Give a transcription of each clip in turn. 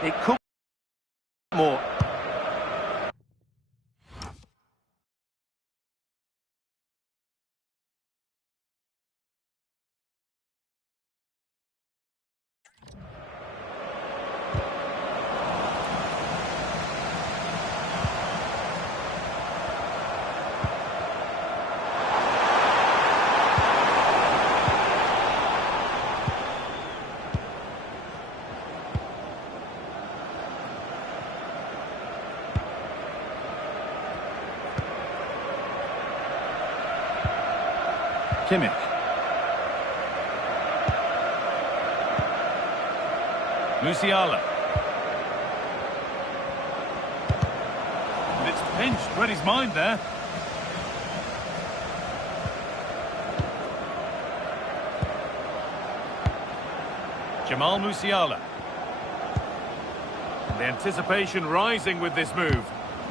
It could be more. Kimmich. Musiala. And it's pinched, read his mind there. Jamal Musiala. And the anticipation rising with this move.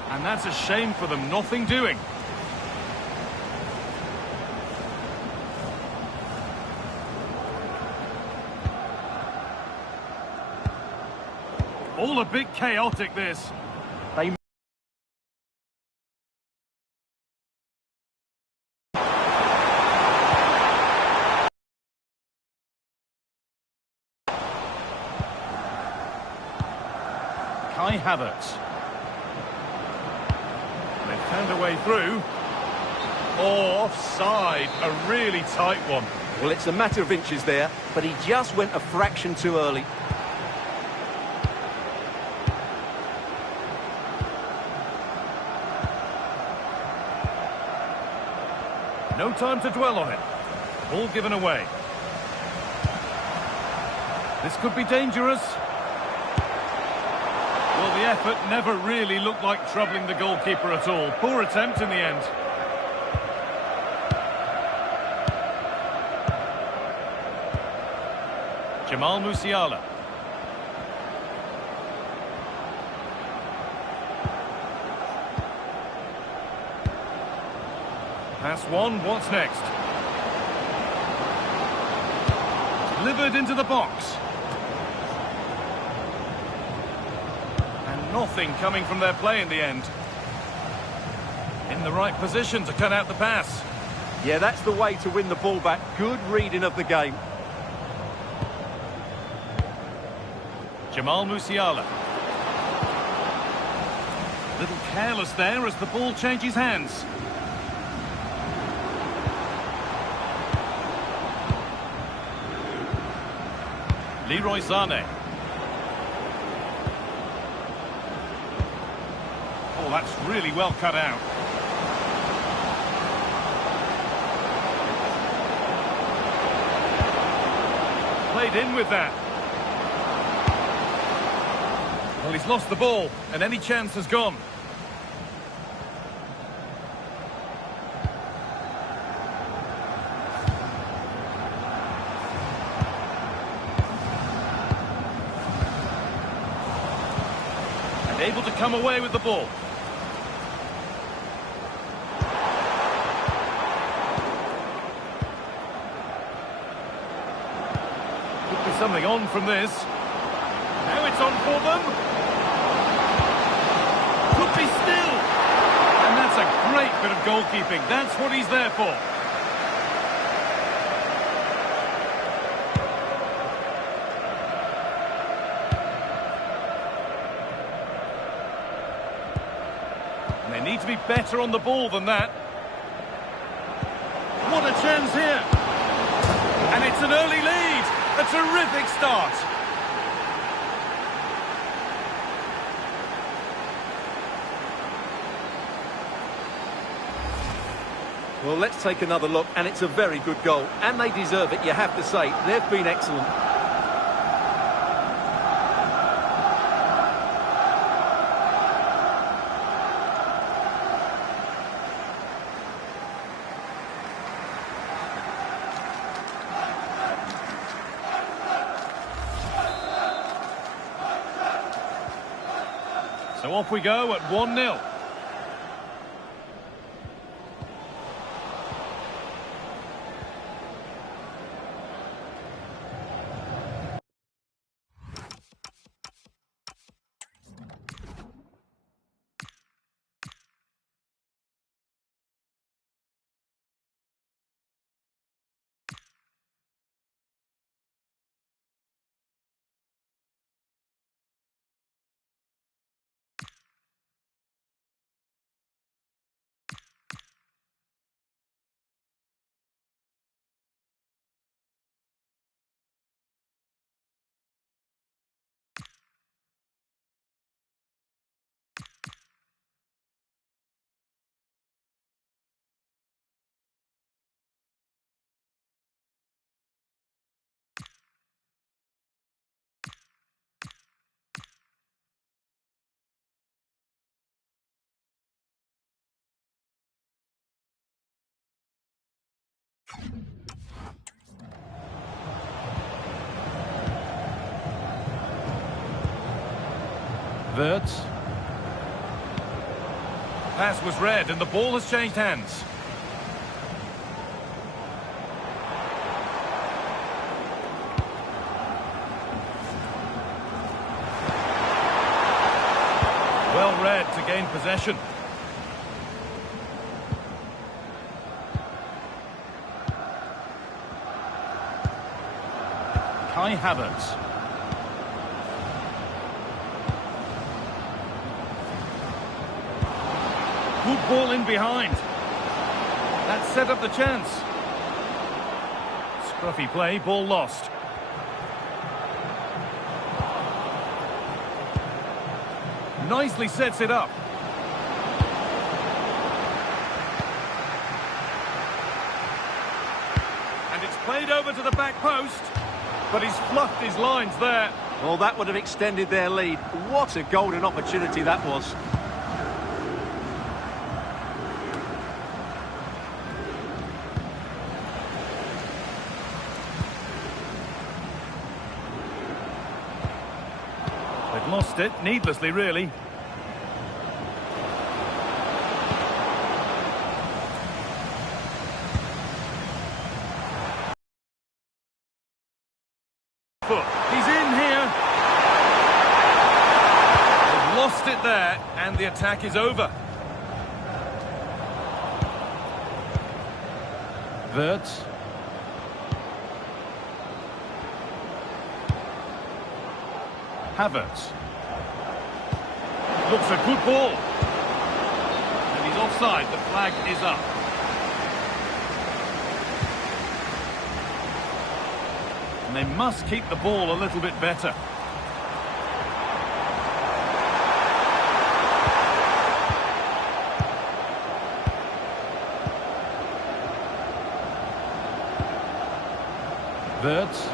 And that's a shame for them, nothing doing. All a bit chaotic, this. They Kai Havertz. They've found a way through. Oh, offside. A really tight one. Well, it's a matter of inches there, but he just went a fraction too early. No time to dwell on it. Ball given away. This could be dangerous. Well, the effort never really looked like troubling the goalkeeper at all. Poor attempt in the end. Jamal Musiala. Pass one, what's next? Delivered into the box. And nothing coming from their play in the end. In the right position to cut out the pass. Yeah, that's the way to win the ball back. Good reading of the game. Jamal Musiala. Little careless there as the ball changes hands. Leroy Sané. Oh, that's really well cut out. Played in with that. Well, he's lost the ball, and any chance has gone. Able to come away with the ball. Could be something on from this. Now it's on for them. Could be still. And that's a great bit of goalkeeping. That's what he's there for. They need to be better on the ball than that. What a chance here. And it's an early lead. A terrific start. Well, let's take another look, and it's a very good goal. And they deserve it, you have to say. They've been excellent. So off we go at 1-0. Wirtz. Pass was read and the ball has changed hands. Well read to gain possession. Kai Havertz. Good ball in behind. That set up the chance. Scruffy play, ball lost. Nicely sets it up. And it's played over to the back post. But he's fluffed his lines there. Well, that would have extended their lead. What a golden opportunity that was. They've lost it, needlessly really. He's in here. They've lost it there, and the attack is over. Wirtz. Havertz. Looks a good ball. And he's offside. The flag is up. And they must keep the ball a little bit better. Wirtz.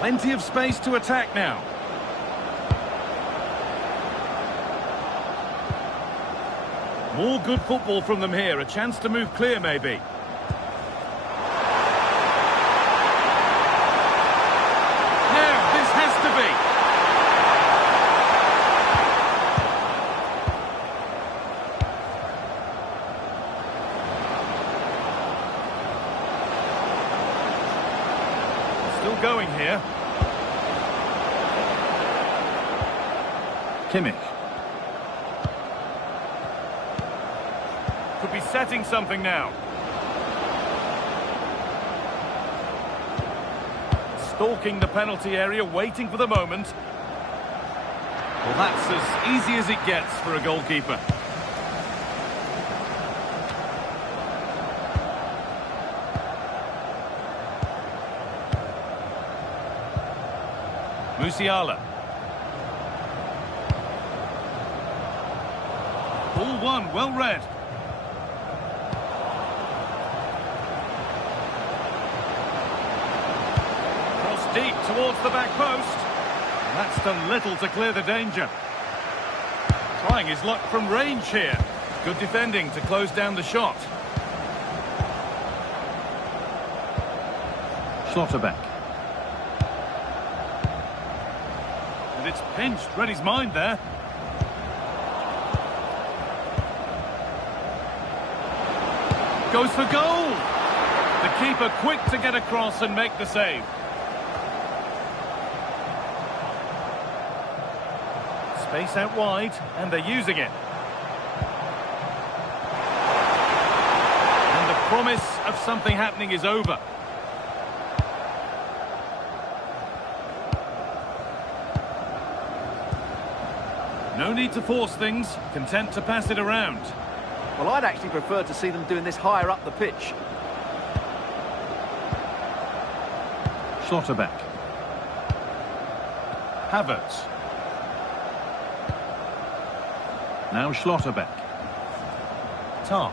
Plenty of space to attack now. More good football from them here. A chance to move clear, maybe. Now, this has to be. Still going here. Kimmich. Could be setting something now. Stalking the penalty area, waiting for the moment. Well, that's as easy as it gets for a goalkeeper. Musiala. Ball one, well read. Cross deep towards the back post. And that's done little to clear the danger. Trying his luck from range here. Good defending to close down the shot. Schlotterbeck. And it's pinched, read his mind there. Goes for goal! The keeper quick to get across and make the save. Space out wide, and they're using it. And the promise of something happening is over. No need to force things, content to pass it around. Well, I'd actually prefer to see them doing this higher up the pitch. Schlotterbeck. Havertz. Now Schlotterbeck. Tar.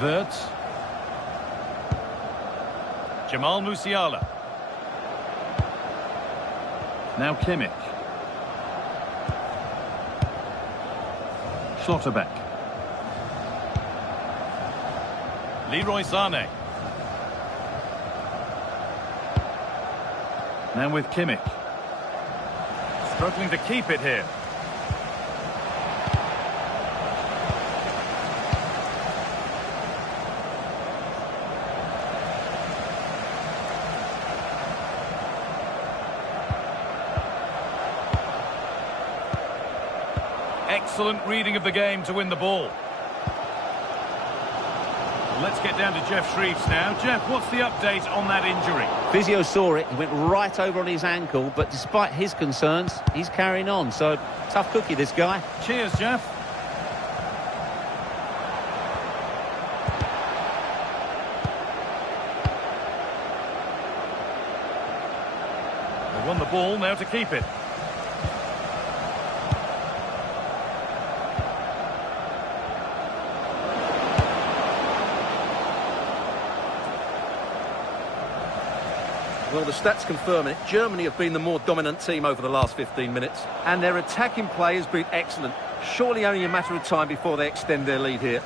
Wirtz. Jamal Musiala. Now Kimmich. Schlotterbeck. Leroy Sané. Now with Kimmich. Struggling to keep it here. Excellent reading of the game to win the ball. Let's get down to Jeff Shreves now. Jeff, what's the update on that injury? Physio saw it, he went right over on his ankle, but despite his concerns, he's carrying on. So, tough cookie, this guy. Cheers, Jeff. They won the ball, now to keep it. Well, the stats confirm it. Germany have been the more dominant team over the last 15 minutes, and their attacking play has been excellent. Surely only a matter of time before they extend their lead here.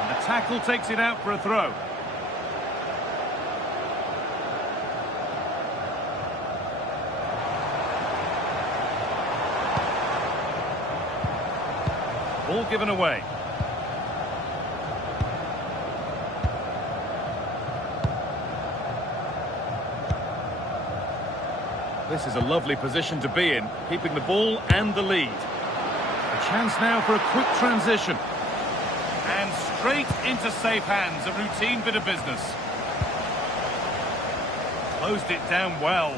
And the tackle takes it out for a throw. Ball given away. This is a lovely position to be in, keeping the ball and the lead. A chance now for a quick transition. And straight into safe hands, a routine bit of business. Closed it down well.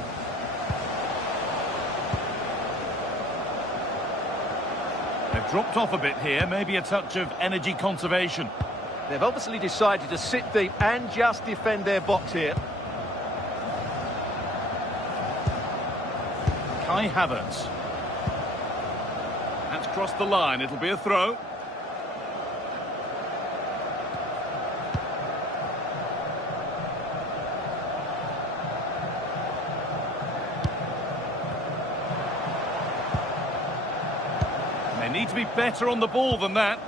They've dropped off a bit here, maybe a touch of energy conservation. They've obviously decided to sit deep and just defend their box here. Kai Havertz. That's crossed the line, it'll be a throw. They need to be better on the ball than that.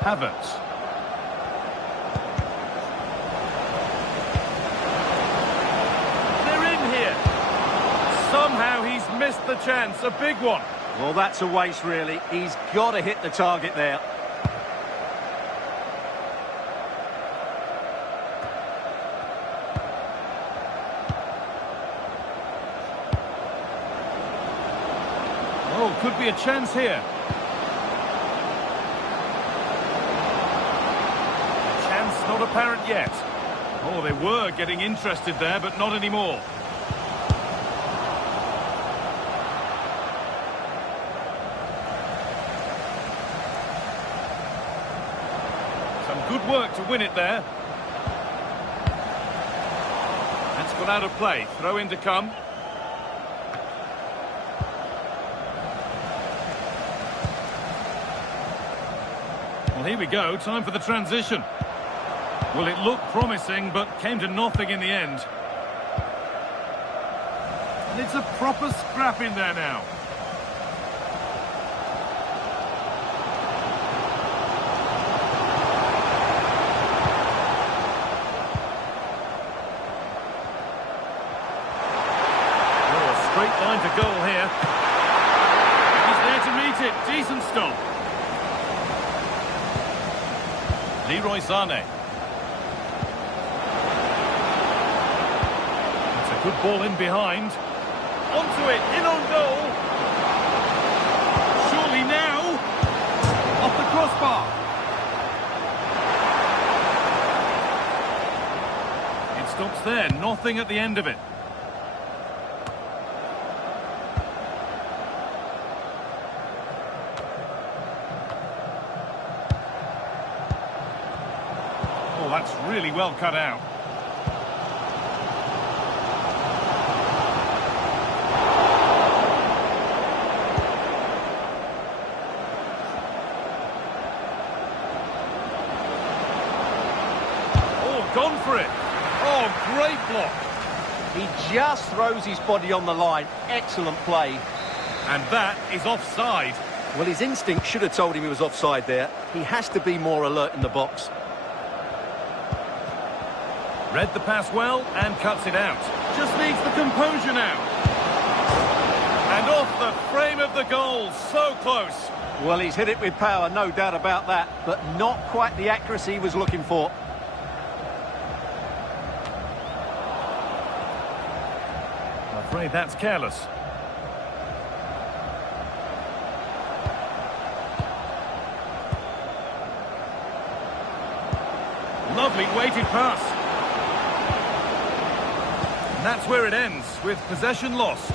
Havertz. They're in here. Somehow he's missed the chance, a big one. Well, that's a waste, really. He's got to hit the target there. Oh, could be a chance here. Chance not apparent yet. Oh, they were getting interested there, but not anymore. Some good work to win it there. That's gone out of play. Throw in to come. Well, here we go. Time for the transition. Well, it looked promising, but came to nothing in the end. And it's a proper scrap in there now. Oh, a straight line to goal here. He's there to meet it. Decent stop. Leroy Sané. It's a good ball in behind. Onto it, in on goal. Surely now. Off the crossbar. It stops there, nothing at the end of it. Oh, that's really well cut out. gone for it. Oh, great block. He just throws his body on the line. Excellent play. And that is offside. Well, his instinct should have told him he was offside there. He has to be more alert in the box. Read the pass well and cuts it out. Just needs the composure now. And off the frame of the goal. So close. Well, he's hit it with power, no doubt about that, but not quite the accuracy he was looking for. I'm afraid that's careless. Lovely weighted pass. And that's where it ends, with possession lost.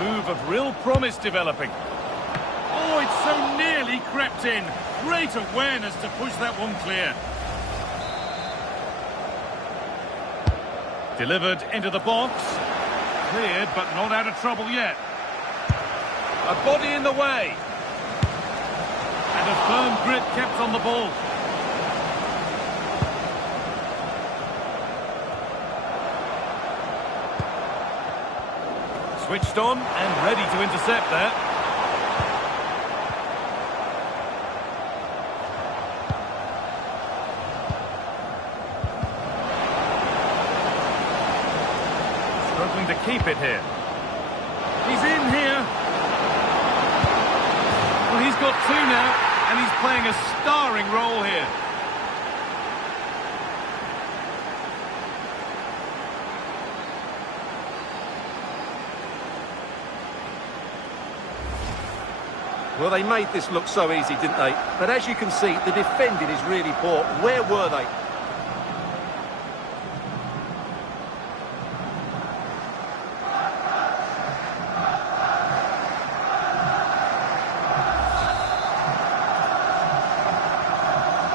Move of real promise developing. Oh, it's so nearly crept in. Great awareness to push that one clear. Delivered into the box. Cleared, but not out of trouble yet. A body in the way. And a firm grip kept on the ball. Switched on and ready to intercept there. Struggling to keep it here. He's in here. Well, he's got two now, and he's playing a starring role here. Well, they made this look so easy, didn't they? But as you can see, the defending is really poor. Where were they?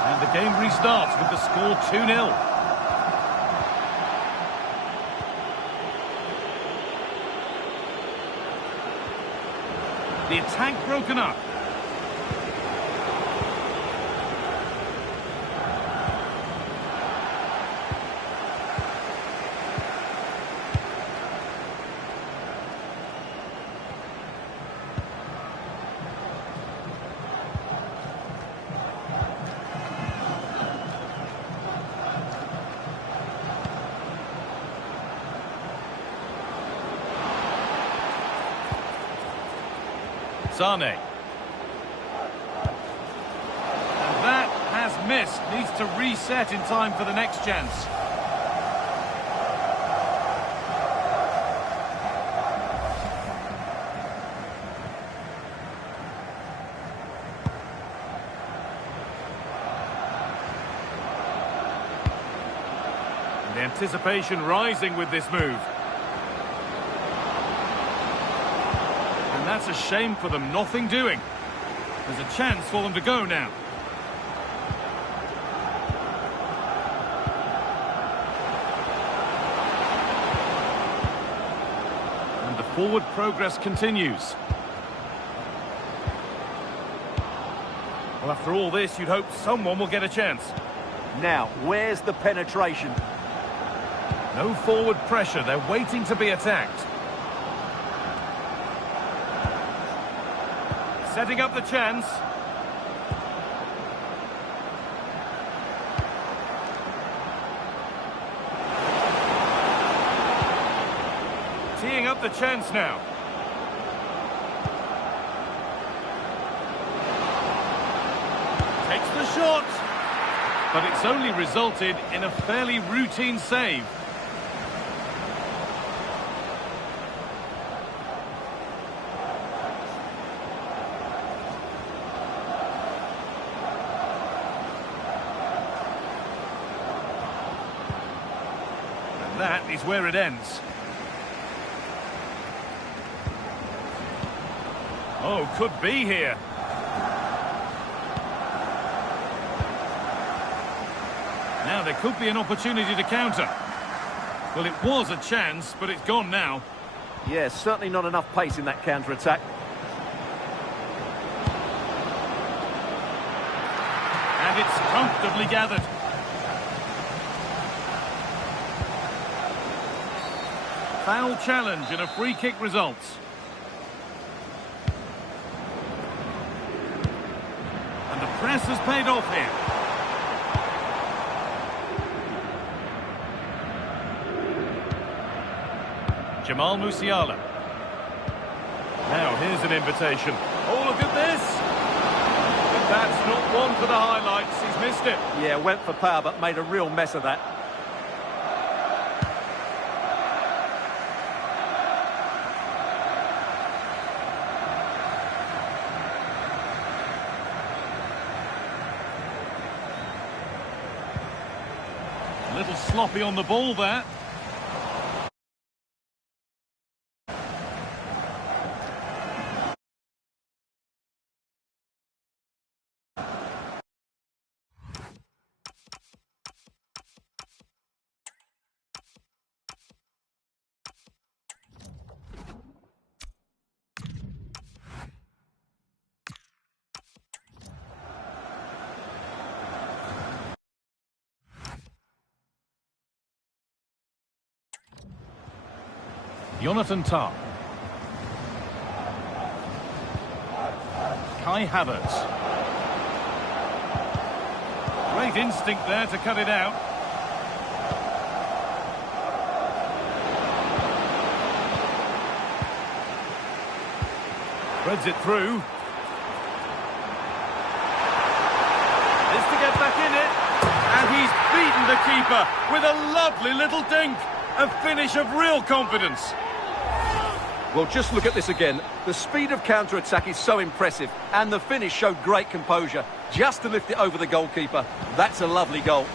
And the game restarts with the score 2-0. The attack broken up. Sane. And that has missed. Needs to reset in time for the next chance. And the anticipation rising with this move. That's a shame for them, nothing doing. There's a chance for them to go now. And the forward progress continues. Well, after all this, you'd hope someone will get a chance. Now, where's the penetration? No forward pressure, they're waiting to be attacked. Setting up the chance. Teeing up the chance now. Takes the shot. But it's only resulted in a fairly routine save. That is where it ends. Oh, could be here. Now there could be an opportunity to counter. Well, it was a chance, but it's gone now. Yeah, certainly not enough pace in that counter-attack. And and it's comfortably gathered. Foul challenge and a free kick results. And the press has paid off here. Jamal Musiala. Now here's an invitation. Oh, look at this! That's not one for the highlights. He's missed it. Yeah, went for power but made a real mess of that. A little sloppy on the ball there. Jonathan Tah. Kai Havertz. Great instinct there to cut it out. Threads it through. This to get back in it. And he's beaten the keeper with a lovely little dink. A finish of real confidence. Well, just look at this again. The speed of counter-attack is so impressive, and the finish showed great composure. Just to lift it over the goalkeeper, that's a lovely goal.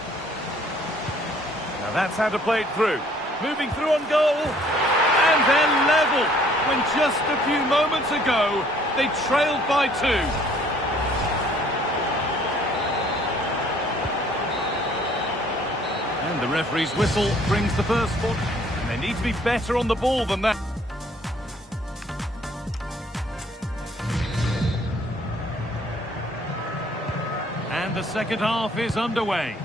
Now that's how to play it through. Moving through on goal. And they're level. When just a few moments ago, they trailed by 2. And the referee's whistle brings the first one. And they need to be better on the ball than that. And the second half is underway.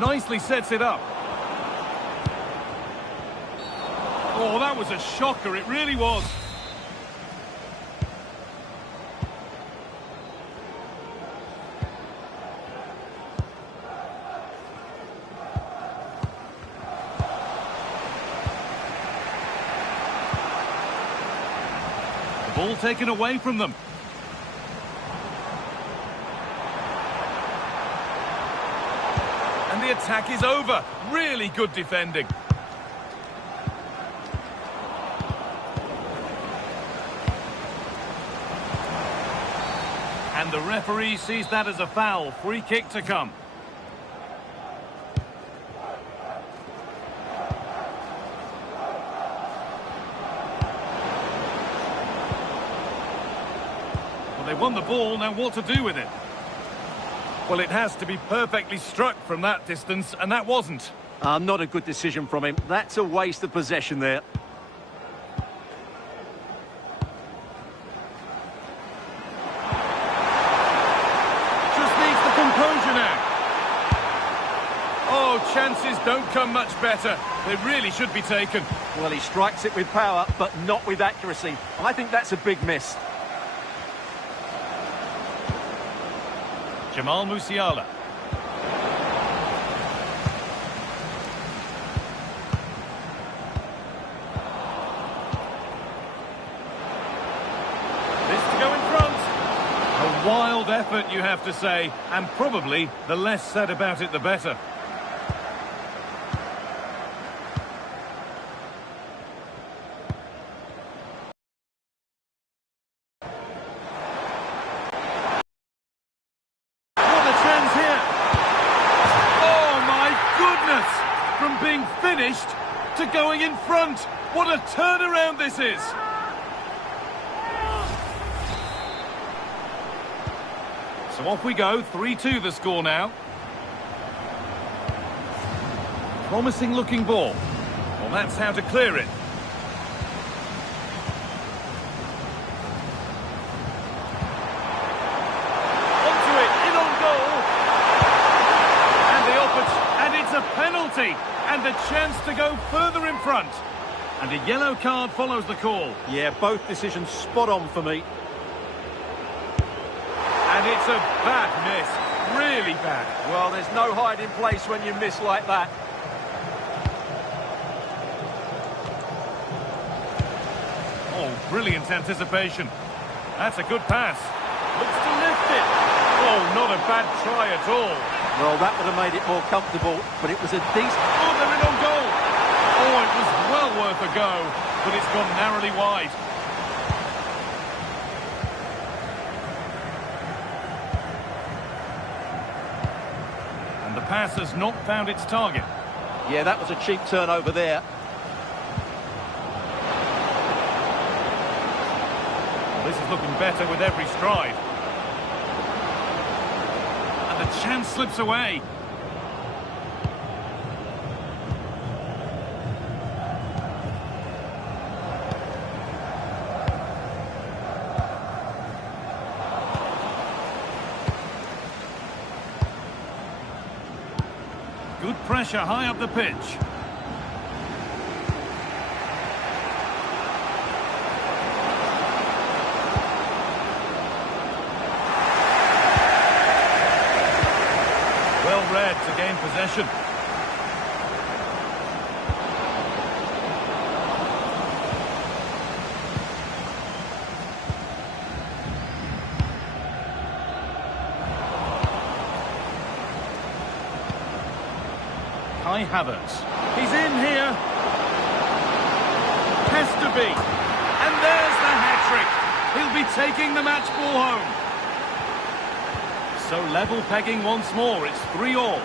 Nicely sets it up. Oh, that was a shocker, it really was. The ball taken away from them. And the attack is over. Really good defending. And the referee sees that as a foul. Free kick to come. Well, they won the ball, now what to do with it? Well, it has to be perfectly struck from that distance, and that wasn't. Not a good decision from him. That's a waste of possession there. Chances don't come much better. They really should be taken. Well, he strikes it with power, but not with accuracy. I think that's a big miss. Jamal Musiala. This to go in front. A wild effort, you have to say, and probably the less said about it, the better. To going in front. What a turnaround this is. So off we go. 3-2 the score now. Promising looking ball. Well, that's how to clear it. Onto it, in on goal. And the and it's a penalty. And a chance to go further in front. And a yellow card follows the call. Yeah, both decisions spot on for me. And it's a bad miss. Really bad. Well, there's no hiding place when you miss like that. Oh, brilliant anticipation. That's a good pass. Looks to lift it. Oh, not a bad try at all. Well, that would have made it more comfortable, but it was a decent... Oh, they're in on goal. Oh, it was well worth a go, but it's gone narrowly wide. And the pass has not found its target. Yeah, that was a cheap turnover there. Well, this is looking better with every stride. And the chance slips away. Good pressure high up the pitch. Well read to gain possession. Kai Havertz. He's in here. Has to be. And there's the hat-trick. He'll be taking the match ball home. So level pegging once more. It's 3-3.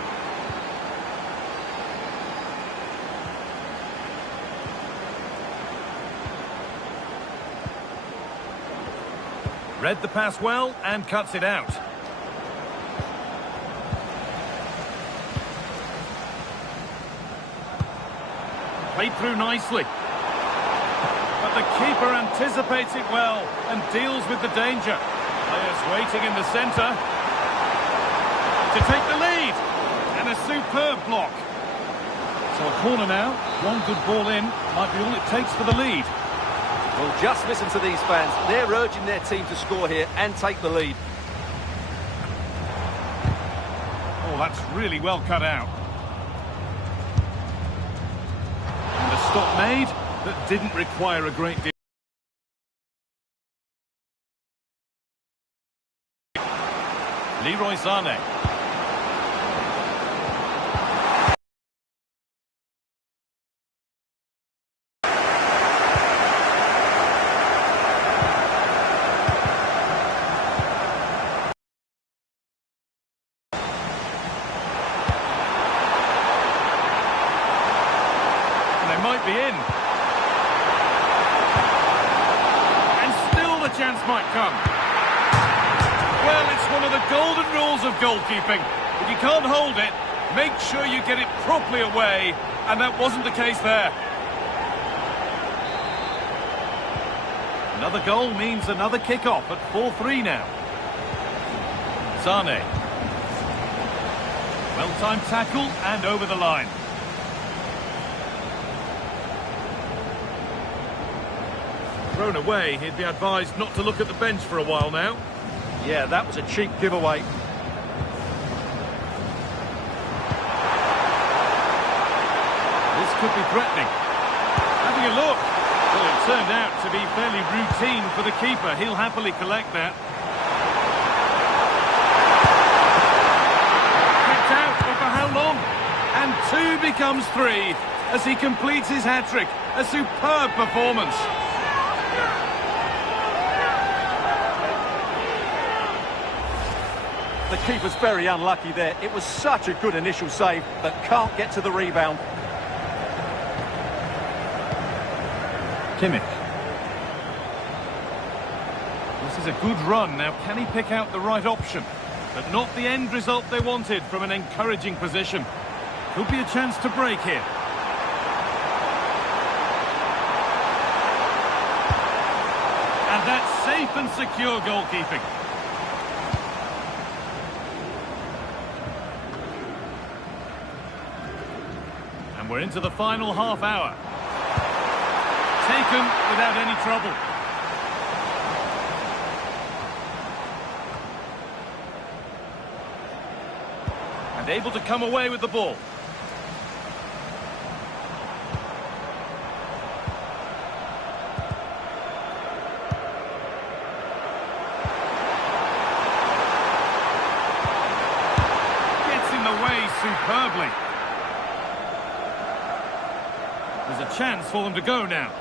Read the pass well and cuts it out. Played through nicely. But the keeper anticipates it well and deals with the danger. Players waiting in the centre to take the lead. And a superb block. So a corner now. One good ball in might be all it takes for the lead. Well, just listen to these fans. They're urging their team to score here and take the lead. Oh, that's really well cut out. And a stop made that didn't require a great deal. Leroy Sané. Might be in. And still the chance might come. Well, it's one of the golden rules of goalkeeping. If you can't hold it, make sure you get it properly away, and that wasn't the case there. Another goal means another kick-off at 4-3 now. Sané. Well-timed tackle and over the line. Thrown away, he'd be advised not to look at the bench for a while now. Yeah, that was a cheap giveaway. This could be threatening. Having a look. Well, it turned out to be fairly routine for the keeper. He'll happily collect that. Kicked out, but for how long? And 2 becomes 3 as he completes his hat-trick. A superb performance. The keeper's very unlucky there. It was such a good initial save, but can't get to the rebound. Kimmich. This is a good run. Now, can he pick out the right option? But not the end result they wanted from an encouraging position. Could be a chance to break here. that's safe and secure goalkeeping. And we're into the final half hour. Taken without any trouble. And able to come away with the ball. Gets in the way superbly. There's a chance for them to go now.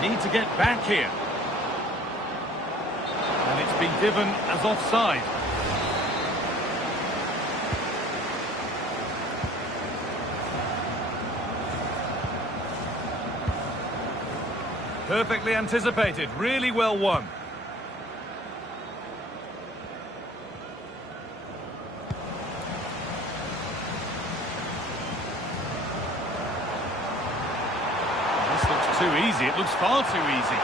They need to get back here. And it's been given as offside. Perfectly anticipated, really well won. This looks too easy, it looks far too easy.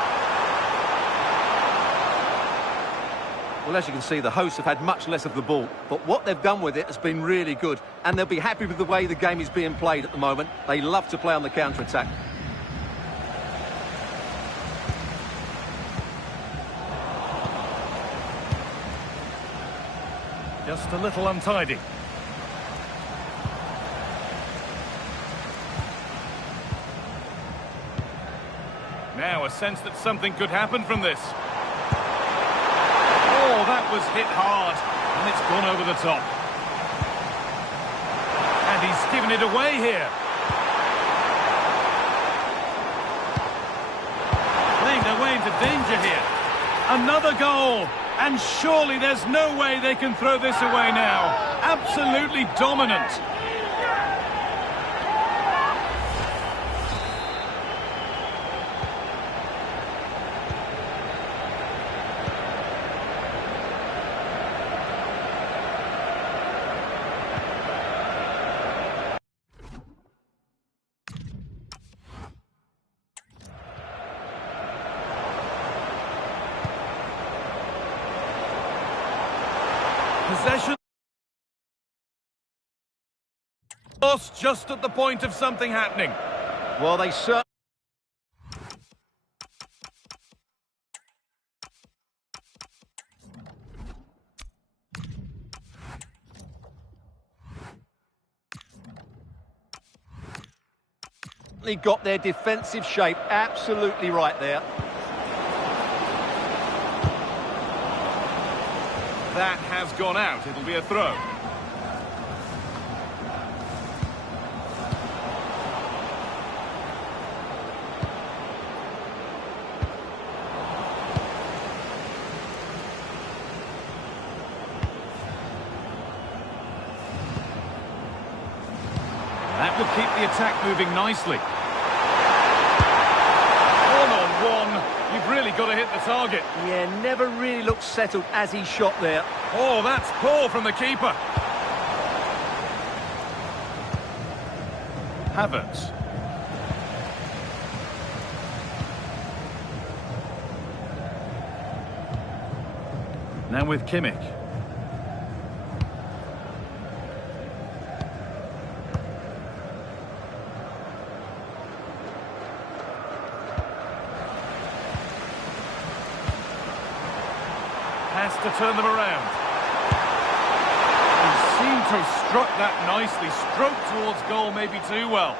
Well, as you can see, the hosts have had much less of the ball, but what they've done with it has been really good, and they'll be happy with the way the game is being played at the moment. They love to play on the counter-attack. Just a little untidy. Now a sense that something could happen from this. Oh, that was hit hard, and it's gone over the top. And he's given it away here. Playing their way into danger here. Another goal! And surely there's no way they can throw this away now. Absolutely dominant. Possession lost just at the point of something happening. Well, they certainly... got their defensive shape absolutely right there. That has gone out. It'll be a throw. That will keep the attack moving nicely. One-on-one. You've really got to hit the target. Yeah, never really looked settled as he shot there. Oh, that's poor from the keeper. Havertz. Now with Kimmich. Has to turn them around. He seemed to have struck that nicely. Stroked towards goal maybe too well.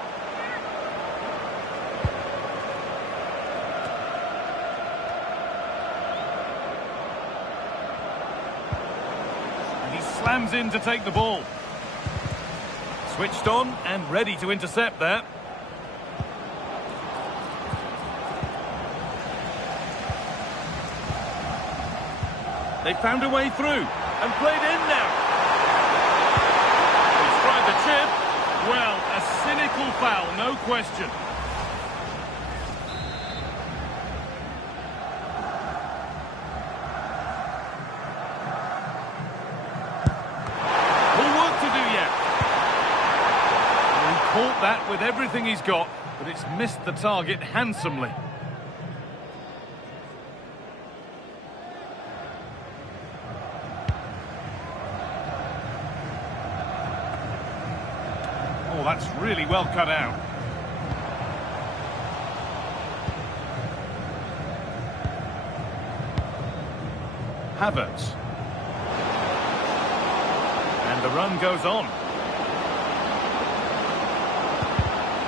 And he slams in to take the ball. Switched on and ready to intercept that. They found a way through and played in now. He's tried the chip. Well, a cynical foul, no question. More work to do yet. He caught that with everything he's got, but it's missed the target handsomely. Oh, that's really well cut out. Havertz. And the run goes on.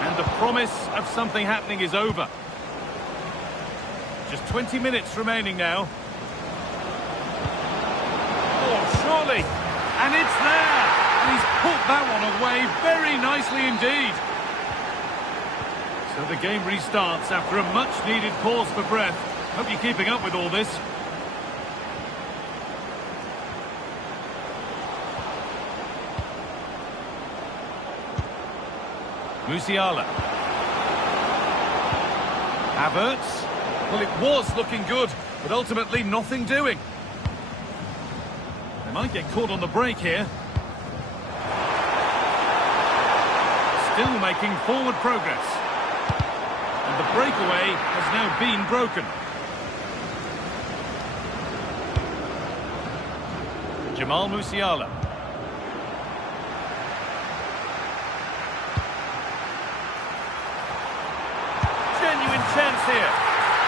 And the promise of something happening is over. Just 20 minutes remaining now. Oh, surely. And it's there. And he's put that one away very nicely indeed. So the game restarts after a much-needed pause for breath. Hope you're keeping up with all this. Musiala. Havertz. Well, it was looking good, but ultimately nothing doing. They might get caught on the break here. Still making forward progress. And the breakaway has now been broken. Jamal Musiala. Chance here,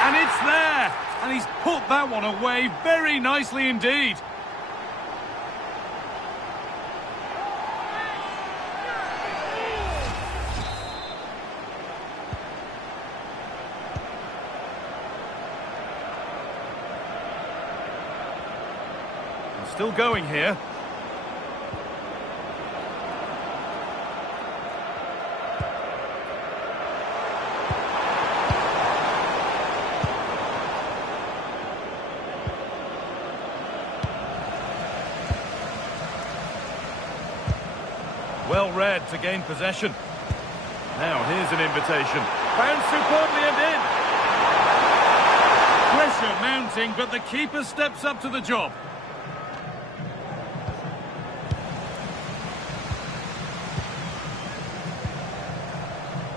and it's there, and he's put that one away very nicely indeed. And still going here. Well read to gain possession. Now here's an invitation. Found superbly and in. Pressure mounting, but the keeper steps up to the job.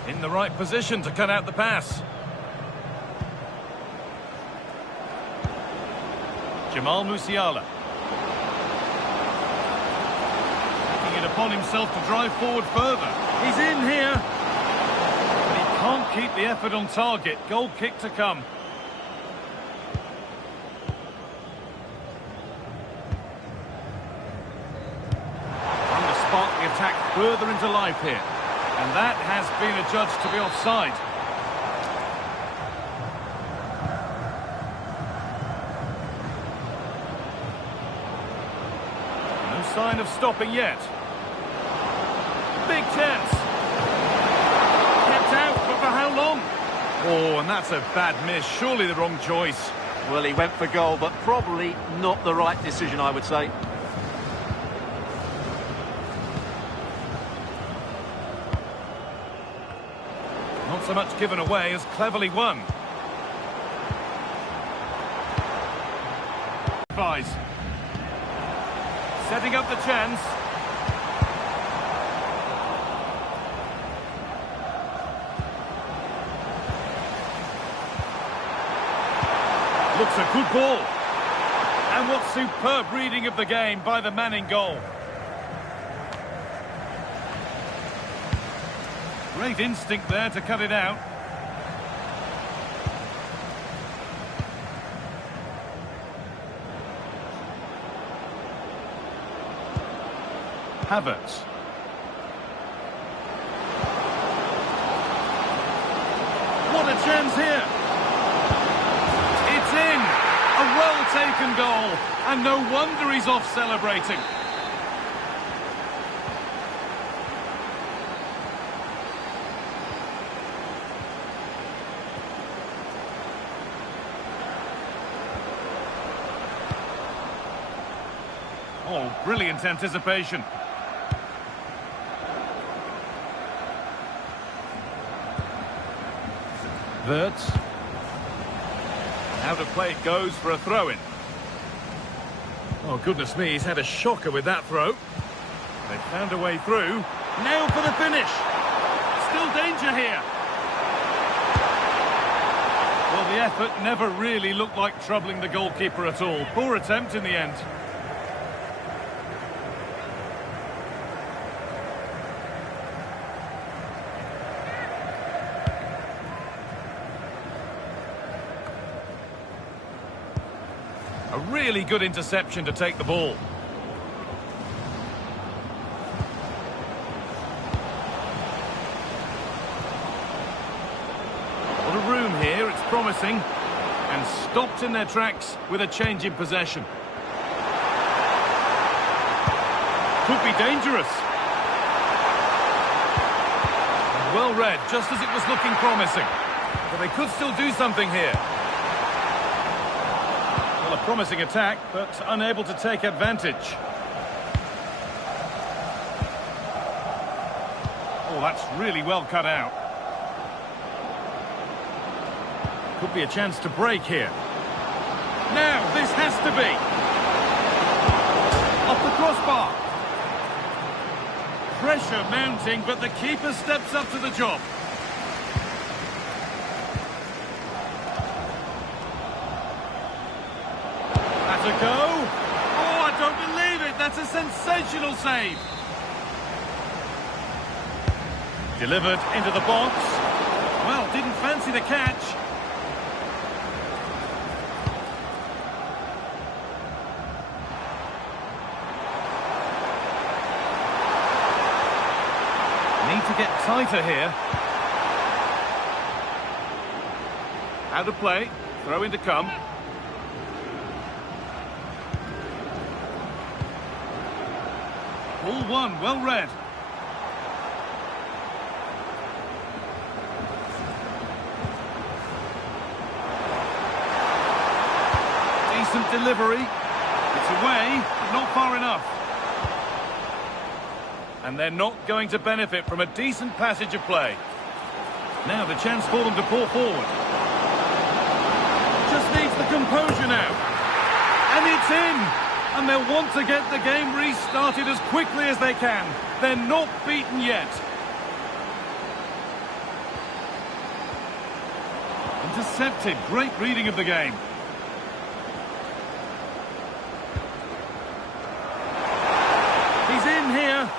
In the right position to cut out the pass. Jamal Musiala. Upon himself to drive forward further. He's in here. But he can't keep the effort on target. Goal kick to come. Trying to spark the attack further into life here. And that has been adjudged to be offside. No sign of stopping yet. Big chance. Kept out, but for how long? Oh, and that's a bad miss. Surely the wrong choice. Well, he went for goal, but probably not the right decision, I would say. Not so much given away as cleverly won. Setting up the chance. Looks a good ball. And what superb reading of the game by the man in goal. Great instinct there to cut it out. Havertz. What a chance here. It's in. A well-taken goal. And no wonder he's off celebrating. Oh, brilliant anticipation. Wirtz. Out of play it goes for a throw-in. Oh, goodness me, he's had a shocker with that throw. They found a way through. Now for the finish. Still danger here. Well, the effort never really looked like troubling the goalkeeper at all. Poor attempt in the end. A really good interception to take the ball. What a room here, it's promising. And stopped in their tracks with a change in possession. Could be dangerous. Well read, just as it was looking promising. But they could still do something here. Well, a promising attack, but unable to take advantage. Oh, that's really well cut out. Could be a chance to break here. Now, this has to be. Off the crossbar. Pressure mounting, but the keeper steps up to the job. That's a go. Oh, I don't believe it. That's a sensational save. Delivered into the box. Well, didn't fancy the catch. Need to get tighter here. Out of play. Throw in to come. Ball one, well read. Decent delivery. It's away, but not far enough. And they're not going to benefit from a decent passage of play. Now the chance for them to pull forward. Just needs the composure now. And it's in! And they'll want to get the game restarted as quickly as they can. They're not beaten yet. Intercepted. Great reading of the game. He's in here.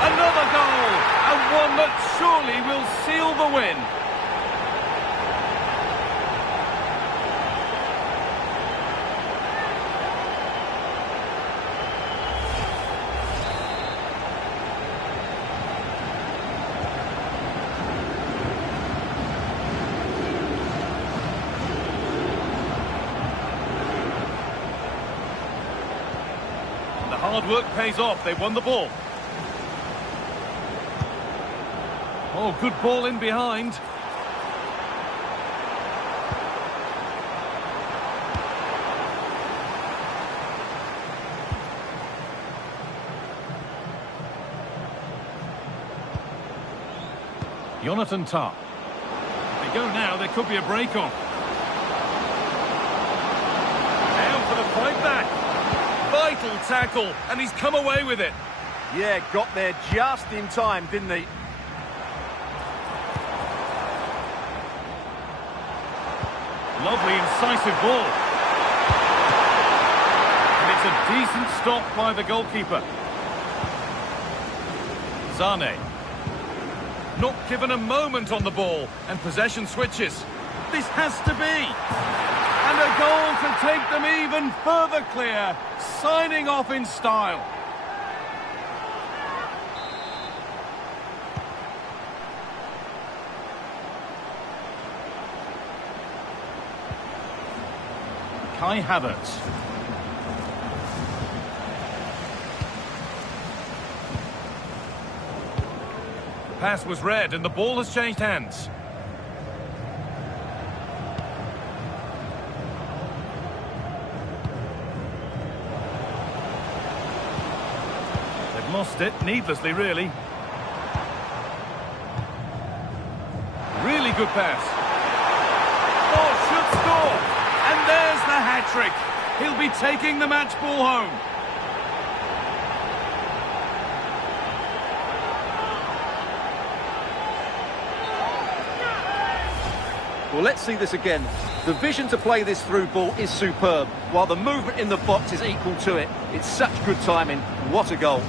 Another goal, and one that surely will seal the win. The hard work pays off. They won the ball. Oh, good ball in behind. Jonathan Tah. They go now, there could be a break on. Now for the fight back. Vital tackle, and he's come away with it. Yeah, got there just in time, didn't he? Lovely, incisive ball. And it's a decent stop by the goalkeeper. Zane. Not given a moment on the ball, and possession switches. This has to be. And a goal to take them even further clear. Signing off in style. Kai Havertz. The pass was read and the ball has changed hands. They've lost it, needlessly really. Really good pass. Oh, should score! And there's the hat-trick. He'll be taking the match ball home. Well, let's see this again. The vision to play this through ball is superb, while the movement in the box is equal to it. It's such good timing. What a goal.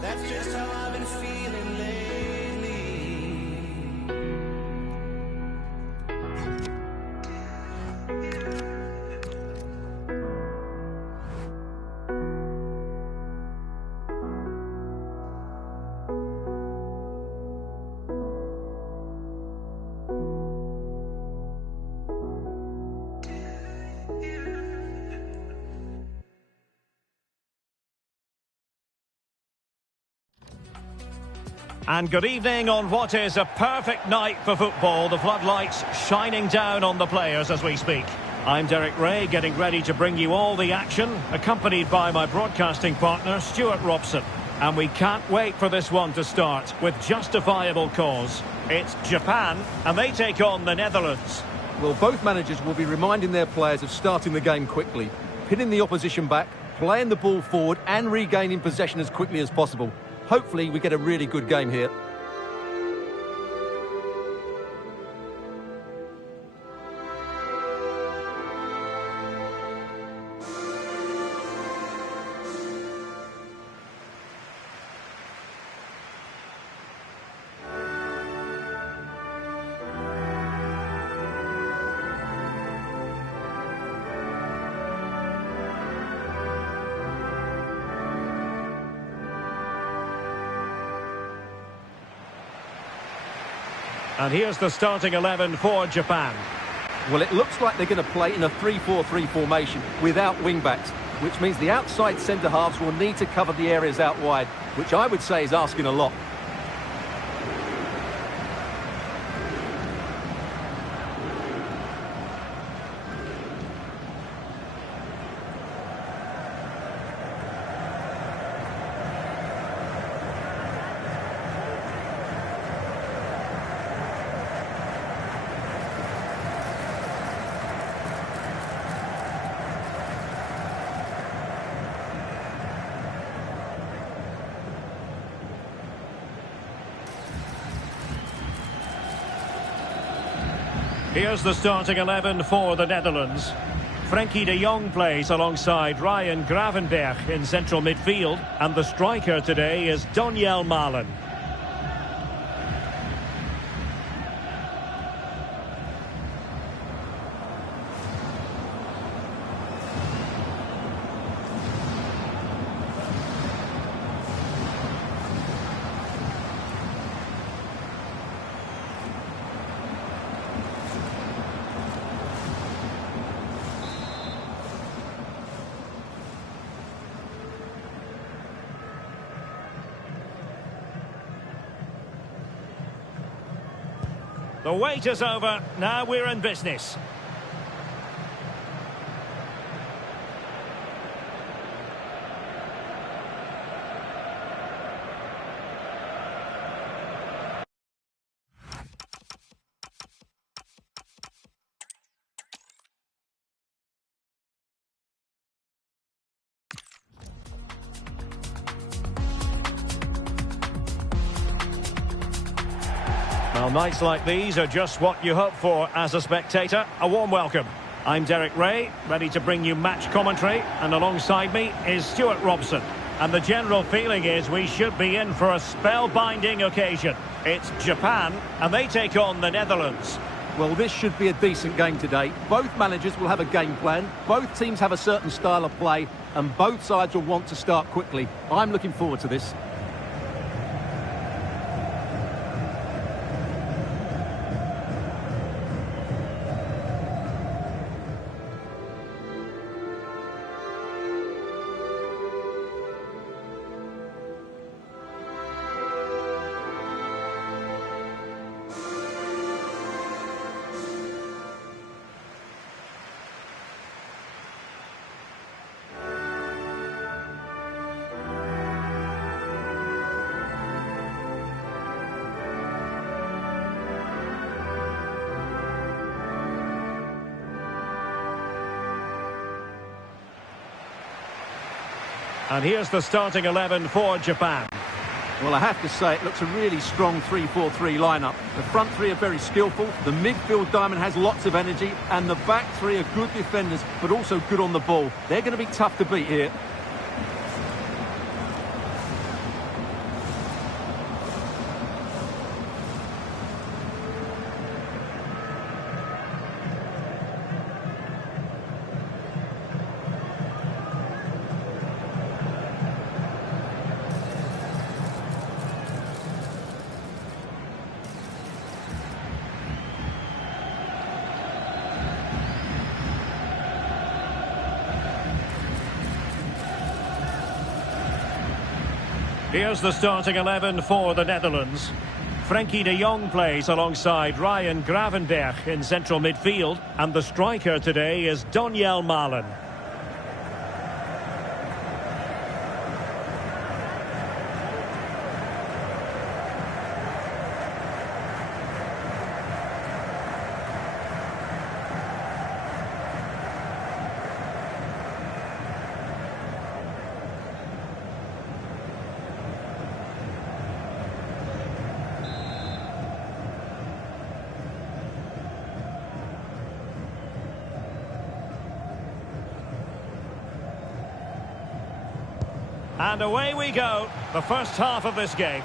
That's just how I've been feeling lately. And good evening on what is a perfect night for football. The floodlights shining down on the players as we speak. I'm Derek Ray, getting ready to bring you all the action, accompanied by my broadcasting partner, Stuart Robson. And we can't wait for this one to start with justifiable cause. It's Japan, and they take on the Netherlands. Well, both managers will be reminding their players of starting the game quickly, pinning the opposition back, playing the ball forward and regaining possession as quickly as possible. Hopefully we get a really good game here. And here's the starting 11 for Japan. Well, it looks like they're going to play in a 3-4-3 formation without wing-backs, which means the outside centre-halves will need to cover the areas out wide, which I would say is asking a lot. Here's the starting 11 for the Netherlands. Frenkie de Jong plays alongside Ryan Gravenberch in central midfield. And the striker today is Donyell Malen. The wait is over. Now we're in business. Well, nights like these are just what you hope for as a spectator. A warm welcome. I'm Derek Ray, ready to bring you match commentary, and alongside me is Stuart Robson. And the general feeling is we should be in for a spellbinding occasion. It's Japan, and they take on the Netherlands. Well, this should be a decent game today. Both managers will have a game plan, both teams have a certain style of play, and both sides will want to start quickly. I'm looking forward to this. And here's the starting 11 for Japan. Well, I have to say, it looks a really strong 3-4-3 lineup. The front three are very skillful, the midfield diamond has lots of energy, and the back three are good defenders, but also good on the ball. They're going to be tough to beat here. Here's the starting 11 for the Netherlands. Frenkie de Jong plays alongside Ryan Gravenberch in central midfield. And the striker today is Donyell Malen. And away we go, the first half of this game.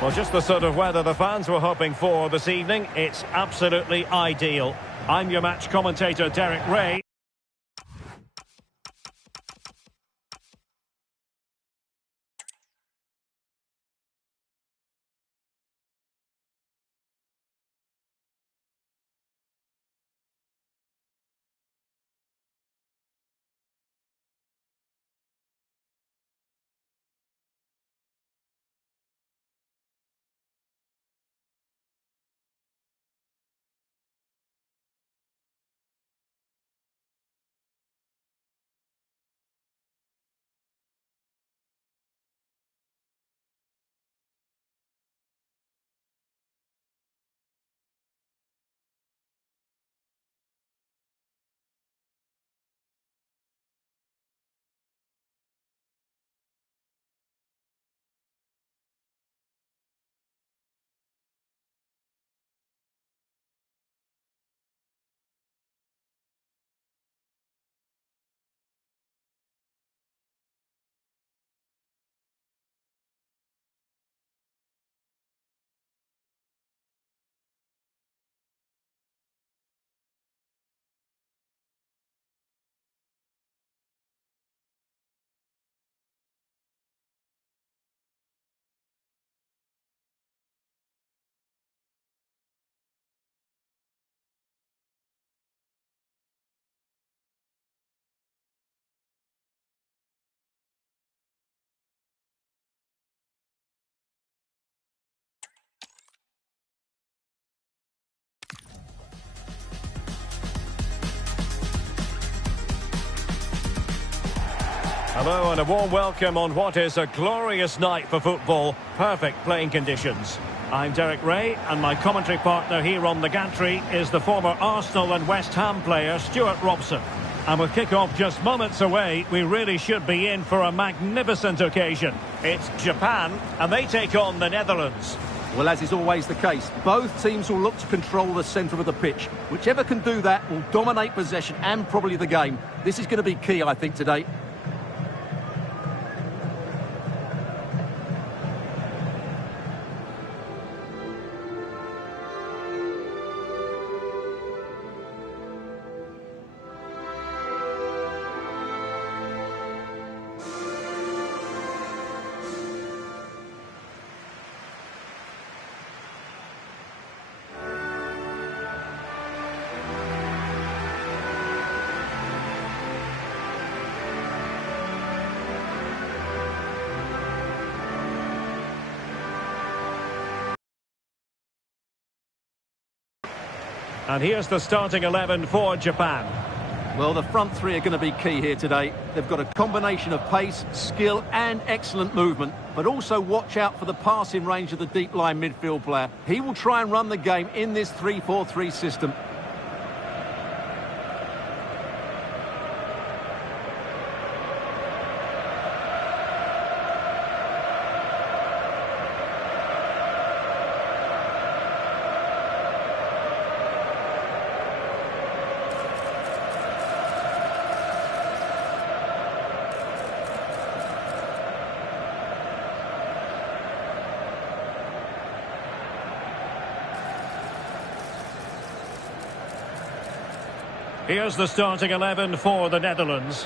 Well, just the sort of weather the fans were hoping for this evening. It's absolutely ideal. I'm your match commentator, Derek Ray. Hello and a warm welcome on what is a glorious night for football. Perfect playing conditions. I'm Derek Ray and my commentary partner here on the gantry is the former Arsenal and West Ham player Stuart Robson. And with kick-off just moments away, we really should be in for a magnificent occasion. It's Japan and they take on the Netherlands. Well, as is always the case, both teams will look to control the centre of the pitch. Whichever can do that will dominate possession and probably the game. This is going to be key, I think, today. And here's the starting 11 for Japan. Well, the front three are going to be key here today. They've got a combination of pace, skill and excellent movement. But also watch out for the passing range of the deep line midfield player. He will try and run the game in this 3-4-3 system. Here's the starting 11 for the Netherlands.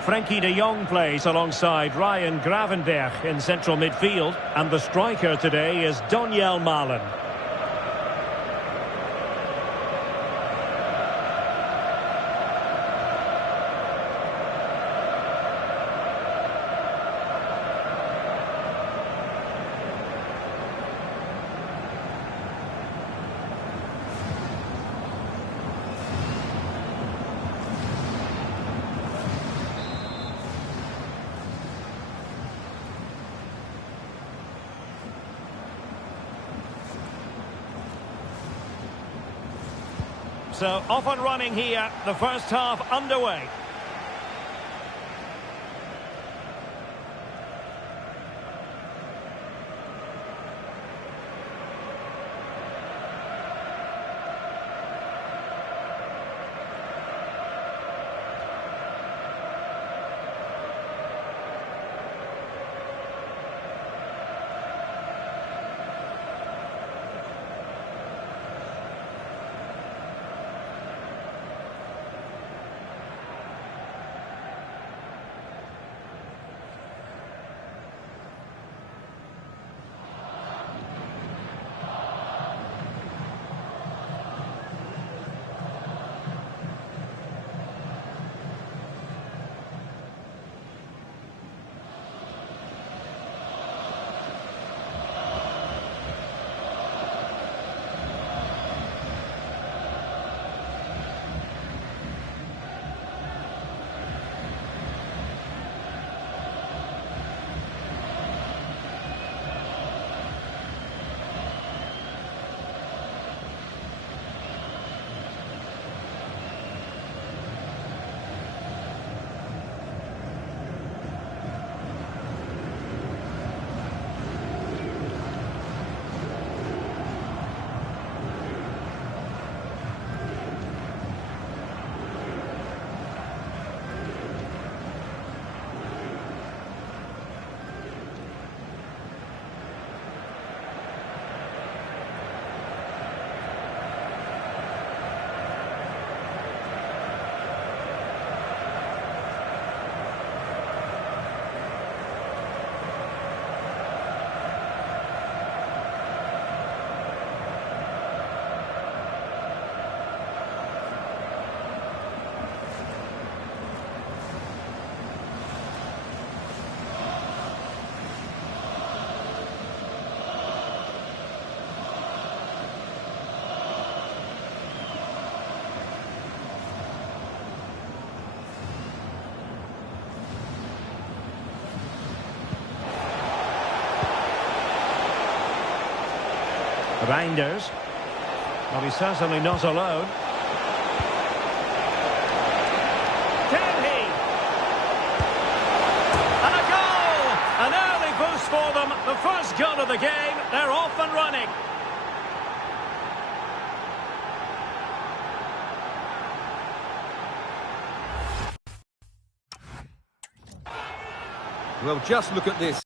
Frenkie de Jong plays alongside Ryan Gravenberch in central midfield. And the striker today is Donyell Malen. So off and running here, the first half underway. Reinders. Well, he's certainly not alone. Can he? And a goal! An early boost for them. The first goal of the game. They're off and running. Well, just look at this.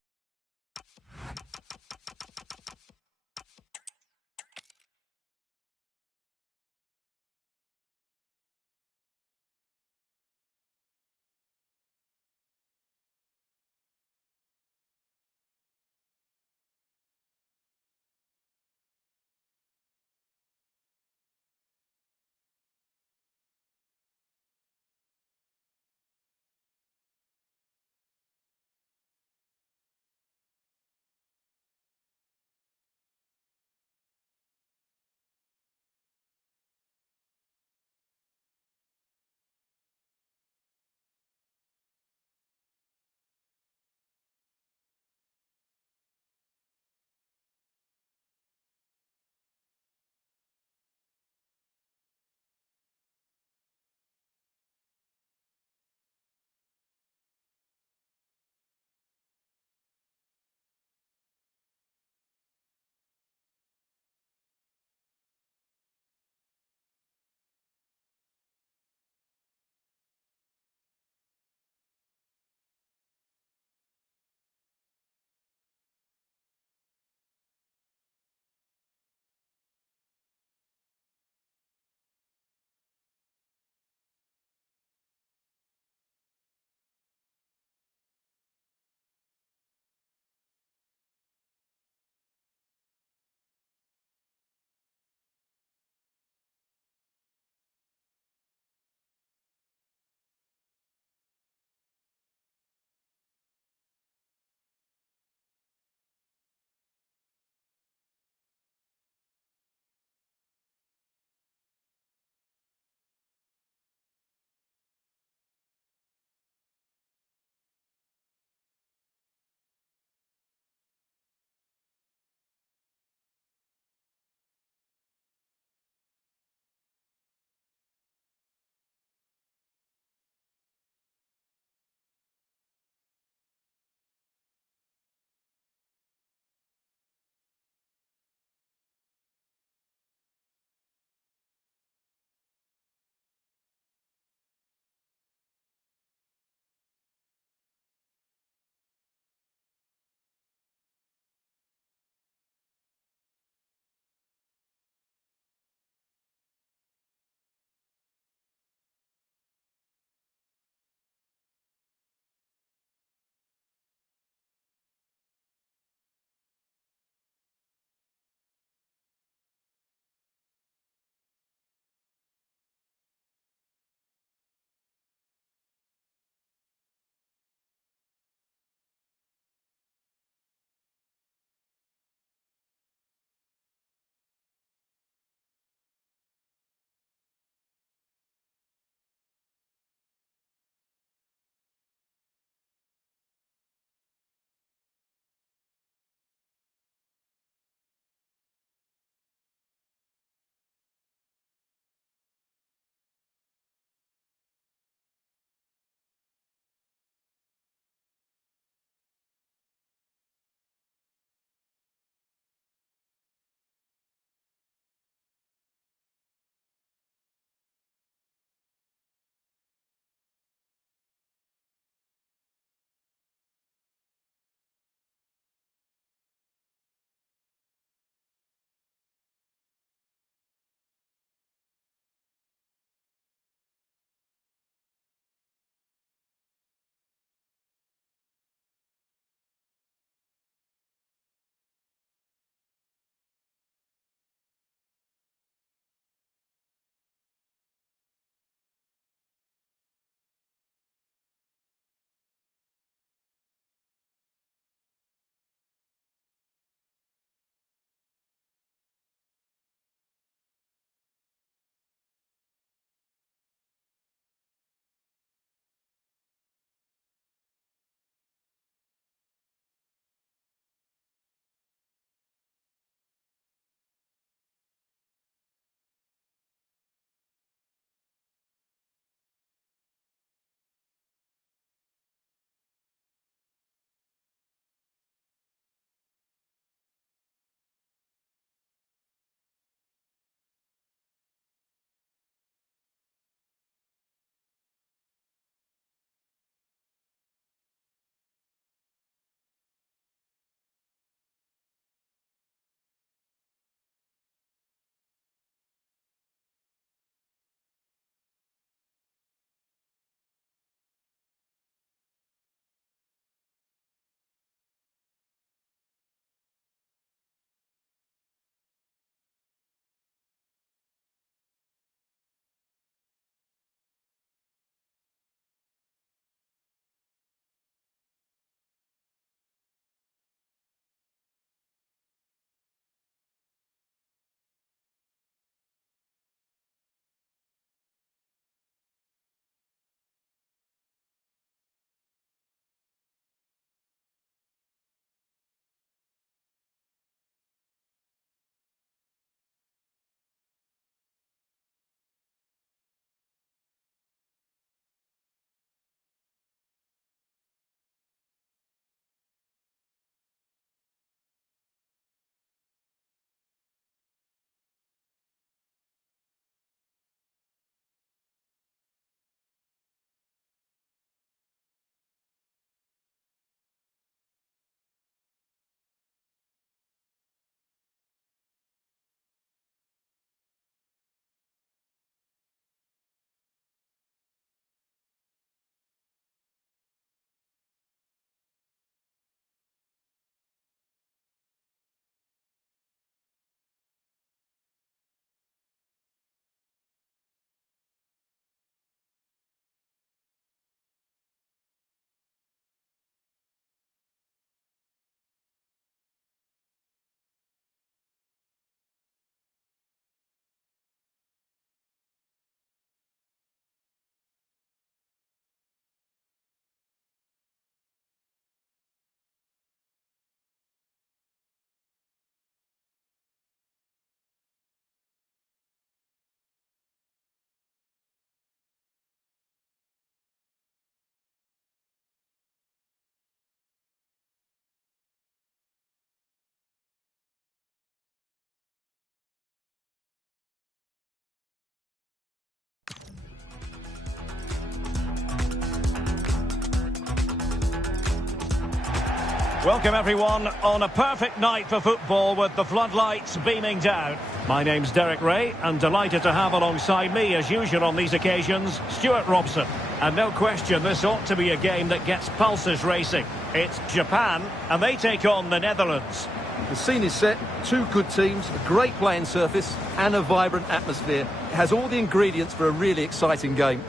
Welcome everyone on a perfect night for football with the floodlights beaming down. My name's Derek Ray and delighted to have alongside me as usual on these occasions Stuart Robson. And no question this ought to be a game that gets pulses racing. It's Japan and they take on the Netherlands. The scene is set, two good teams, a great playing surface and a vibrant atmosphere. It has all the ingredients for a really exciting game.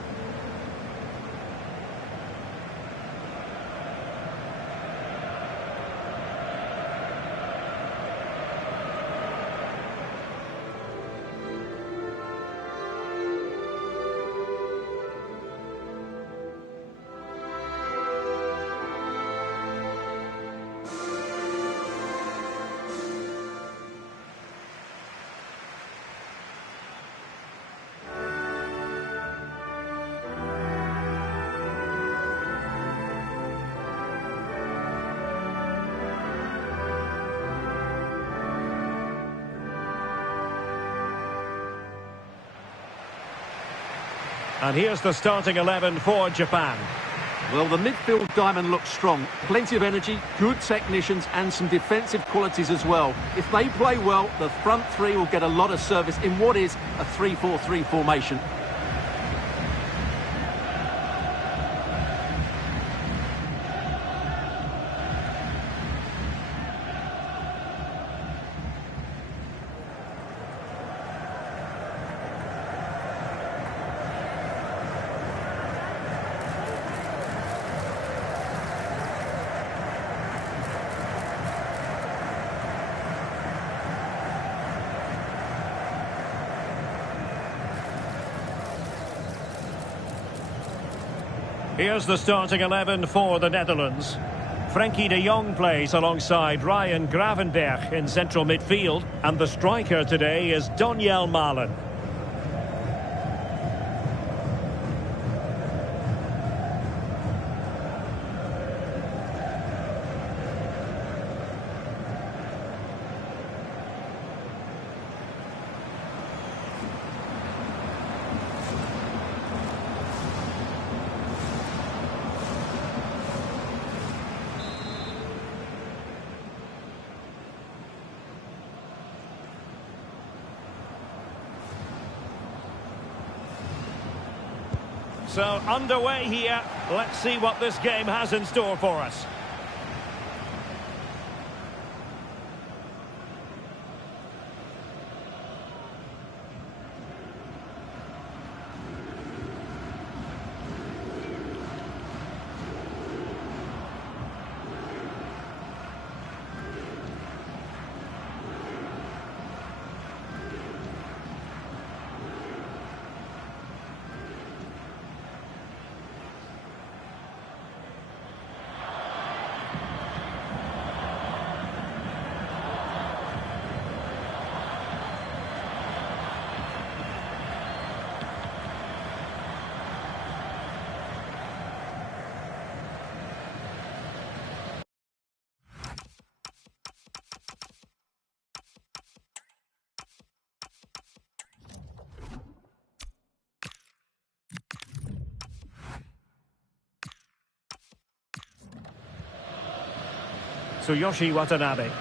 And here's the starting 11 for Japan. Well, the midfield diamond looks strong. Plenty of energy, good technicians and some defensive qualities as well. If they play well, the front three will get a lot of service in what is a 3-4-3 formation. Here's the starting 11 for the Netherlands. Frenkie de Jong plays alongside Ryan Gravenberch in central midfield. And the striker today is Donyell Malen. So underway here. Let's see what this game has in store for us. Tsuyoshi Watanabe.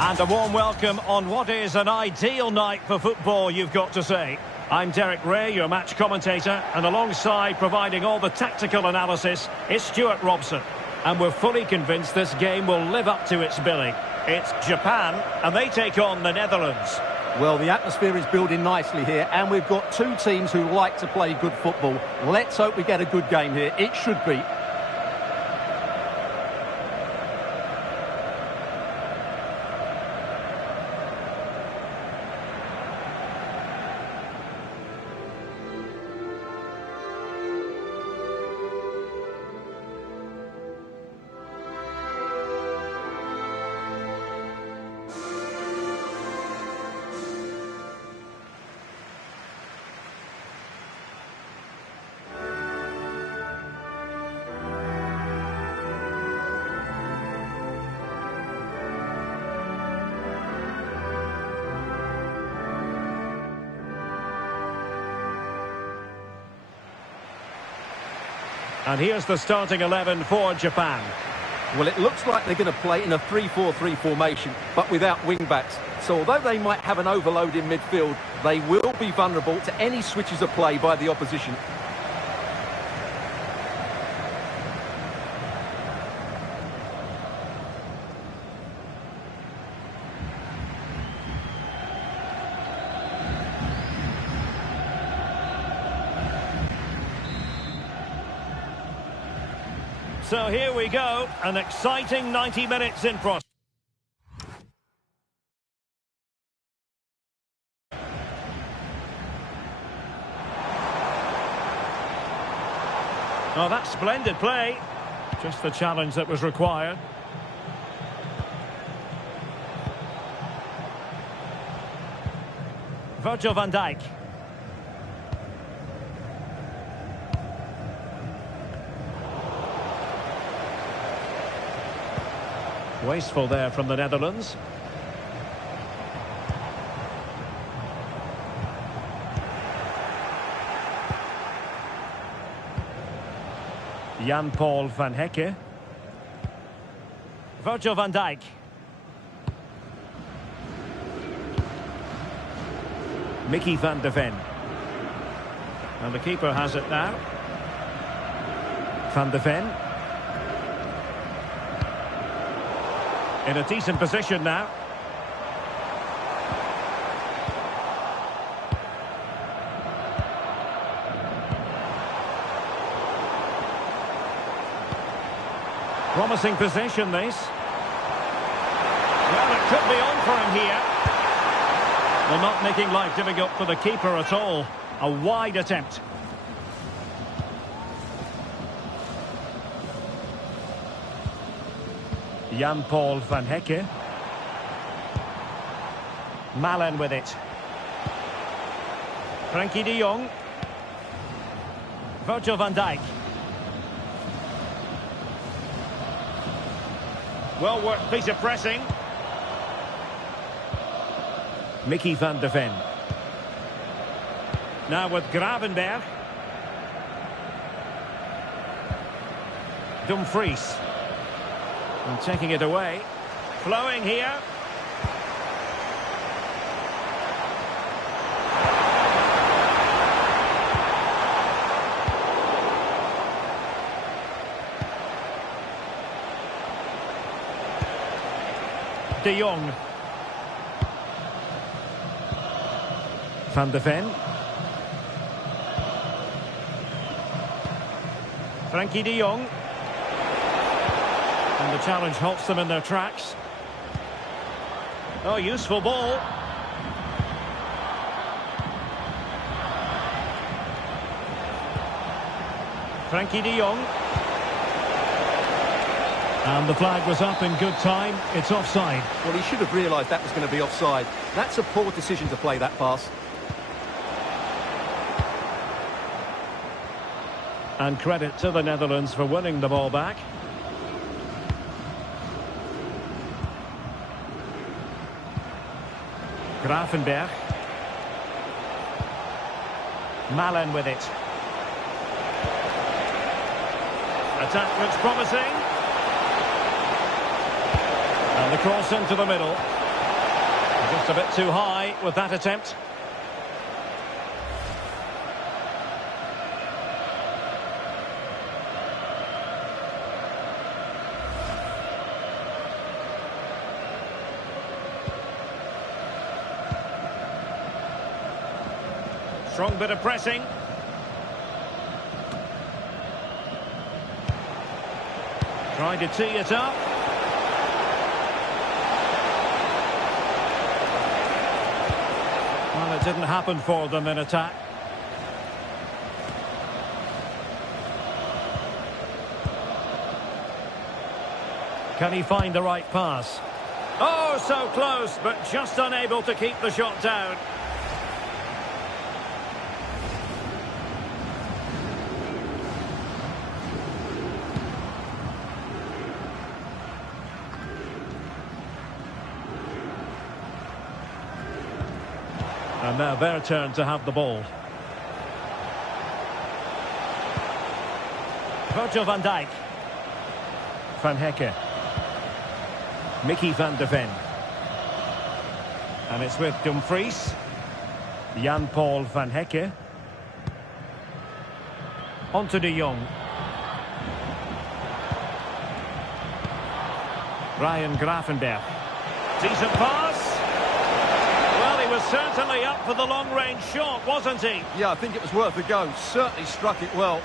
And a warm welcome on what is an ideal night for football, you've got to say. I'm Derek Ray, your match commentator, and alongside providing all the tactical analysis is Stuart Robson. And we're fully convinced this game will live up to its billing. It's Japan, and they take on the Netherlands. Well, the atmosphere is building nicely here, and we've got two teams who like to play good football. Let's hope we get a good game here. It should be. And here's the starting 11 for Japan. Well, it looks like they're going to play in a 3-4-3 formation, but without wing-backs. So although they might have an overload in midfield, they will be vulnerable to any switches of play by the opposition. So here we go, an exciting 90 minutes in process. Oh, that's splendid play. Just the challenge that was required. Virgil van Dijk. Wasteful there from the Netherlands. Jan-Paul van Hecke. Virgil van Dijk. Mickey van de Ven. And the keeper has it now. Van de Ven. In a decent position now. Promising position, this. Well, it could be on for him here. Well, not making life difficult for the keeper at all. A wide attempt. Jan-Paul van Hecke. Malen with it. Frenkie de Jong. Virgil van Dijk. Well-worked piece of pressing. Mickey van de Ven. Now with Gravenberg. Dumfries. And taking it away. Flowing here. De Jong. Van de Ven. Frenkie de Jong. And the challenge halts them in their tracks. Oh, useful ball. Frenkie de Jong. And the flag was up in good time. It's offside. Well, he should have realised that was going to be offside. That's a poor decision to play that pass. And credit to the Netherlands for winning the ball back. Gravenberg. Malen with it. Attack looks promising. And the cross into the middle. Just a bit too high with that attempt. Strong bit of pressing. Trying to tee it up. Well, it didn't happen for them in attack. Can he find the right pass? Oh, so close, but just unable to keep the shot down. And now their turn to have the ball. Virgil van Dijk. Van Hecke. Mickey van de Ven. And it's with Dumfries. Jan-Paul van Hecke. On to de Jong. Ryan Gravenberch. Decent pass. Well, he was certainly up for the long-range shot, wasn't he? Yeah, I think it was worth a go. Certainly struck it well.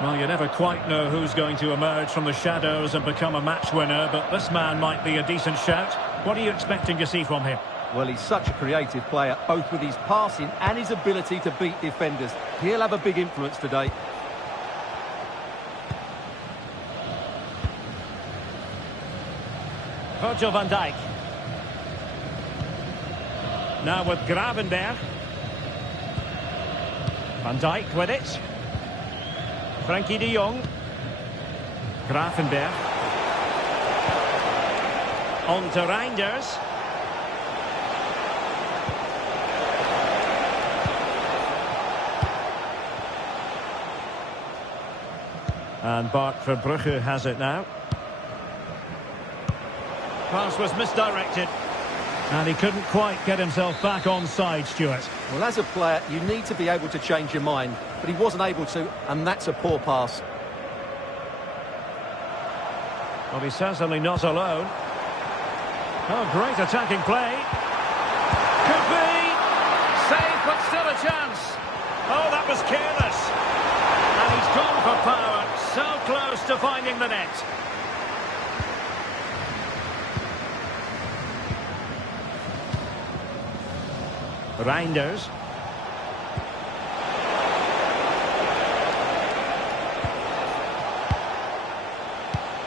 Well, you never quite know who's going to emerge from the shadows and become a match winner, but this man might be a decent shout. What are you expecting to see from him? Well, he's such a creative player, both with his passing and his ability to beat defenders. He'll have a big influence today. Virgil van Dijk. Now with Gravenberch. Van Dijk with it. Frenkie de Jong. Gravenberch. On to Reinders. And Bart Verbrugge has it now. Pass was misdirected. And he couldn't quite get himself back on side, Stuart. Well, as a player, you need to be able to change your mind. But he wasn't able to, and that's a poor pass. Well, he's certainly not alone. Oh, great attacking play. Could be. Save, but still a chance. Oh, that was careless. And he's gone for power. So close to finding the net. Reinders.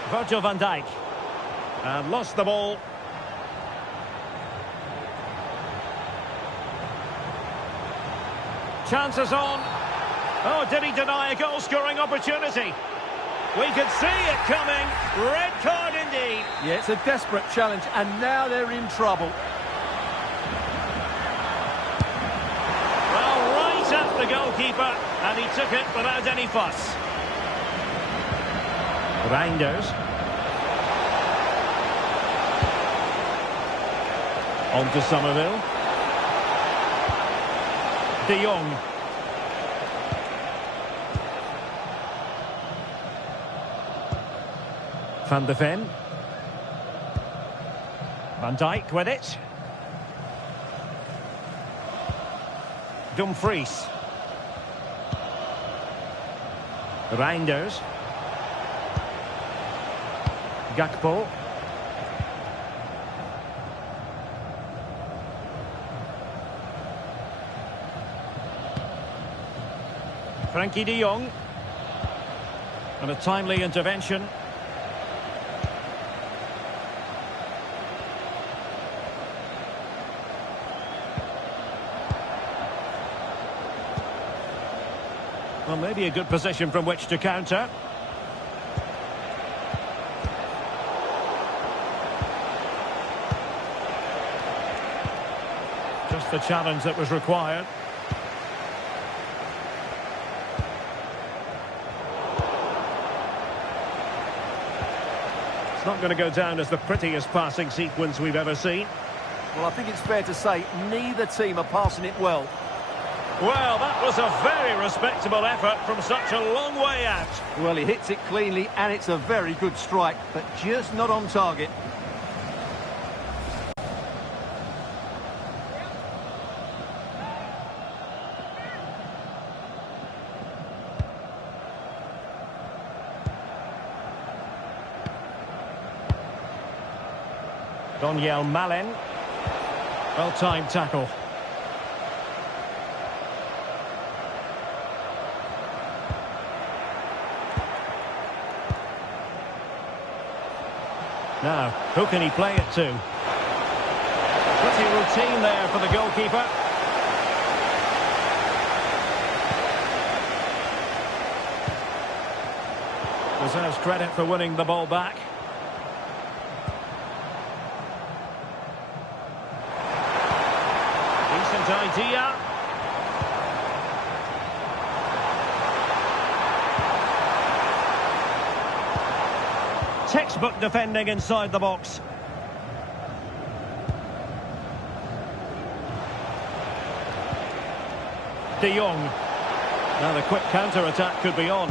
Virgil van Dijk. And lost the ball. Chances on. Oh, did he deny a goal-scoring opportunity? We could see it coming. Red card indeed. Yeah, it's a desperate challenge, and now they're in trouble. Well, right at the goalkeeper, and he took it without any fuss. Reinders. On to Somerville. De Jong. Van de Ven. Van Dijk with it. Dumfries. Reinders. Gakpo. Frenkie de Jong. And a timely intervention. Well, maybe a good position from which to counter. Just the challenge that was required. It's not going to go down as the prettiest passing sequence we've ever seen. Well, I think it's fair to say neither team are passing it well. Well, that was a very respectable effort from such a long way out. Well, he hits it cleanly, and it's a very good strike, but just not on target. Donyell Malen. Well-timed tackle. Now, who can he play it to? Pretty routine there for the goalkeeper. Deserves credit for winning the ball back. Dia. Textbook defending inside the box. De Jong. Now the quick counter-attack could be on.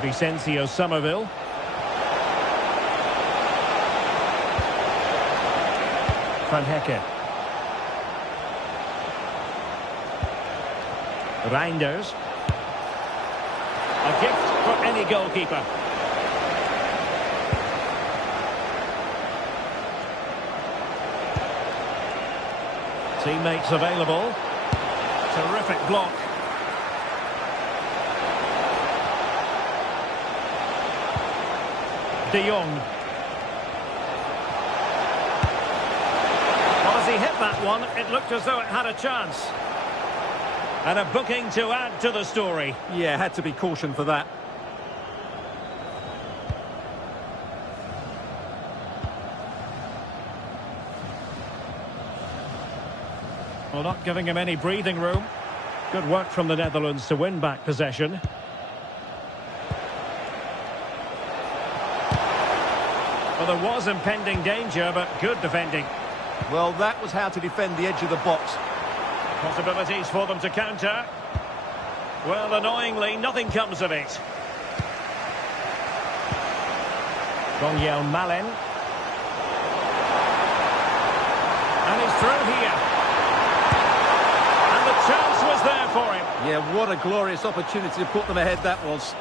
Vicencio Somerville. Van Hecke. Reinders. A gift for any goalkeeper. Teammates available. Terrific block. De Jong. Well, as he hit that one, it looked as though it had a chance. And a booking to add to the story. Yeah, had to be cautioned for that. Well, not giving him any breathing room. Good work from the Netherlands to win back possession. Well, there was impending danger, but good defending. Well, that was how to defend the edge of the box. Possibilities for them to counter. Well, annoyingly, nothing comes of it. Donyell Malen. And he's through here. And the chance was there for him. Yeah, what a glorious opportunity to put them ahead that was.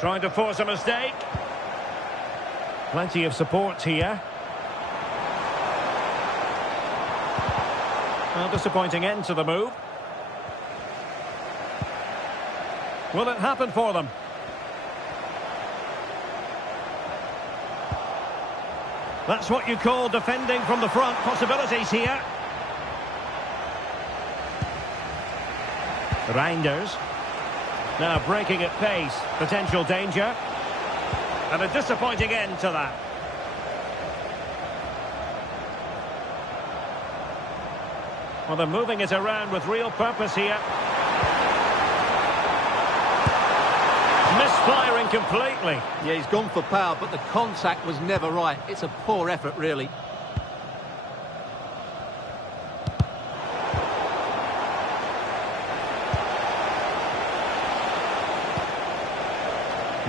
Trying to force a mistake. Plenty of support here. Well, disappointing end to the move. Will it happen for them? That's what you call defending from the front. Possibilities here. Reinders. Now breaking at pace. Potential danger. And a disappointing end to that. Well, they're moving it around with real purpose here. Misfiring completely. Yeah, he's gone for power, but the contact was never right. It's a poor effort, really.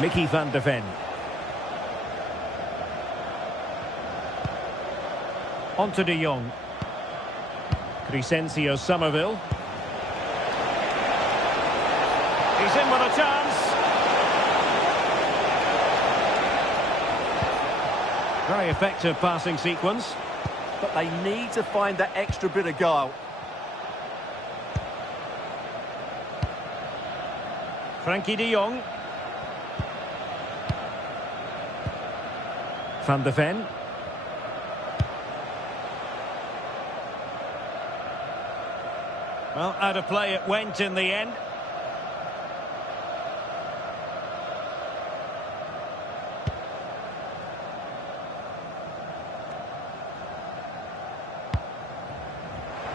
Mickey van de Ven. On to De Jong. Vicencio Somerville. He's in with a chance. Very effective passing sequence. But they need to find that extra bit of guile. Frankie de Jong. Van de Ven. Well, out of play it went in the end.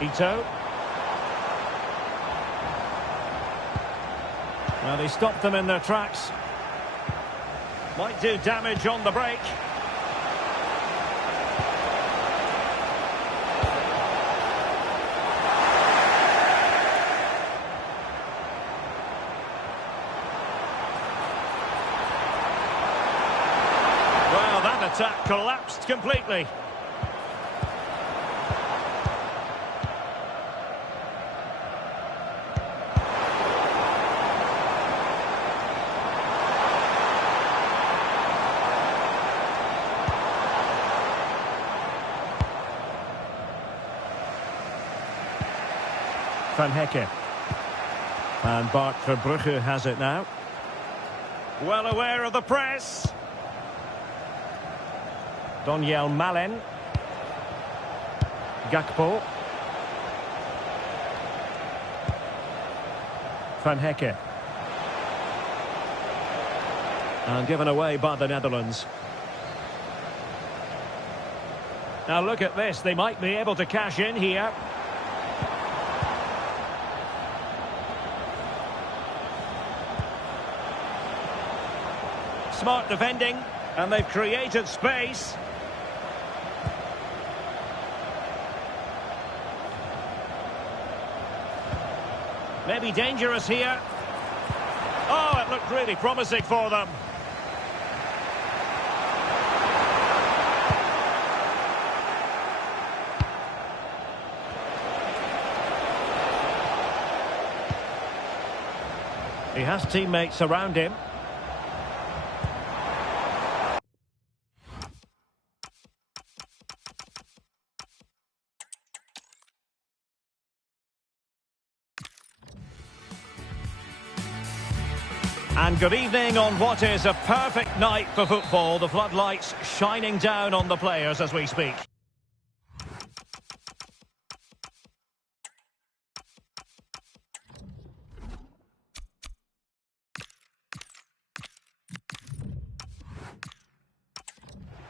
Ito. Well, they stopped them in their tracks. Might do damage on the break. Well, that attack collapsed completely. Van Hecke. And Bart Verbrugge has it now. Well aware of the press. Donyell Malen. Gakpo. Van Hecke. And given away by the Netherlands. Now look at this, they might be able to cash in here. Smart defending, and they've created space. Maybe dangerous here. Oh, it looked really promising for them. He has teammates around him. And good evening on what is a perfect night for football. The floodlights shining down on the players as we speak.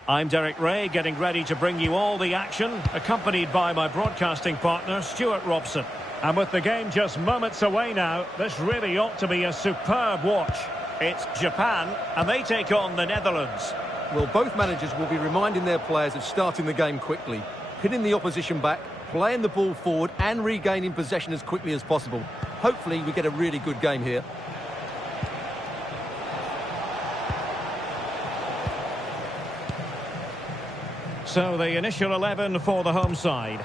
I'm Derek Ray, getting ready to bring you all the action, accompanied by my broadcasting partner, Stuart Robson. And with the game just moments away now, this really ought to be a superb watch. It's Japan, and they take on the Netherlands. Well, both managers will be reminding their players of starting the game quickly, pinning the opposition back, playing the ball forward and regaining possession as quickly as possible. Hopefully we get a really good game here. So the initial 11 for the home side.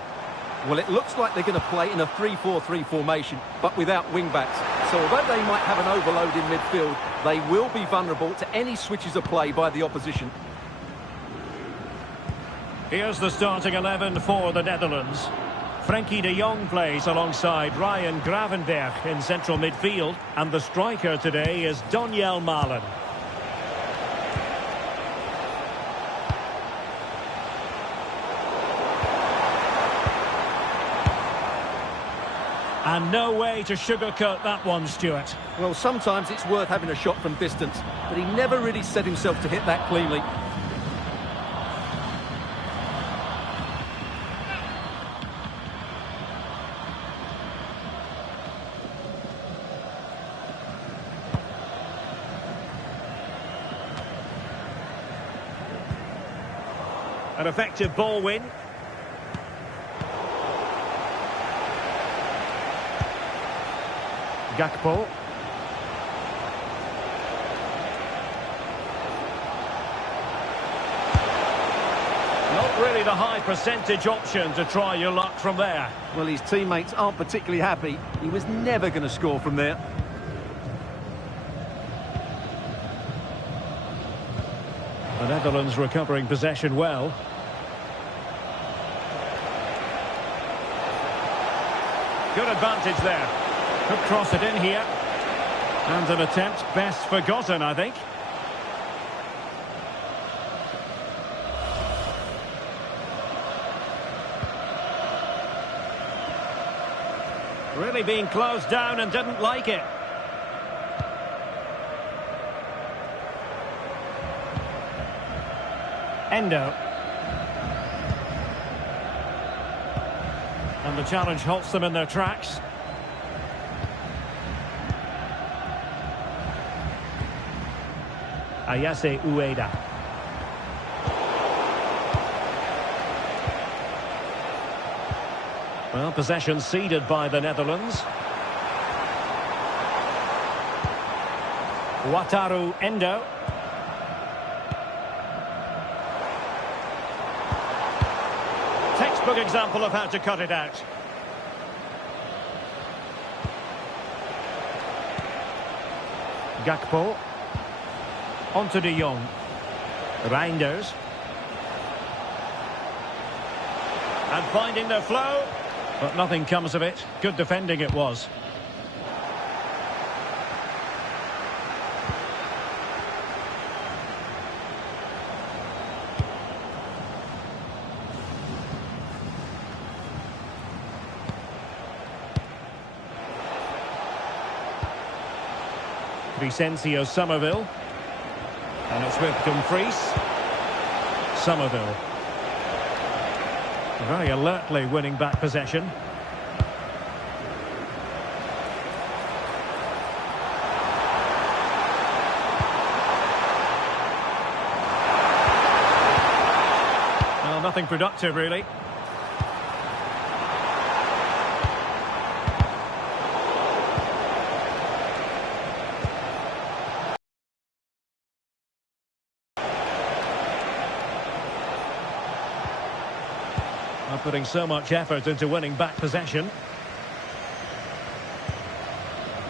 Well, it looks like they're going to play in a 3-4-3 formation, but without wing-backs. So although they might have an overload in midfield, they will be vulnerable to any switches of play by the opposition. Here's the starting 11 for the Netherlands. Frenkie de Jong plays alongside Ryan Gravenberch in central midfield. And the striker today is Donyell Malen. And no way to sugarcoat that one, Stuart. Well, sometimes it's worth having a shot from distance, but he never really set himself to hit that cleanly. An effective ball win. Gakpo. Not really the high percentage option to try your luck from there. Well, his teammates aren't particularly happy. He was never going to score from there. The Netherlands recovering possession well. Good advantage there. Could cross it in here. And an attempt best forgotten, I think. Really being closed down and didn't like it. Endo. And the challenge halts them in their tracks. Ayase Ueda. Well, possession ceded by the Netherlands. Wataru Endo. Textbook example of how to cut it out. Gakpo. On to de Jong. Reinders. And finding their flow. But nothing comes of it. Good defending it was. Vicencio Somerville. And it's with Dumfries. Somerville. Very alertly winning back possession. Well, nothing productive, really. Not putting so much effort into winning back possession.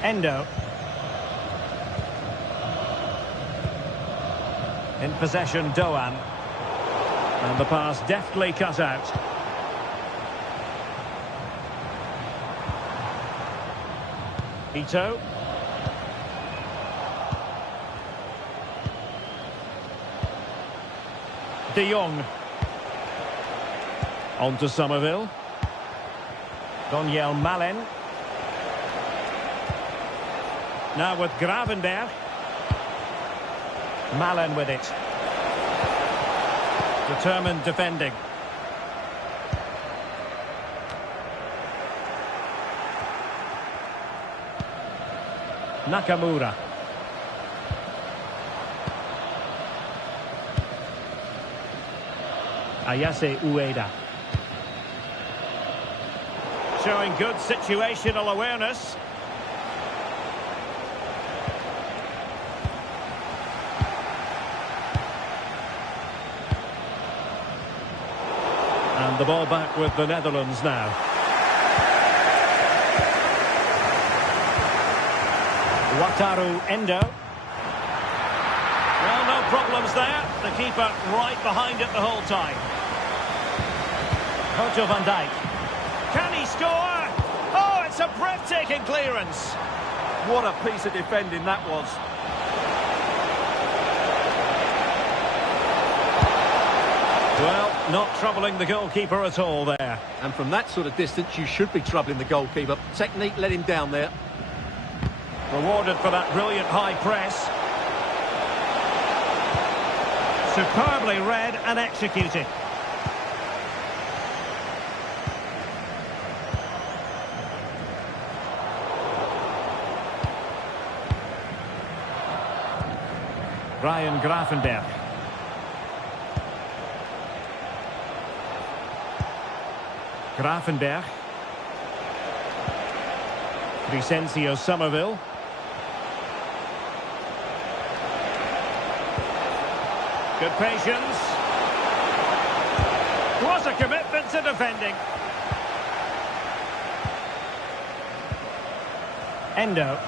Endo. In possession, Doan. And the pass deftly cut out. Ito. De Jong. On to Somerville. Daniel Malen. Now with Gravenberg. Malen with it. Determined defending. Nakamura. Ayase Ueda. Showing good situational awareness. And the ball back with the Netherlands now. Wataru Endo. Well, no problems there. The keeper right behind it the whole time. Virgil van Dijk. Can he score? Oh, it's a breathtaking clearance. What a piece of defending that was. Well, not troubling the goalkeeper at all there. And from that sort of distance, you should be troubling the goalkeeper. Technique let him down there. Rewarded for that brilliant high press. Superbly read and executed. Ryan Gravenberg. Gravenberg. Vicencio Somerville. Good patience. Was a commitment to defending. Endo.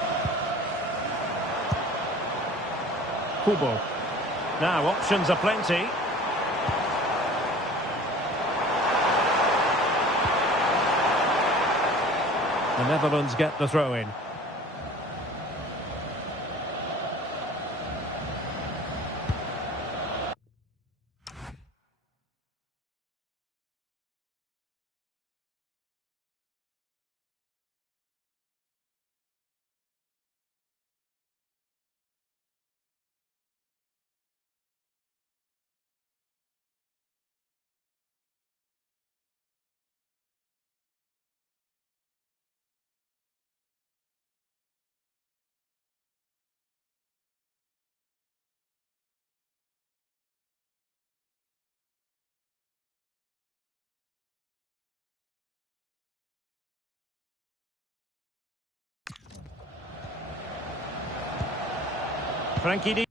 Kubo. Now options are plenty. The Netherlands get the throw in. Frankie D.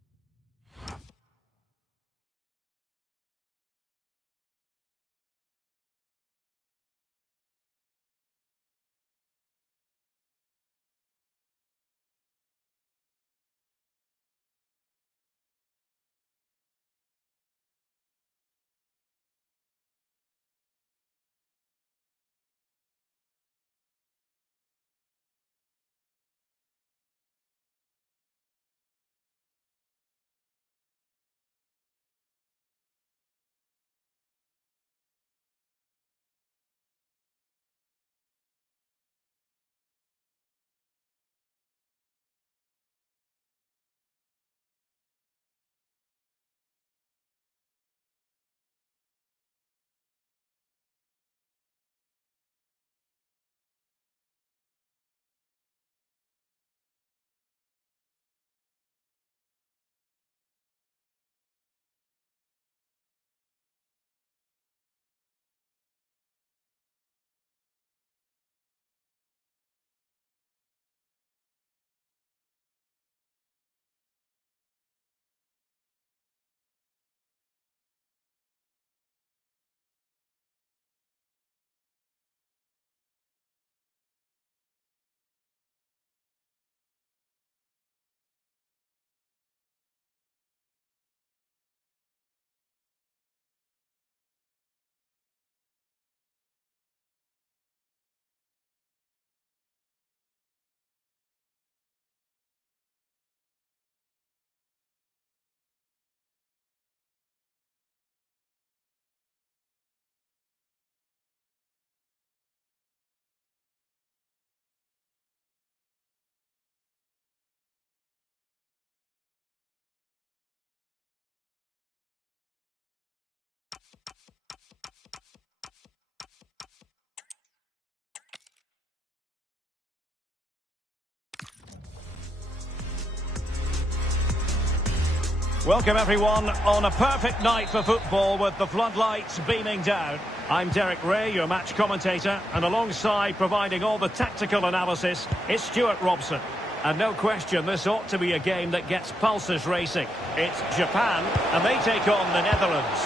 Welcome everyone on a perfect night for football with the floodlights beaming down. I'm Derek Ray, your match commentator, and alongside providing all the tactical analysis is Stuart Robson. And no question, this ought to be a game that gets pulses racing. It's Japan, and they take on the Netherlands.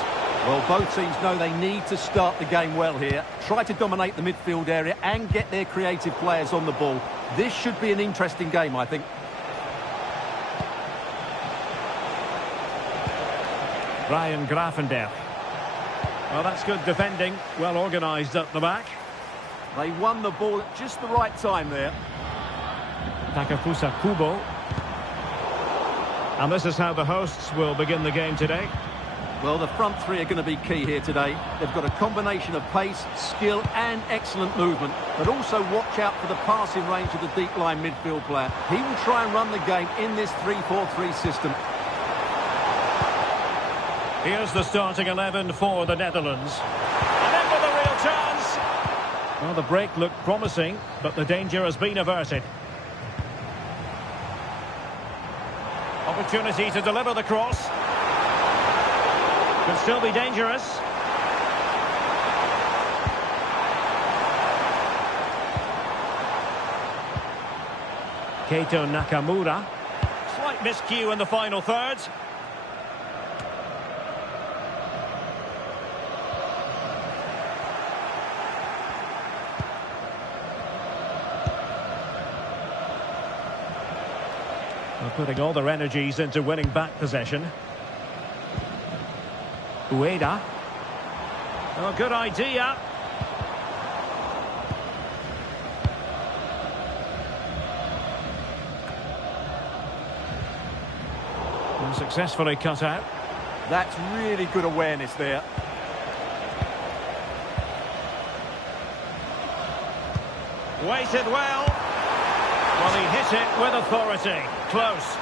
Well, both teams know they need to start the game well here. Try to dominate the midfield area and get their creative players on the ball. This should be an interesting game, I think. Ryan Grafenberg. Well, that's good defending. Well organised at the back. They won the ball at just the right time there. Takafusa Kubo. And this is how the hosts will begin the game today. Well, the front three are going to be key here today. They've got a combination of pace, skill and excellent movement, but also watch out for the passing range of the deep line midfield player. He will try and run the game in this 3-4-3 system. Here's the starting 11 for the Netherlands. And in with a real chance. Well, the break looked promising, but the danger has been averted. Opportunity to deliver the cross. Could still be dangerous. Keito Nakamura. Slight miscue in the final third. They're putting all their energies into winning back possession. Ueda. Oh, good idea. And successfully cut out. That's really good awareness there. Waited well. Well, he hit it with authority. Close.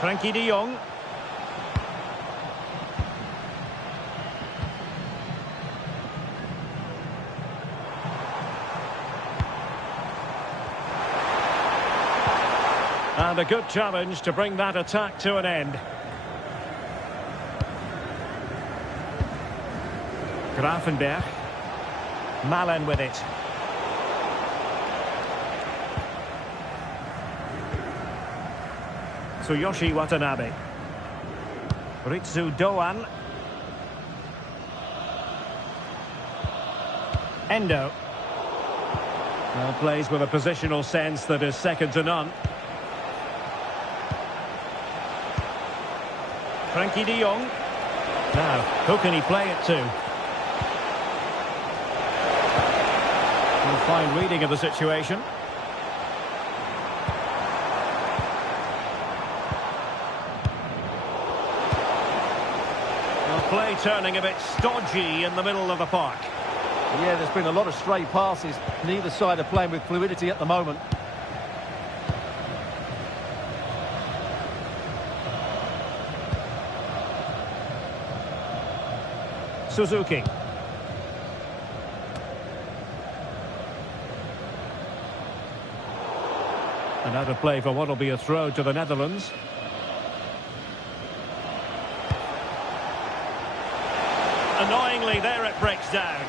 Frankie de Jong. And a good challenge to bring that attack to an end. Grafenberg. Malen with it. Tsuyoshi Watanabe. Ritsu Doan. Endo. Well, plays with a positional sense that is second to none. Frankie de Jong. Now, who can he play it to? A fine reading of the situation. Well, play turning a bit stodgy in the middle of the park. Yeah, there's been a lot of stray passes. Neither side are playing with fluidity at the moment. Suzuki. And out of play for what will be a throw to the Netherlands. Annoyingly, there it breaks down.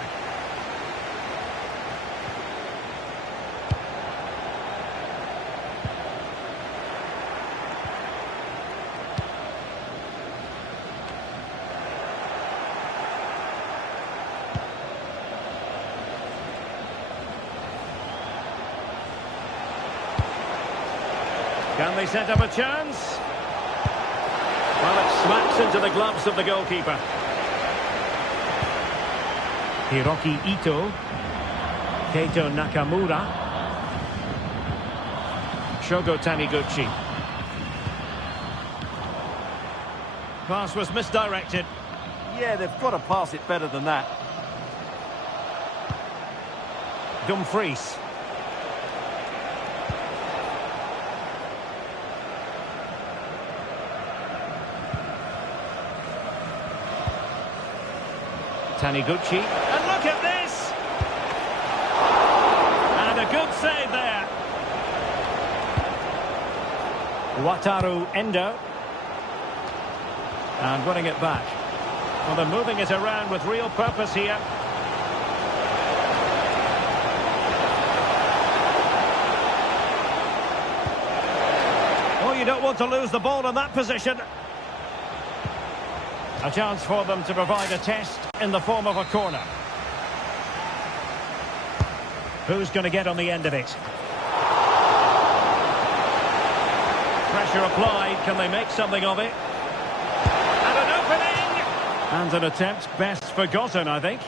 Can they set up a chance? Well, it smacks into the gloves of the goalkeeper. Hiroki Ito. Keito Nakamura. Shogo Taniguchi. Pass was misdirected. Yeah, they've got to pass it better than that. Dumfries. Taniguchi. And look at this! And a good save there. Wataru Endo. And winning it back. Well, they're moving it around with real purpose here. Oh, you don't want to lose the ball in that position. A chance for them to provide a test in the form of a corner. Who's going to get on the end of it? Pressure applied. Can they make something of it? And an opening! And an attempt best forgotten, I think.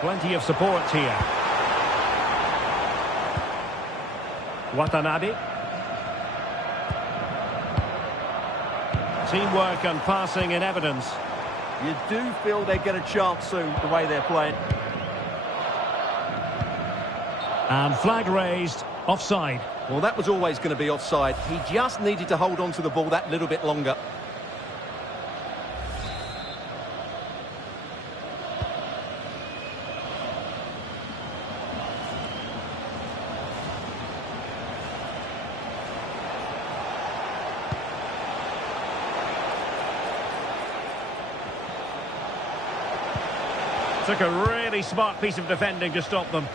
Plenty of support here. Watanabe. Teamwork and passing in evidence. You do feel they get a chance soon, the way they're playing. And flag raised, offside. Well, that was always going to be offside. He just needed to hold on to the ball that little bit longer. Took a really smart piece of defending to stop them.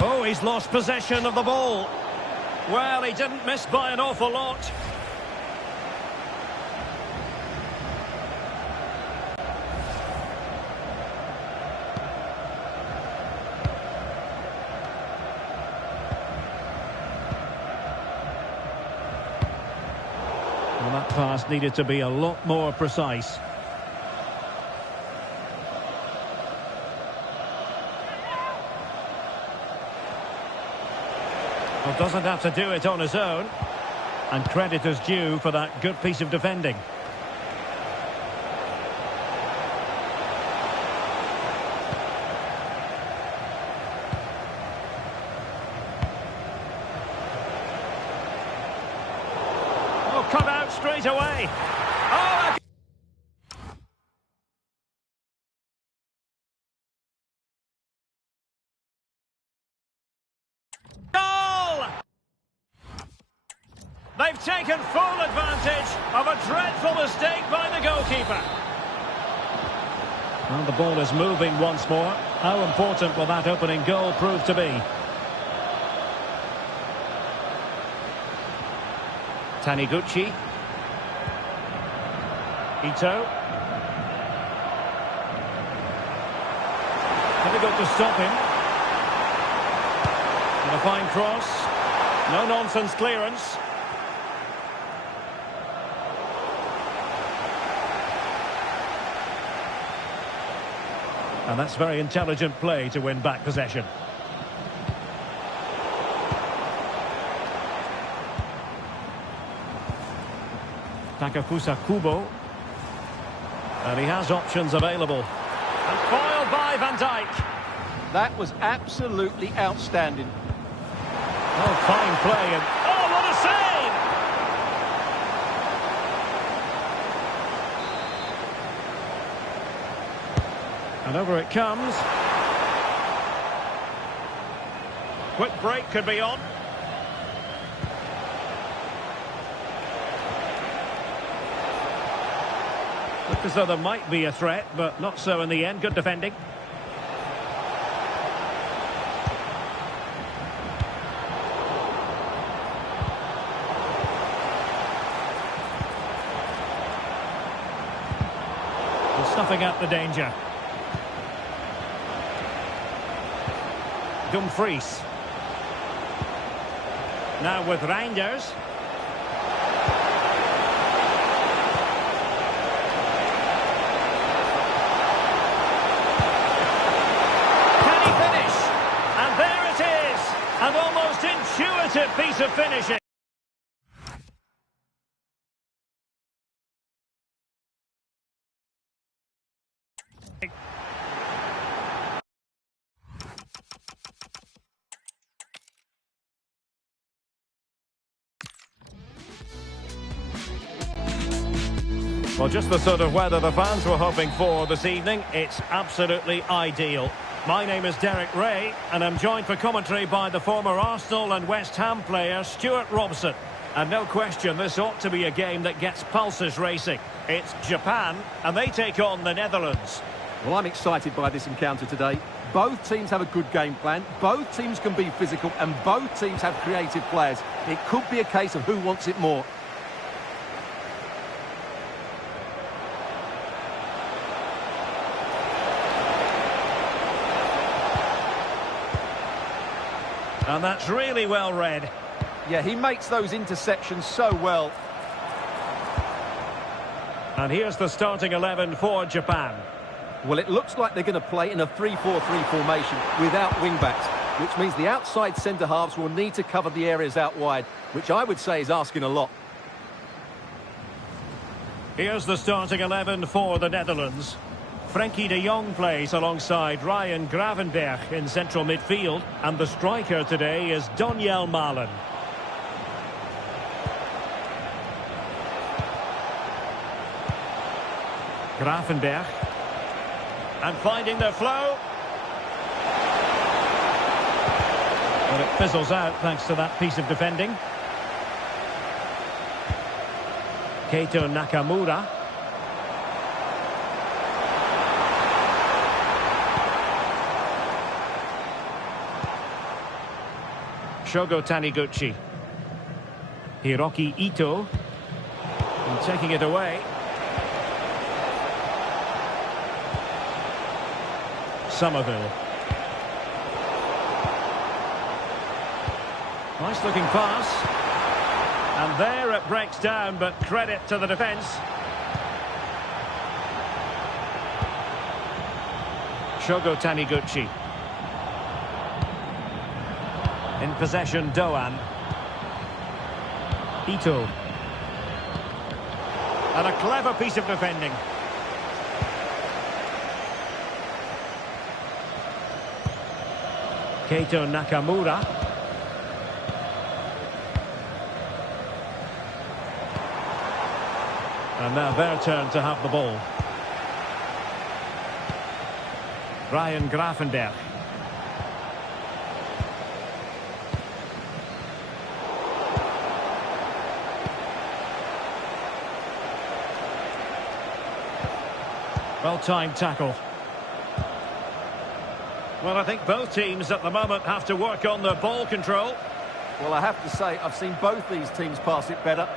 Oh, he's lost possession of the ball. Well, he didn't miss by an awful lot. Well, that pass needed to be a lot more precise. Well, doesn't have to do it on his own. And credit is due for that good piece of defending. Oh, cut out straight away. Oh, goal! They've taken full advantage of a dreadful mistake by the goalkeeper. Well, the ball is moving once more. How important will that opening goal prove to be? Taniguchi. Ito. Difficult to stop him. And a fine cross. No-nonsense clearance. And that's very intelligent play to win back possession. Takafusa Kubo. And he has options available. And foiled by Van Dijk. That was absolutely outstanding. Oh, fine play. And oh, what a save! And over it comes. Quick break could be on. Looked as though there might be a threat, but not so in the end. Good defending. Snuffing out the danger. Dumfries. Now with Reinders. Superlative piece of finishing. Well, just the sort of weather the fans were hoping for this evening. It's absolutely ideal. My name is Derek Ray, and I'm joined for commentary by the former Arsenal and West Ham player Stuart Robson. And no question, this ought to be a game that gets pulses racing. It's Japan, and they take on the Netherlands. Well, I'm excited by this encounter today. Both teams have a good game plan, both teams can be physical, and both teams have creative players. It could be a case of who wants it more. And that's really well read. Yeah, he makes those interceptions so well. And here's the starting 11 for Japan. Well, it looks like they're going to play in a 3-4-3 formation without wing-backs, which means the outside centre-halves will need to cover the areas out wide, which I would say is asking a lot. Here's the starting 11 for the Netherlands. Frenkie de Jong plays alongside Ryan Gravenberch in central midfield, and the striker today is Donyell Malen. Gravenberch, and finding the flow. But it fizzles out thanks to that piece of defending. Keito Nakamura. Shogo Taniguchi. Hiroki Ito. And taking it away. Somerville. Nice looking pass. And there it breaks down, but credit to the defence. Shogo Taniguchi. In possession, Doan. Ito. And a clever piece of defending. Keito Nakamura. And now their turn to have the ball. Ryan Gravenberch. Well-timed tackle. Well, I think both teams at the moment have to work on their ball control. Well, I have to say, I've seen both these teams pass it better.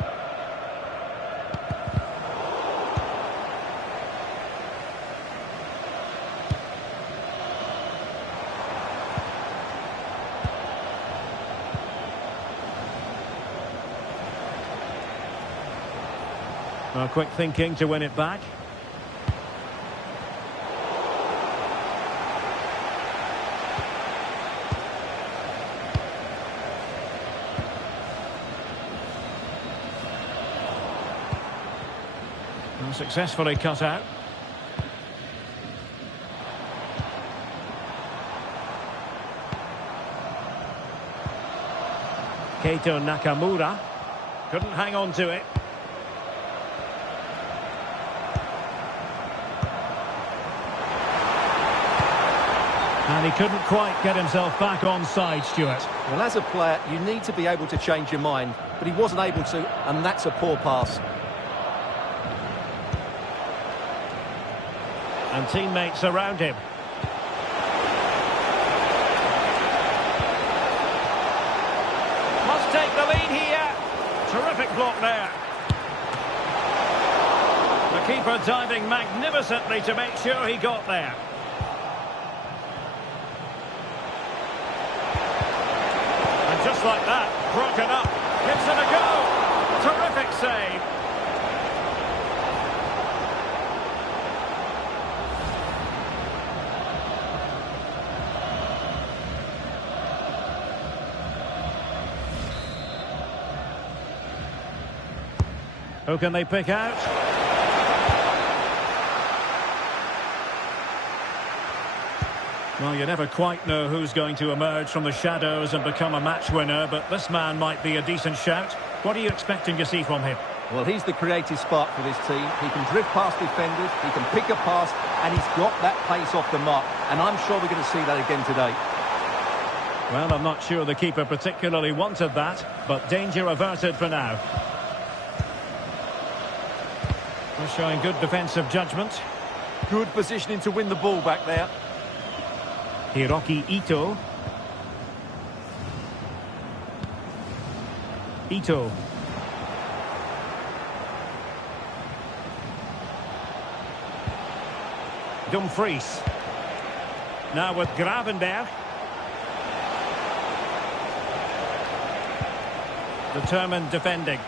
Well, quick thinking to win it back. Successfully cut out. Keito Nakamura couldn't hang on to it. And he couldn't quite get himself back on side, Stuart. Well, as a player, you need to be able to change your mind, but he wasn't able to, and that's a poor pass. And teammates around him. Must take the lead here. Terrific block there. The keeper diving magnificently to make sure he got there. And just like that, broken up. Gives it a go. Terrific save. Who can they pick out? Well, you never quite know who's going to emerge from the shadows and become a match winner, but this man might be a decent shout. What are you expecting to see from him? Well, he's the creative spark for this team. He can drift past defenders, he can pick a pass, and he's got that pace off the mark. And I'm sure we're going to see that again today. Well, I'm not sure the keeper particularly wanted that, but danger averted for now. We're showing good defensive judgment. Good positioning to win the ball back there. Hiroki Ito. Ito. Dumfries. Now with Gravenberg. Determined defending.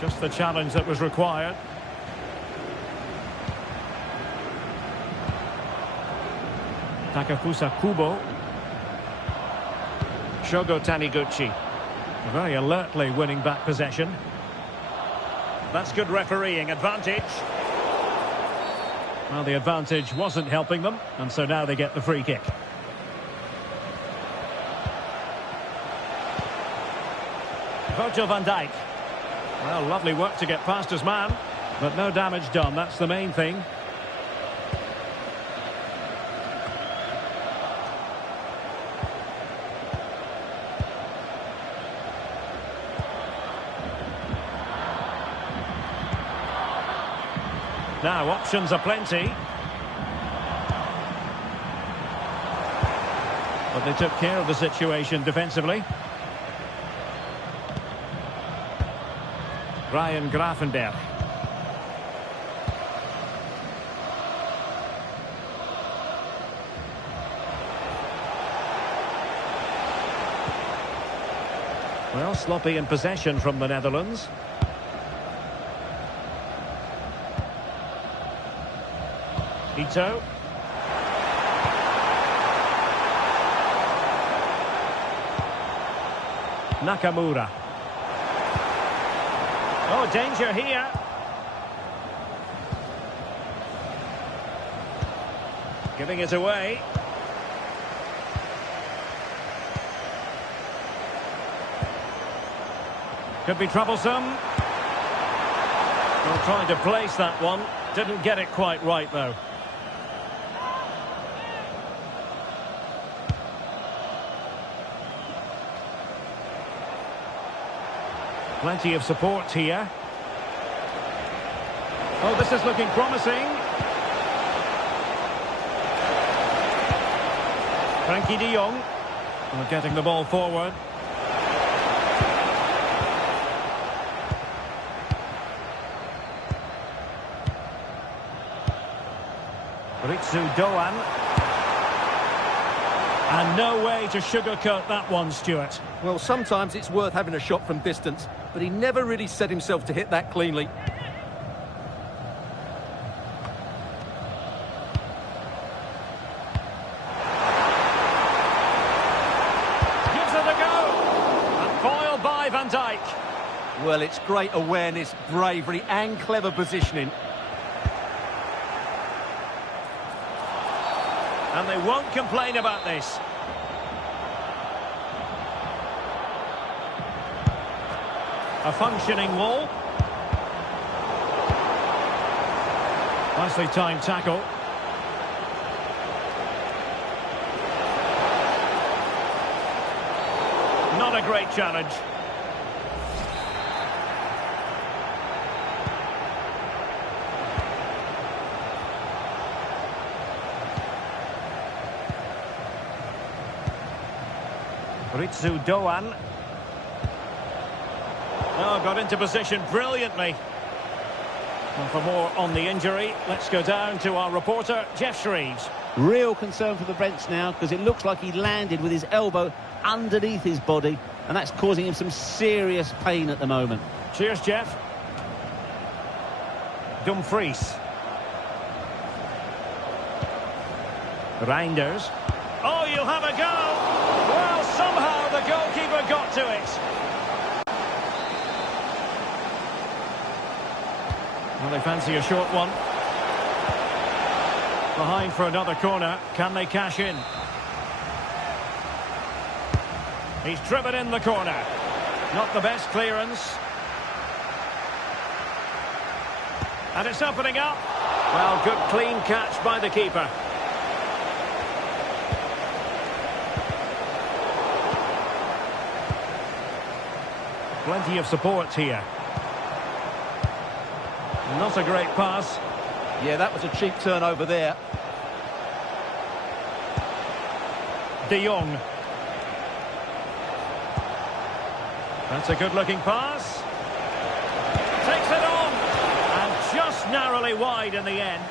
Just the challenge that was required. Takafusa Kubo. Shogo Taniguchi. Very alertly winning back possession. That's good refereeing. Advantage. Well, the advantage wasn't helping them, and so now they get the free kick. Virgil van Dijk. Well, lovely work to get past his man, but no damage done. That's the main thing. Now, options are plenty. But they took care of the situation defensively. Ryan Gravenberg. Well, sloppy in possession from the Netherlands. Ito. Nakamura. Oh, danger here. Giving it away. Could be troublesome. Well, trying to place that one. Didn't get it quite right, though. Plenty of support here. Oh, this is looking promising. Frankie de Jong. Well, getting the ball forward. Ritsu Doan. And no way to sugarcoat that one, Stuart. Well, sometimes it's worth having a shot from distance, but he never really set himself to hit that cleanly. Gives it a go. And foiled by Van Dijk. Well, it's great awareness, bravery and clever positioning. And they won't complain about this. A functioning wall. Nicely timed tackle. Not a great challenge. Ritsu Doan. Oh, got into position brilliantly. And for more on the injury, let's go down to our reporter, Jeff Shreves. Real concern for the Brents now, because it looks like he landed with his elbow underneath his body, and that's causing him some serious pain at the moment. Cheers, Jeff. Dumfries. Reinders. Oh, you'll have a go. Well, somehow the goalkeeper got to it. Well, they fancy a short one. Behind for another corner. Can they cash in? He's driven in the corner. Not the best clearance. And it's opening up. Well, good clean catch by the keeper. Plenty of support here. Not a great pass. Yeah, that was a cheap turnover there. De Jong. That's a good-looking pass. Takes it on. And just narrowly wide in the end.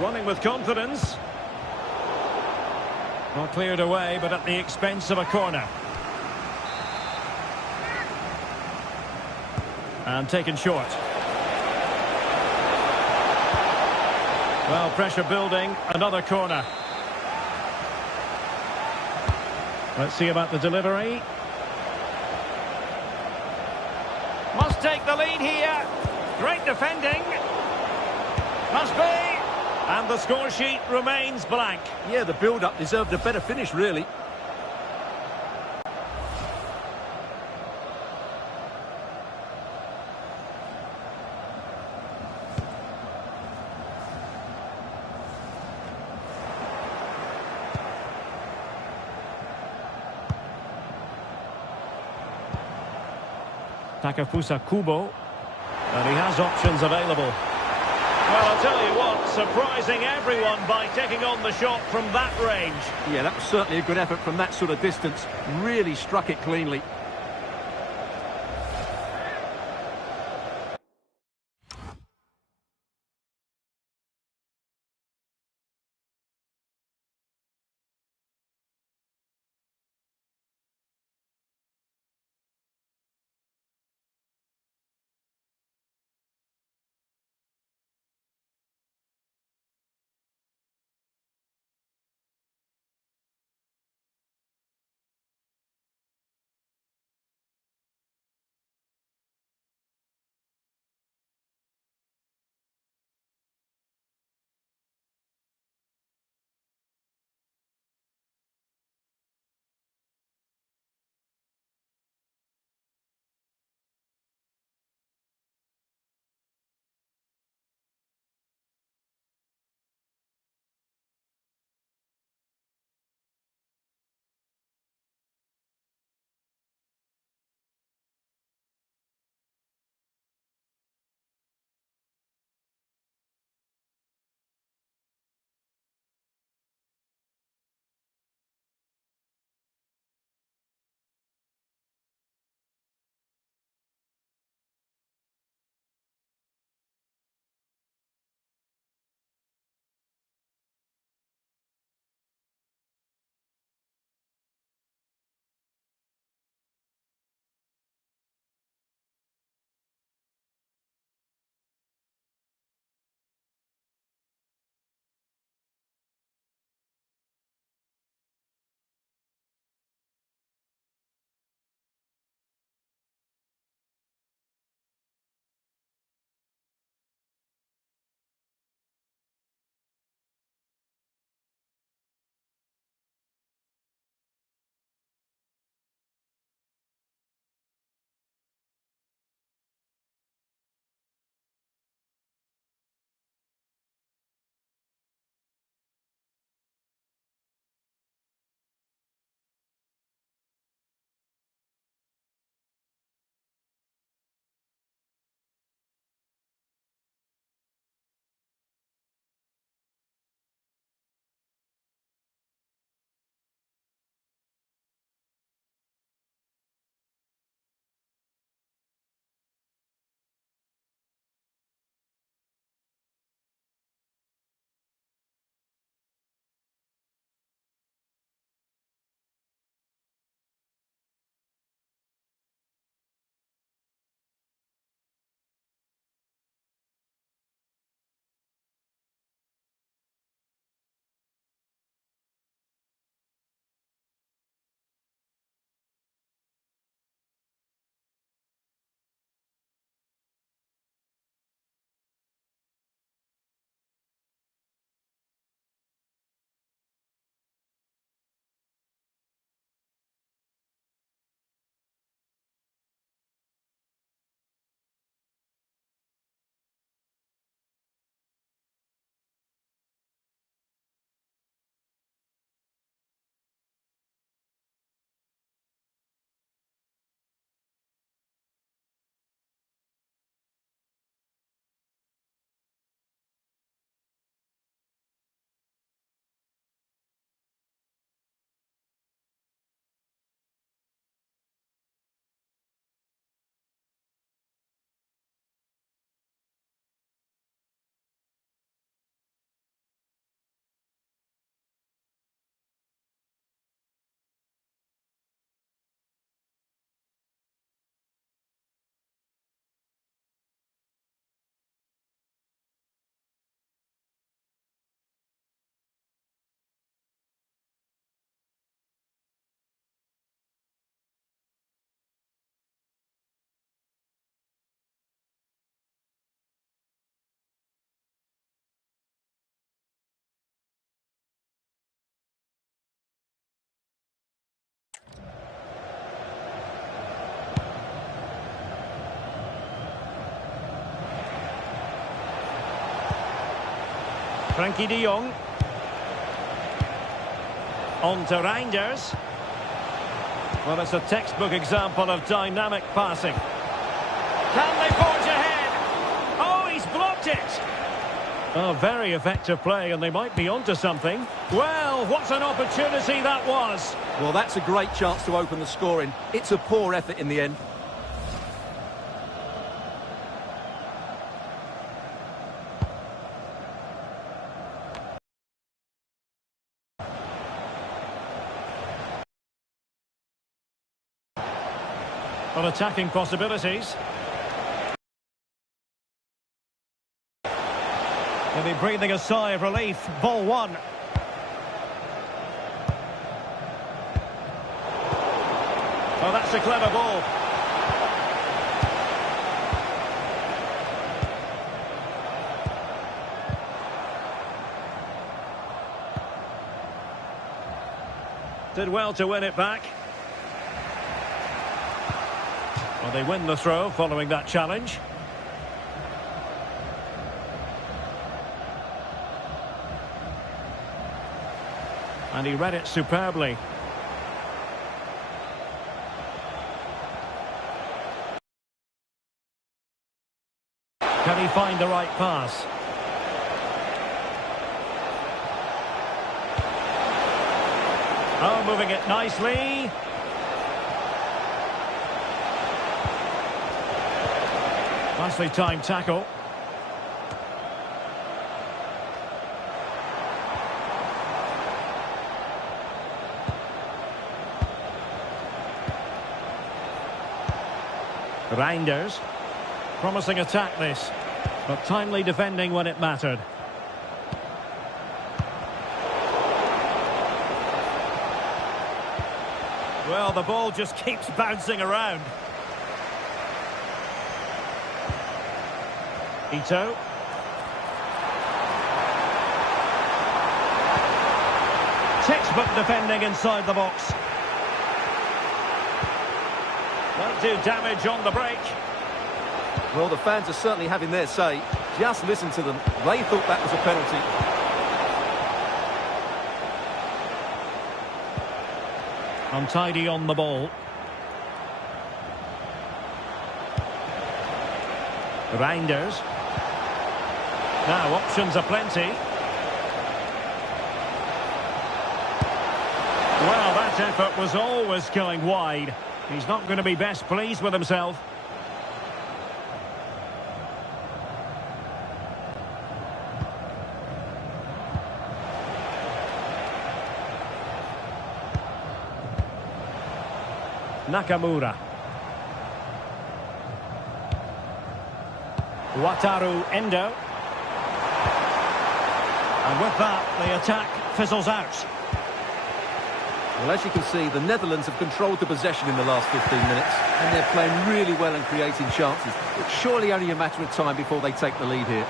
Running with confidence. Not cleared away, but at the expense of a corner. And taken short. Well, pressure building. Another corner. Let's see about the delivery. Must take the lead here. Great defending. Must be. And the score sheet remains blank. Yeah, the build-up deserved a better finish, really. Takefusa Kubo. And he has options available. Well, I'll tell you what, surprising everyone by taking on the shot from that range. Yeah, that was certainly a good effort from that sort of distance. Really struck it cleanly. Frankie de Jong. On to Reinders. Well, it's a textbook example of dynamic passing. Can they forge ahead? Oh, he's blocked it. Oh, very effective play, and they might be onto something. Well, what an opportunity that was. Well, that's a great chance to open the scoring. It's a poor effort in the end. On attacking possibilities. They'll be breathing a sigh of relief. Ball one. Oh, that's a clever ball. Did well to win it back. Well, they win the throw following that challenge. And he read it superbly. Can he find the right pass? Oh, moving it nicely. Nicely timed tackle. Reinders. Promising attack this, but timely defending when it mattered. Well, the ball just keeps bouncing around. Ito. Textbook defending inside the box. Won't do damage on the break. Well, the fans are certainly having their say. Just listen to them. They thought that was a penalty. Untidy on the ball. Reinders. Now options are plenty. Well, that effort was always going wide. He's not going to be best pleased with himself. Nakamura. Wataru Endo. And with that, the attack fizzles out. Well, as you can see, the Netherlands have controlled the possession in the last 15 minutes, and they're playing really well and creating chances. It's surely only a matter of time before they take the lead here.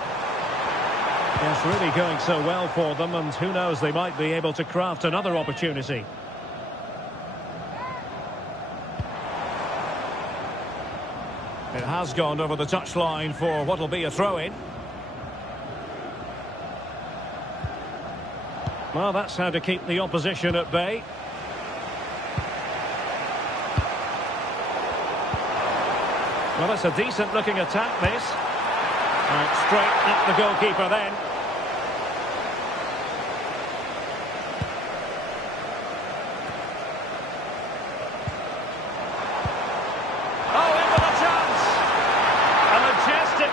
Yes, really going so well for them, and who knows, they might be able to craft another opportunity. It has gone over the touchline for what will be a throw-in. Well, that's how to keep the opposition at bay. Well, it's a decent-looking attack, this. And straight at the goalkeeper then.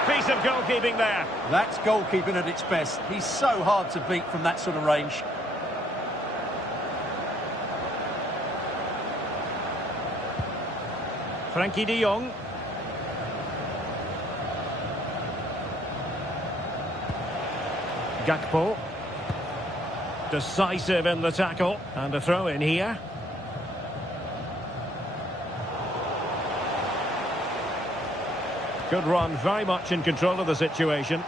Piece of goalkeeping there. That's goalkeeping at its best. He's so hard to beat from that sort of range. Frankie de Jong. Gakpo. Decisive in the tackle. And a throw in here. Good run, very much in control of the situation.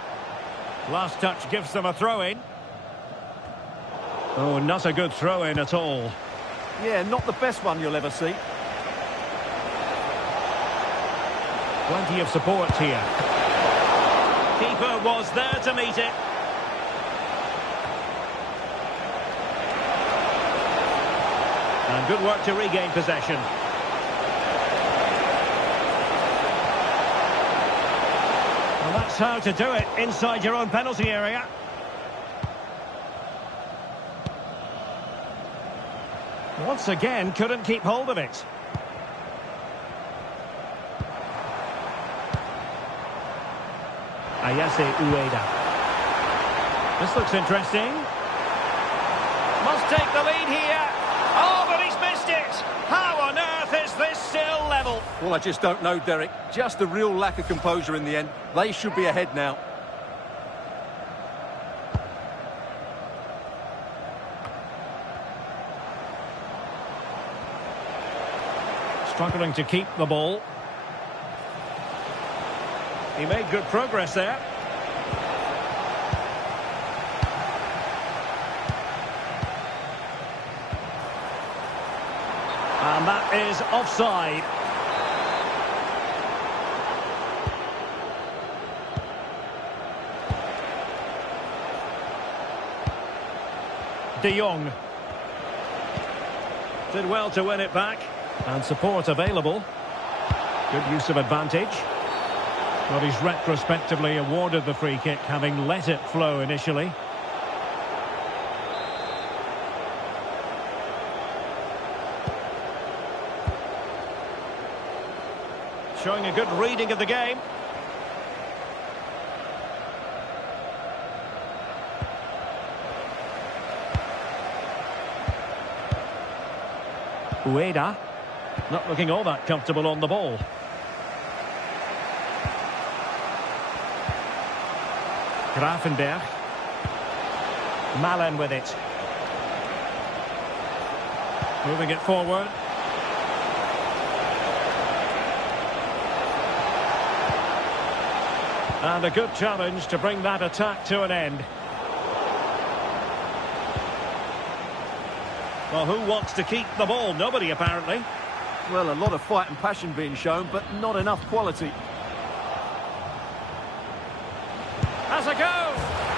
Last touch gives them a throw-in. Oh, not a good throw-in at all. Yeah, not the best one you'll ever see. Plenty of support here. Keeper was there to meet it. And good work to regain possession. Well, that's how to do it inside your own penalty area. Once again, couldn't keep hold of it. Ayase Ueda. This looks interesting. Must take the lead here. Oh, but he's missed it. How on earth is this still level? Well, I just don't know, Derek. Just a real lack of composure in the end. They should be ahead now. Struggling to keep the ball. He made good progress there. And that is offside. De Jong. Did well to win it back. And support available. Good use of advantage. But he's retrospectively awarded the free kick, having let it flow initially. Showing a good reading of the game. Ueda. Not looking all that comfortable on the ball. Grafenberg. Malen with it. Moving it forward. And a good challenge to bring that attack to an end. Well, who wants to keep the ball? Nobody, apparently. Well, a lot of fight and passion being shown, but not enough quality. Has a go!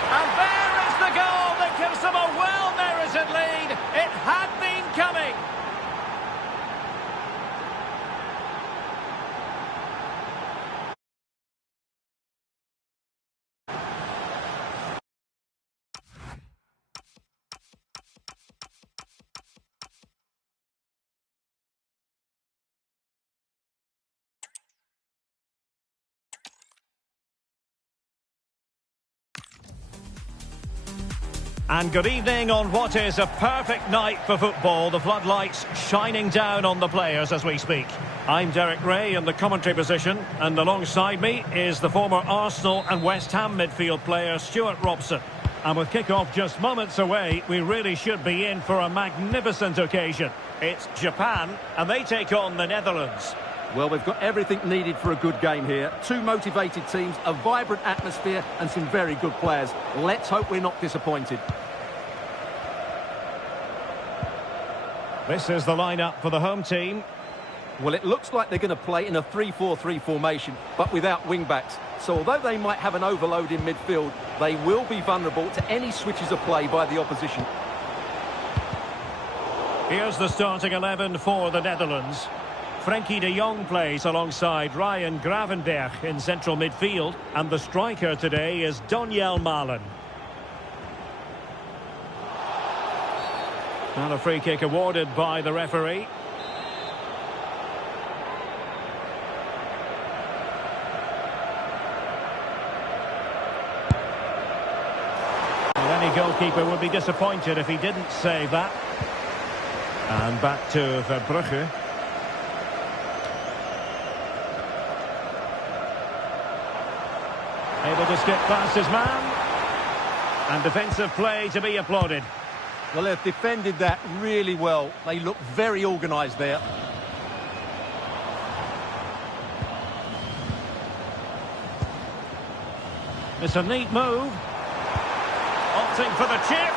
And there is the goal that gives them a well-merited lead. It had been coming. And good evening on what is a perfect night for football. The floodlights shining down on the players as we speak. I'm Derek Ray in the commentary position, and alongside me is the former Arsenal and West Ham midfield player Stuart Robson. And with kick-off just moments away, we really should be in for a magnificent occasion. It's Japan, and they take on the Netherlands. Well, we've got everything needed for a good game here. Two motivated teams, a vibrant atmosphere and some very good players. Let's hope we're not disappointed. This is the lineup for the home team. Well, it looks like they're going to play in a 3-4-3 formation, but without wing-backs. So although they might have an overload in midfield, they will be vulnerable to any switches of play by the opposition. Here's the starting 11 for the Netherlands. Frenkie de Jong plays alongside Ryan Gravenberch in central midfield, and the striker today is Donyell Malen. And a free kick awarded by the referee. Well, any goalkeeper would be disappointed if he didn't save that. And back to Verbrugge. Able to skip past his man. And defensive play to be applauded. Well, they've defended that really well. They look very organised there. It's a neat move. Opting for the chip.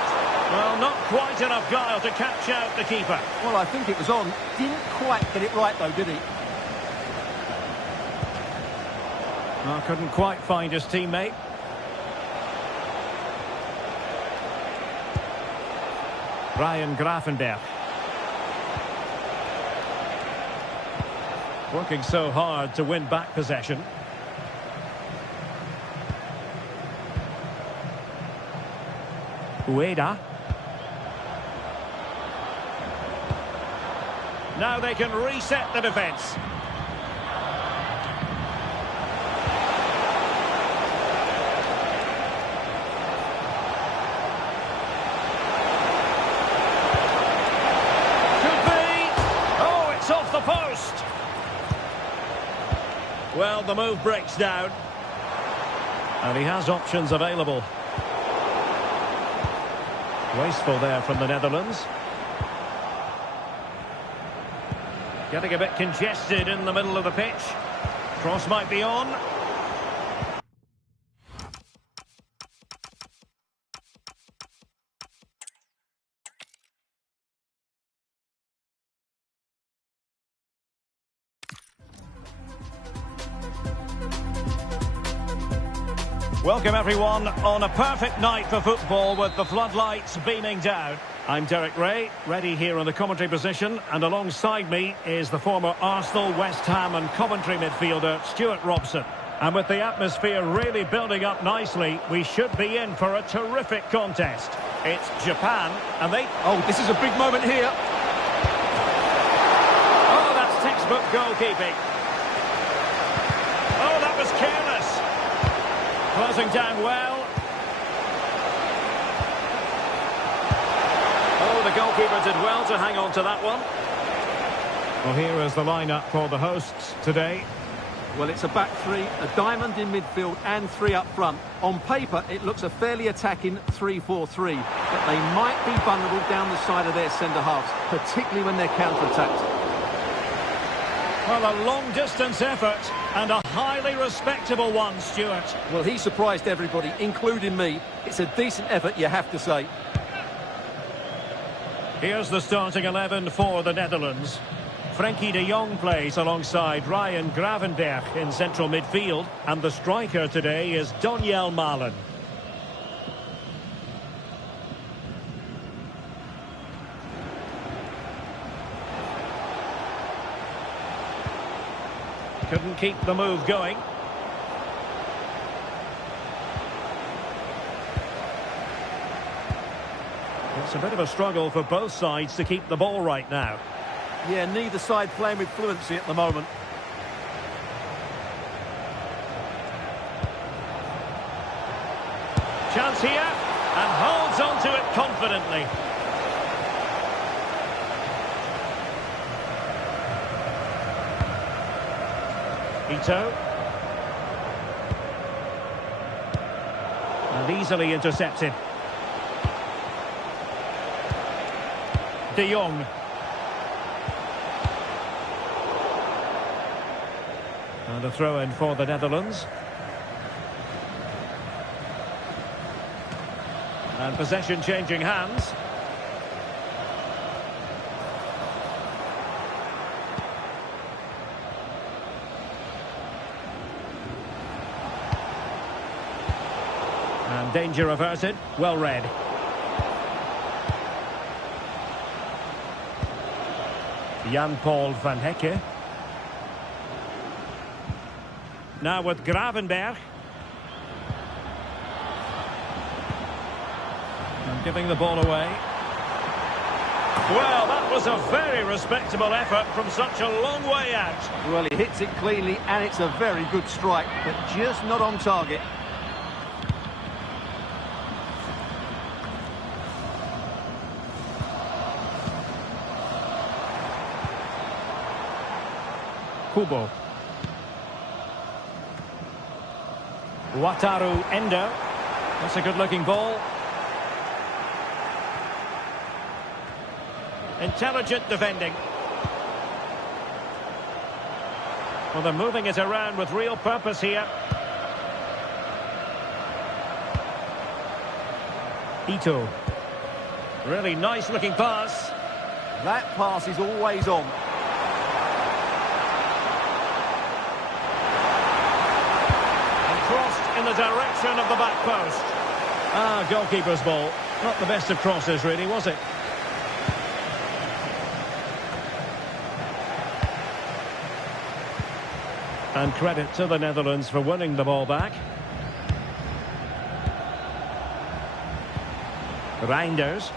Well, not quite enough guile to catch out the keeper. Well, I think it was on. Didn't quite get it right, though, did he? Well, couldn't quite find his teammate. Ryan Gravenberch. Working so hard to win back possession. Ueda. Now they can reset the defence. Could be. Oh, it's off the post. Well, the move breaks down. And he has options available. Wasteful there from the Netherlands. Getting a bit congested in the middle of the pitch. Cross might be on. Welcome everyone on a perfect night for football with the floodlights beaming down. I'm Derek Ray, ready here in the commentary position, and alongside me is the former Arsenal, West Ham and Coventry midfielder Stuart Robson. And with the atmosphere really building up nicely, we should be in for a terrific contest. It's Japan, and they... Oh, this is a big moment here. Oh, that's textbook goalkeeping. Oh, that was careless. Closing down well. Oh, the goalkeeper did well to hang on to that one. Well, here is the lineup for the hosts today. Well, it's a back three, a diamond in midfield and three up front. On paper, it looks a fairly attacking 3-4-3, but they might be vulnerable down the side of their centre-halves, particularly when they're counter-attacked. Well, a long-distance effort and a highly respectable one, Stuart. Well, he surprised everybody, including me. It's a decent effort, you have to say. Here's the starting 11 for the Netherlands. Frenkie de Jong plays alongside Ryan Gravenberch in central midfield, and the striker today is Donyell Malen. Couldn't keep the move going. It's a bit of a struggle for both sides to keep the ball right now. Yeah, neither side playing with fluency at the moment. Chance here, and holds on to it confidently. Ito. And easily intercepted. De Jong. And a throw-in for the Netherlands. And possession changing hands. And danger averted. Well read. Jan-Paul van Hecke. Now with Gravenberch. And giving the ball away. Well, that was a very respectable effort from such a long way out. Well, he hits it cleanly and it's a very good strike, but just not on target. Kubo. Wataru Endo. That's a good-looking ball. Intelligent defending. Well, they're moving it around with real purpose here. Ito. Really nice-looking pass. That pass is always on. Crossed in the direction of the back post. Ah, goalkeeper's ball. Not the best of crosses, really, was it? And credit to the Netherlands for winning the ball back. Reinders.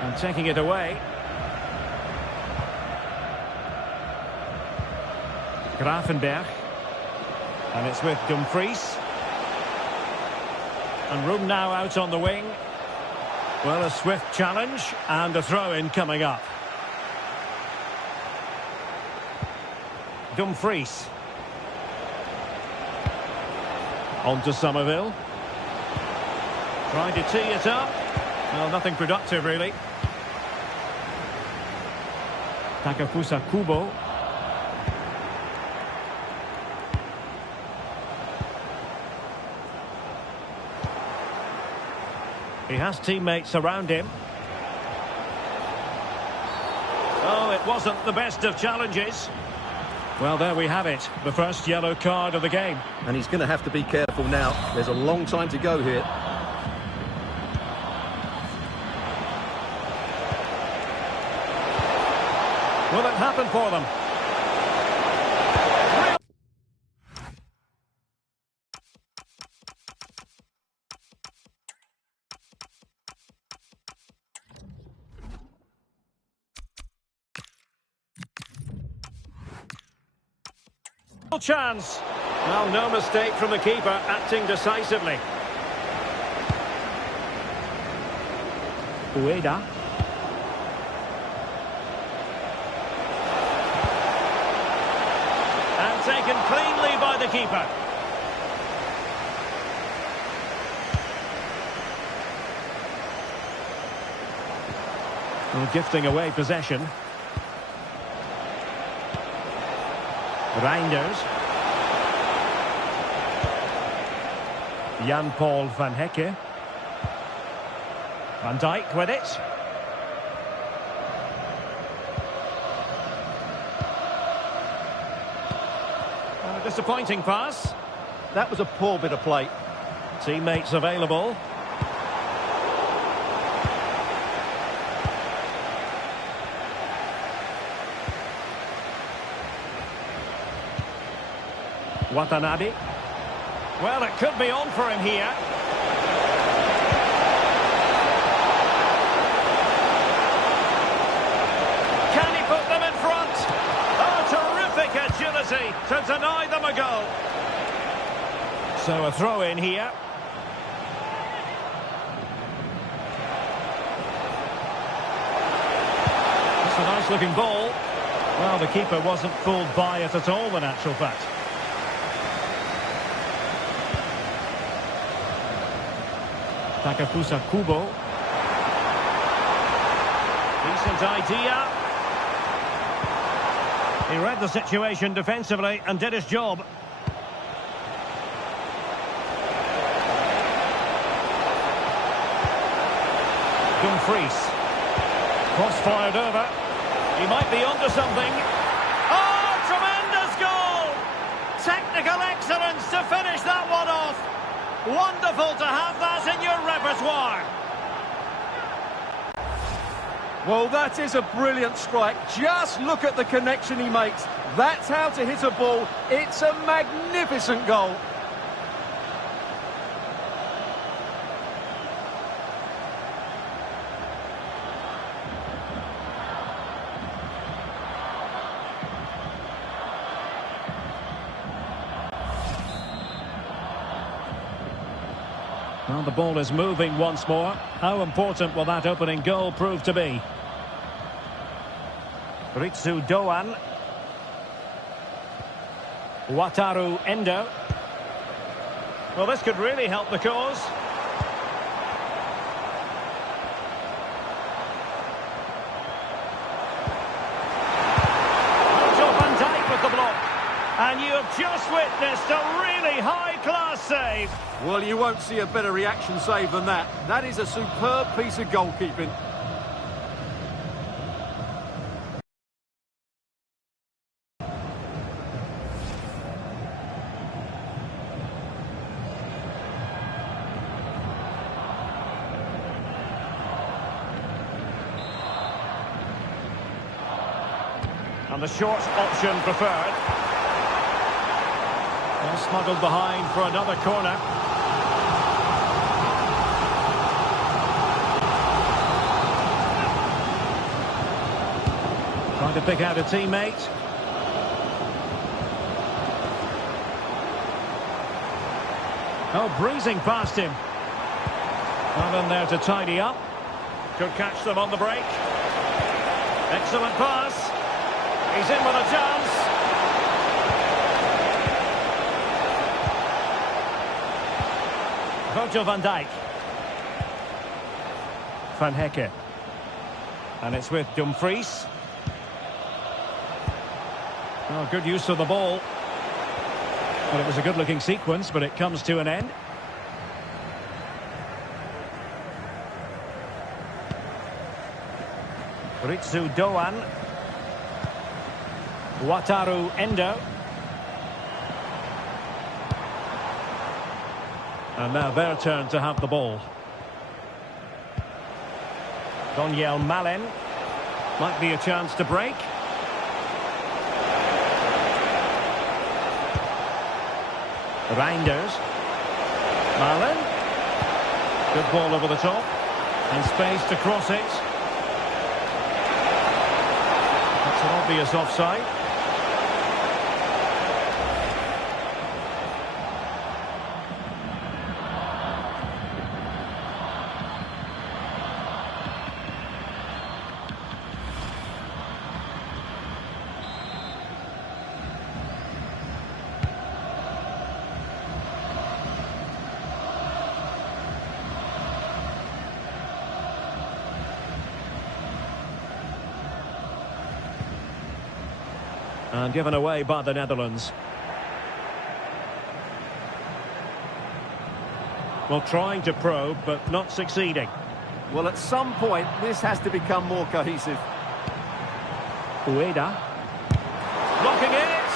And taking it away. Gravenberg. And it's with Dumfries. And room now out on the wing. Well, a swift challenge and a throw-in coming up. Dumfries. On to Somerville. Trying to tee it up. Well, nothing productive, really. Takafusa Kubo. He has teammates around him. Oh, it wasn't the best of challenges. Well, there we have it. The first yellow card of the game. And he's going to have to be careful now. There's a long time to go here. Will it happen for them? Chance. Well, no mistake from the keeper, acting decisively. Ueda. And taken cleanly by the keeper. Well, gifting away possession. Reinders. Jan-Paul van Hecke. Van Dijk with it. And a disappointing pass. That was a poor bit of play. Teammates available. Watanabe. Well, it could be on for him here. Can he put them in front? Oh, terrific agility to deny them a goal. So a throw in here. It's a nice looking ball. Well, the keeper wasn't fooled by it at all, in actual fact. Takafusa Kubo. Decent idea. He read the situation defensively and did his job. Dumfries. Cross-fired over. He might be onto something. Oh, tremendous goal! Technical excellence to finish that one off. Wonderful to have that in your repertoire. Well, that is a brilliant strike. Just look at the connection he makes. That's how to hit a ball. It's a magnificent goal. Well, the ball is moving once more. How important will that opening goal prove to be? Ritsu Doan. Wataru Endo. Well, this could really help the cause. Virgil van Dijk with the block. And you have just witnessed a really high-class save. Well, you won't see a better reaction save than that. That is a superb piece of goalkeeping. And the short option preferred. Well, smuggled behind for another corner. Trying to pick out a teammate. Oh, breezing past him. Well in there to tidy up. Could catch them on the break. Excellent pass. He's in with a chance. Virgil van Dijk. Van Hecke. And it's with Dumfries. Oh, good use of the ball. Well, it was a good-looking sequence, but it comes to an end. Ritsu Doan. Wataru Endo. And now their turn to have the ball. Donyell Malen. Might be a chance to break. Reinders. Malen. Good ball over the top. And space to cross it. That's an obvious offside. And given away by the Netherlands. Well, trying to probe, but not succeeding. Well, at some point, this has to become more cohesive. Ueda. Blocking it!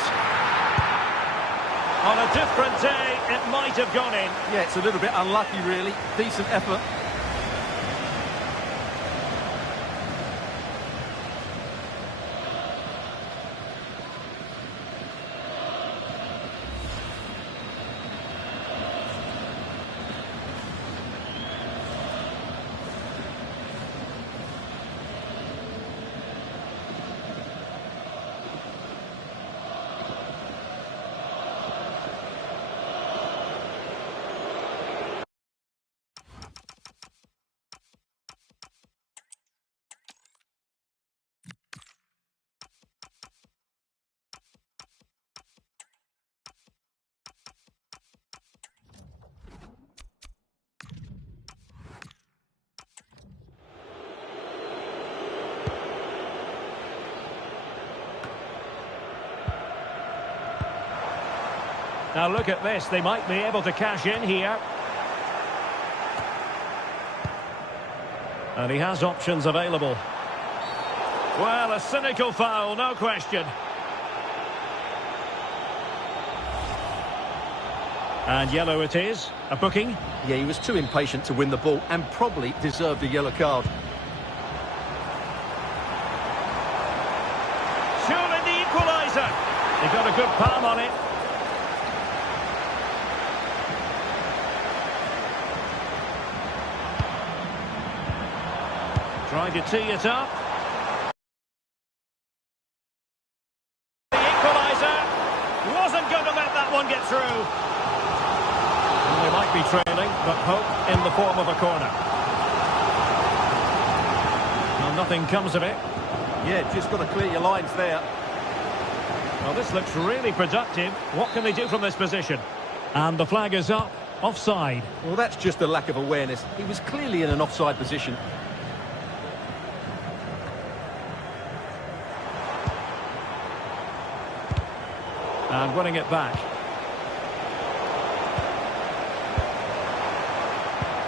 On a different day, it might have gone in. Yeah, it's a little bit unlucky, really. Decent effort. Now look at this, they might be able to cash in here. And he has options available. Well, a cynical foul, no question. And yellow it is, a booking. Yeah, he was too impatient to win the ball and probably deserved a yellow card. Surely the equaliser. He got a good palm on it. Trying to tee it up. The equaliser wasn't going to let that one get through. And they might be trailing, but hope in the form of a corner. Well, nothing comes of it. Yeah, just got to clear your lines there. Well, this looks really productive. What can they do from this position? And the flag is up. Offside. Well, that's just a lack of awareness. He was clearly in an offside position. And winning it back.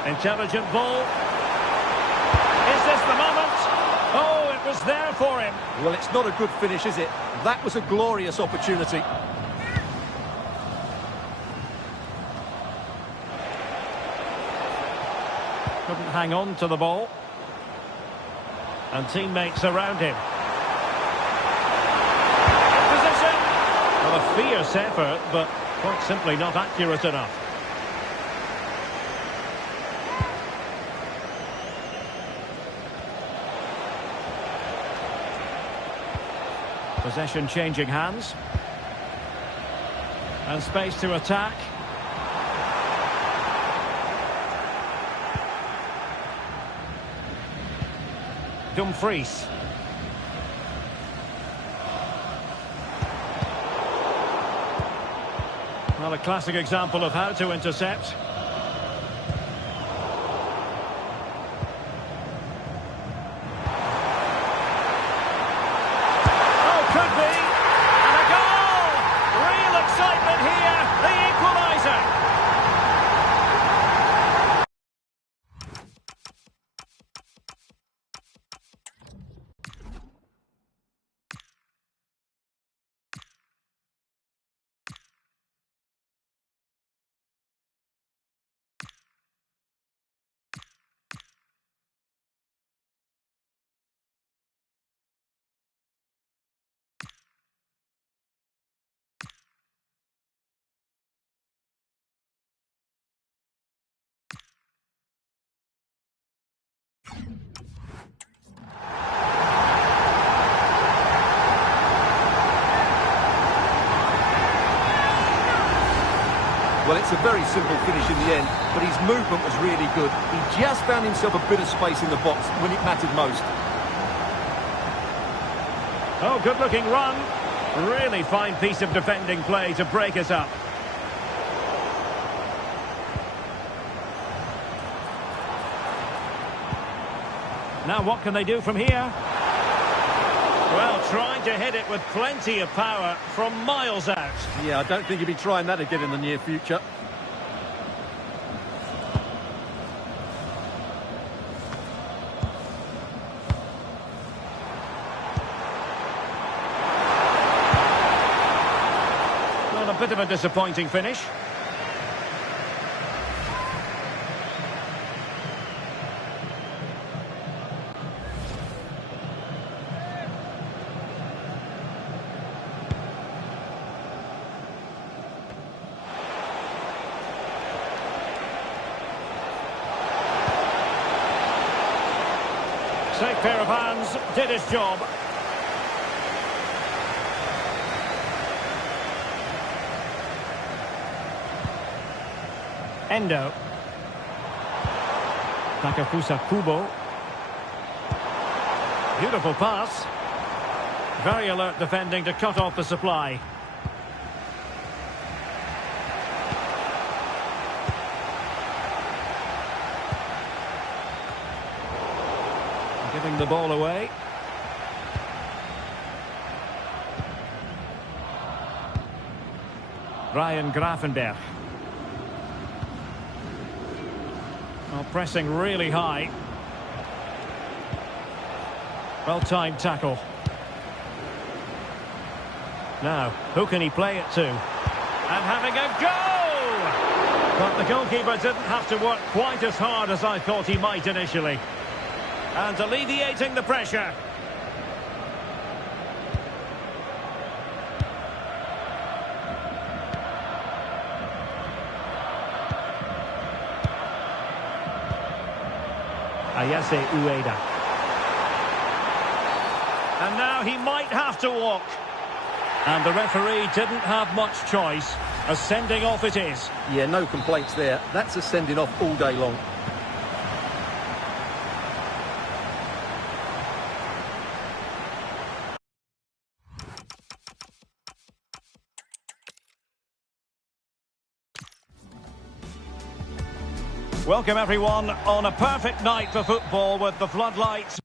Intelligent ball. Is this the moment? Oh, it was there for him. Well, it's not a good finish, is it? That was a glorious opportunity. Couldn't hang on to the ball. And teammates around him. fierce effort, but quite simply not accurate enough. Possession changing hands. And space to attack. Dumfries. Well, a classic example of how to intercept. Oh, could be. And a goal! Real excitement here. The equaliser. Well, it's a very simple finish in the end, but his movement was really good. He just found himself a bit of space in the box when it mattered most. Oh, good-looking run. Really fine piece of defending play to break us up. Now what can they do from here? Well, trying to hit it with plenty of power from miles out. Yeah, I don't think he'll be trying that again in the near future. Well, a bit of a disappointing finish. Safe pair of hands, did his job. Endo. Takafusa Kubo. Beautiful pass. Very alert defending to cut off the supply. Giving the ball away. Ryan Gravenberch. Well, pressing really high. Well-timed tackle. Now, who can he play it to? And having a go! But the goalkeeper didn't have to work quite as hard as I thought he might initially. And alleviating the pressure. Ayase Ueda. And now he might have to walk. And the referee didn't have much choice. A sending off it is. Yeah, no complaints there. That's a sending off all day long. Welcome everyone on a perfect night for football with the floodlights.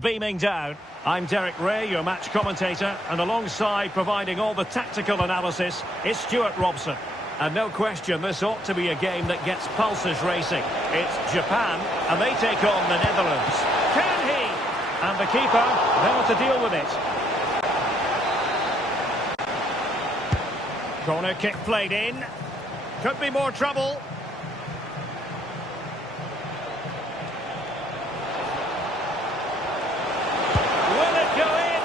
Beaming down. I'm Derek Ray, your match commentator, and alongside providing all the tactical analysis is Stuart Robson. And no question, this ought to be a game that gets pulses racing. It's Japan, and they take on the Netherlands. Can he? And the keeper, there to deal with it. Corner kick played in. Could be more trouble. Will it go in?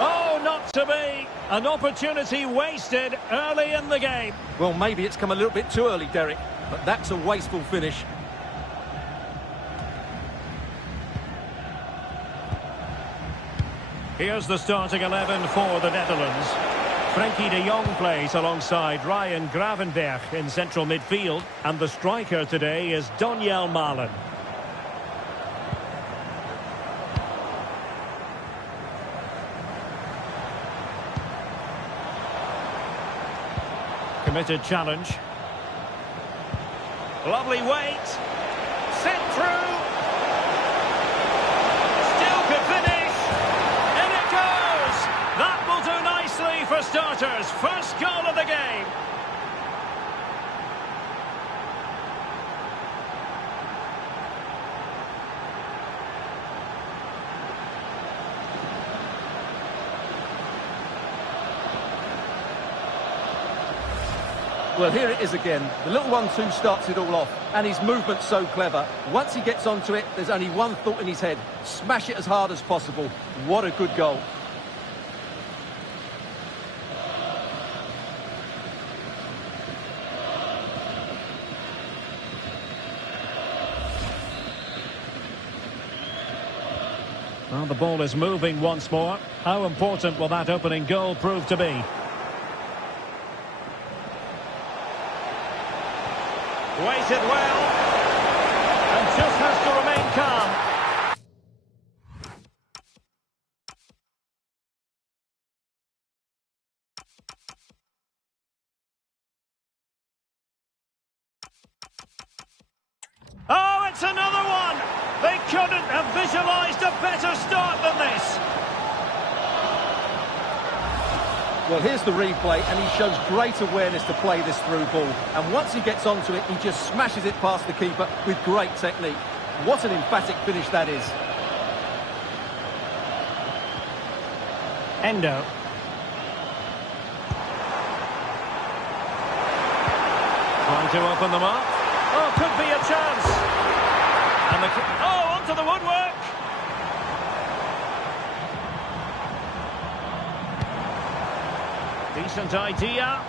Oh, not to be. An opportunity wasted early in the game. Well, maybe it's come a little bit too early, Derek, but that's a wasteful finish. Here's the starting 11 for the Netherlands. Frenkie de Jong plays alongside Ryan Gravenberch in central midfield. And the striker today is Donyell Malen. Committed challenge. Lovely weight. Sent through. Still could finish. In it goes. That will do nicely for starters. First goal of the game. Well, here it is again. The little 1-2 starts it all off, and his movement's so clever. Once he gets onto it, there's only one thought in his head. Smash it as hard as possible. What a good goal. Well, the ball is moving once more. How important will that opening goal prove to be? Waited well, and just has to remain calm. Oh, it's another one! They couldn't have visualised a better start than this. Well, here's the replay, and he shows great awareness to play this through ball. And once he gets onto it, he just smashes it past the keeper with great technique. What an emphatic finish that is. Endo. Trying to open them up. Oh, could be a chance. And onto the woodwork. Decent idea.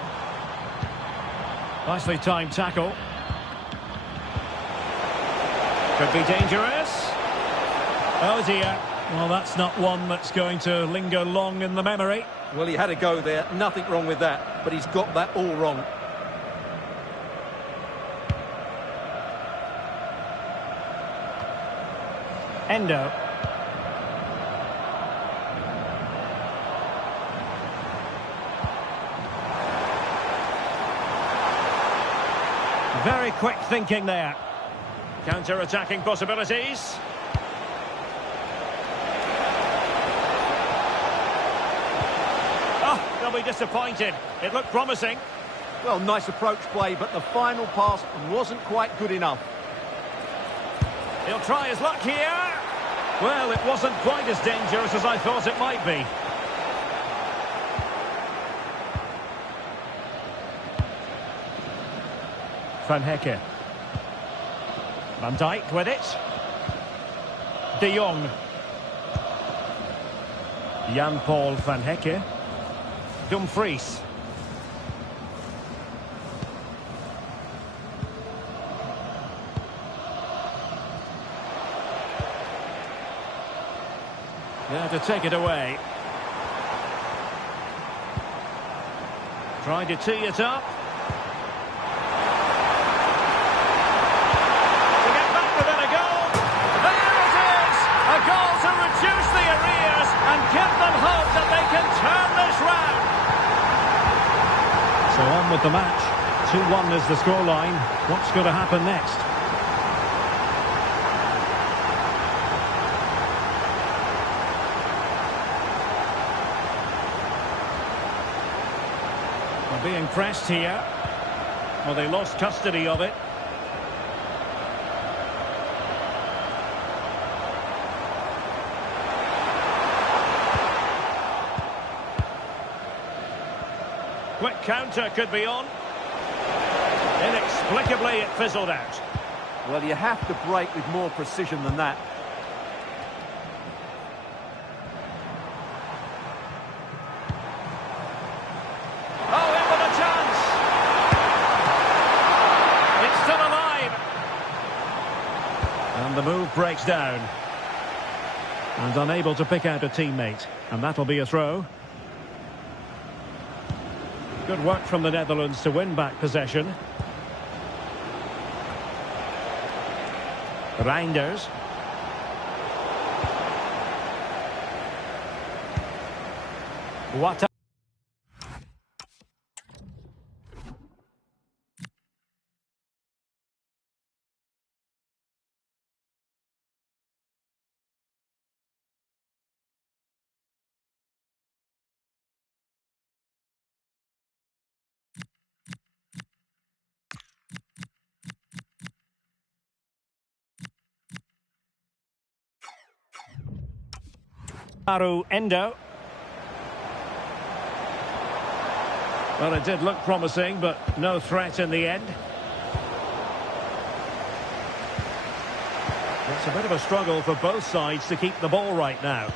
Nicely timed tackle. Could be dangerous. Oh dear. Well, that's not one that's going to linger long in the memory. Well, he had a go there. Nothing wrong with that. But he's got that all wrong. Endo. Very quick thinking there. Counter-attacking possibilities. Oh, they'll be disappointed. It looked promising. Well, nice approach play, but the final pass wasn't quite good enough. He'll try his luck here. Well, it wasn't quite as dangerous as I thought it might be. Van Hecke. Van Dijk with it. De Jong. Jan-Paul Van Hecke. Dumfries. There to take it away. Trying to tee it up. To get back within a goal. There it is! A goal to reduce the arrears and give them hope that they can turn this round. So on with the match. 2-1 is the scoreline. What's going to happen next? Being pressed here. Well, they lost custody of it. Quick counter could be on. Inexplicably, it fizzled out. Well, you have to break with more precision than that. Oh, in with a chance! It's still alive! And the move breaks down. And unable to pick out a teammate. And that'll be a throw. Good work from the Netherlands to win back possession. Reinders. What Endo. Well, it did look promising, but no threat in the end. It's a bit of a struggle for both sides to keep the ball right now.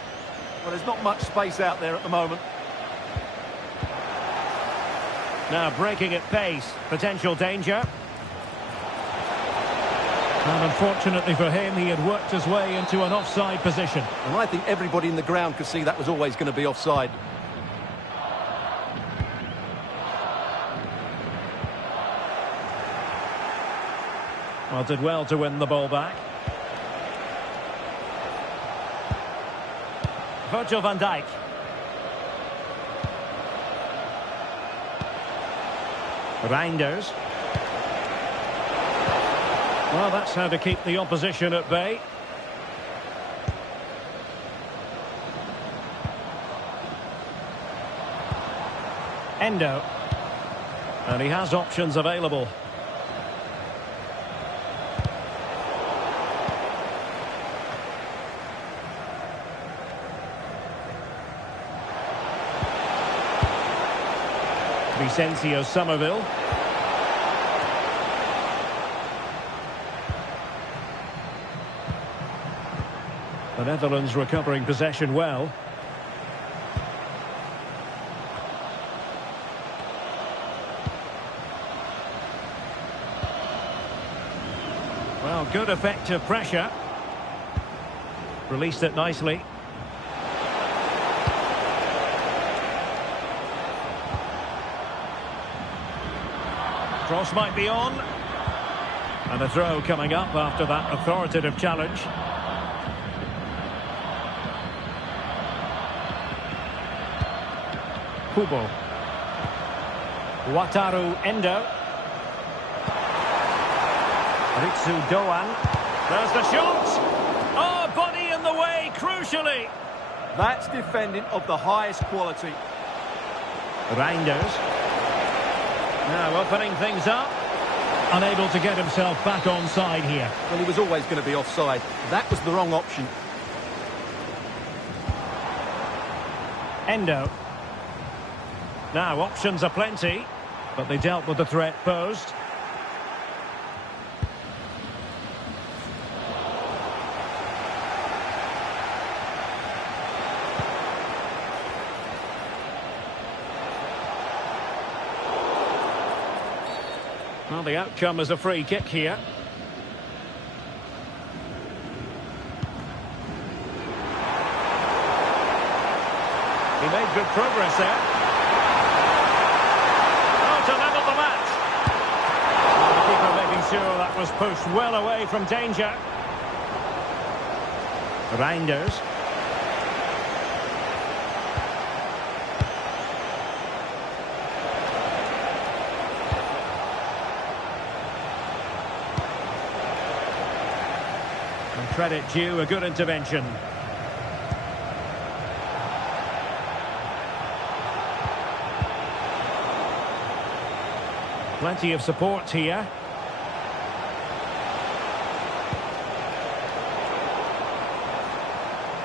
Well, there's not much space out there at the moment. Now breaking at pace, potential danger. And unfortunately for him, he had worked his way into an offside position. And I think everybody in the ground could see that was always going to be offside. Well, did well to win the ball back. Virgil van Dijk. Reinders. Well, that's how to keep the opposition at bay. Endo. And he has options available. Vicencio Somerville. The Netherlands recovering possession well. Well, good effective pressure. Released it nicely. Cross might be on. And a throw coming up after that authoritative challenge. Kubo. Wataru Endo. Ritsu Doan. There's the shot! Oh, body in the way, crucially! That's defending of the highest quality. Reinders. Now opening things up. Unable to get himself back onside here. Well, he was always going to be offside. That was the wrong option. Endo. Now, options are plenty, but they dealt with the threat posed. Well, the outcome is a free kick here. He made good progress there. To level the match. Well, the keeper making sure that was pushed well away from danger. Reinders. And credit due, a good intervention. Plenty of support here.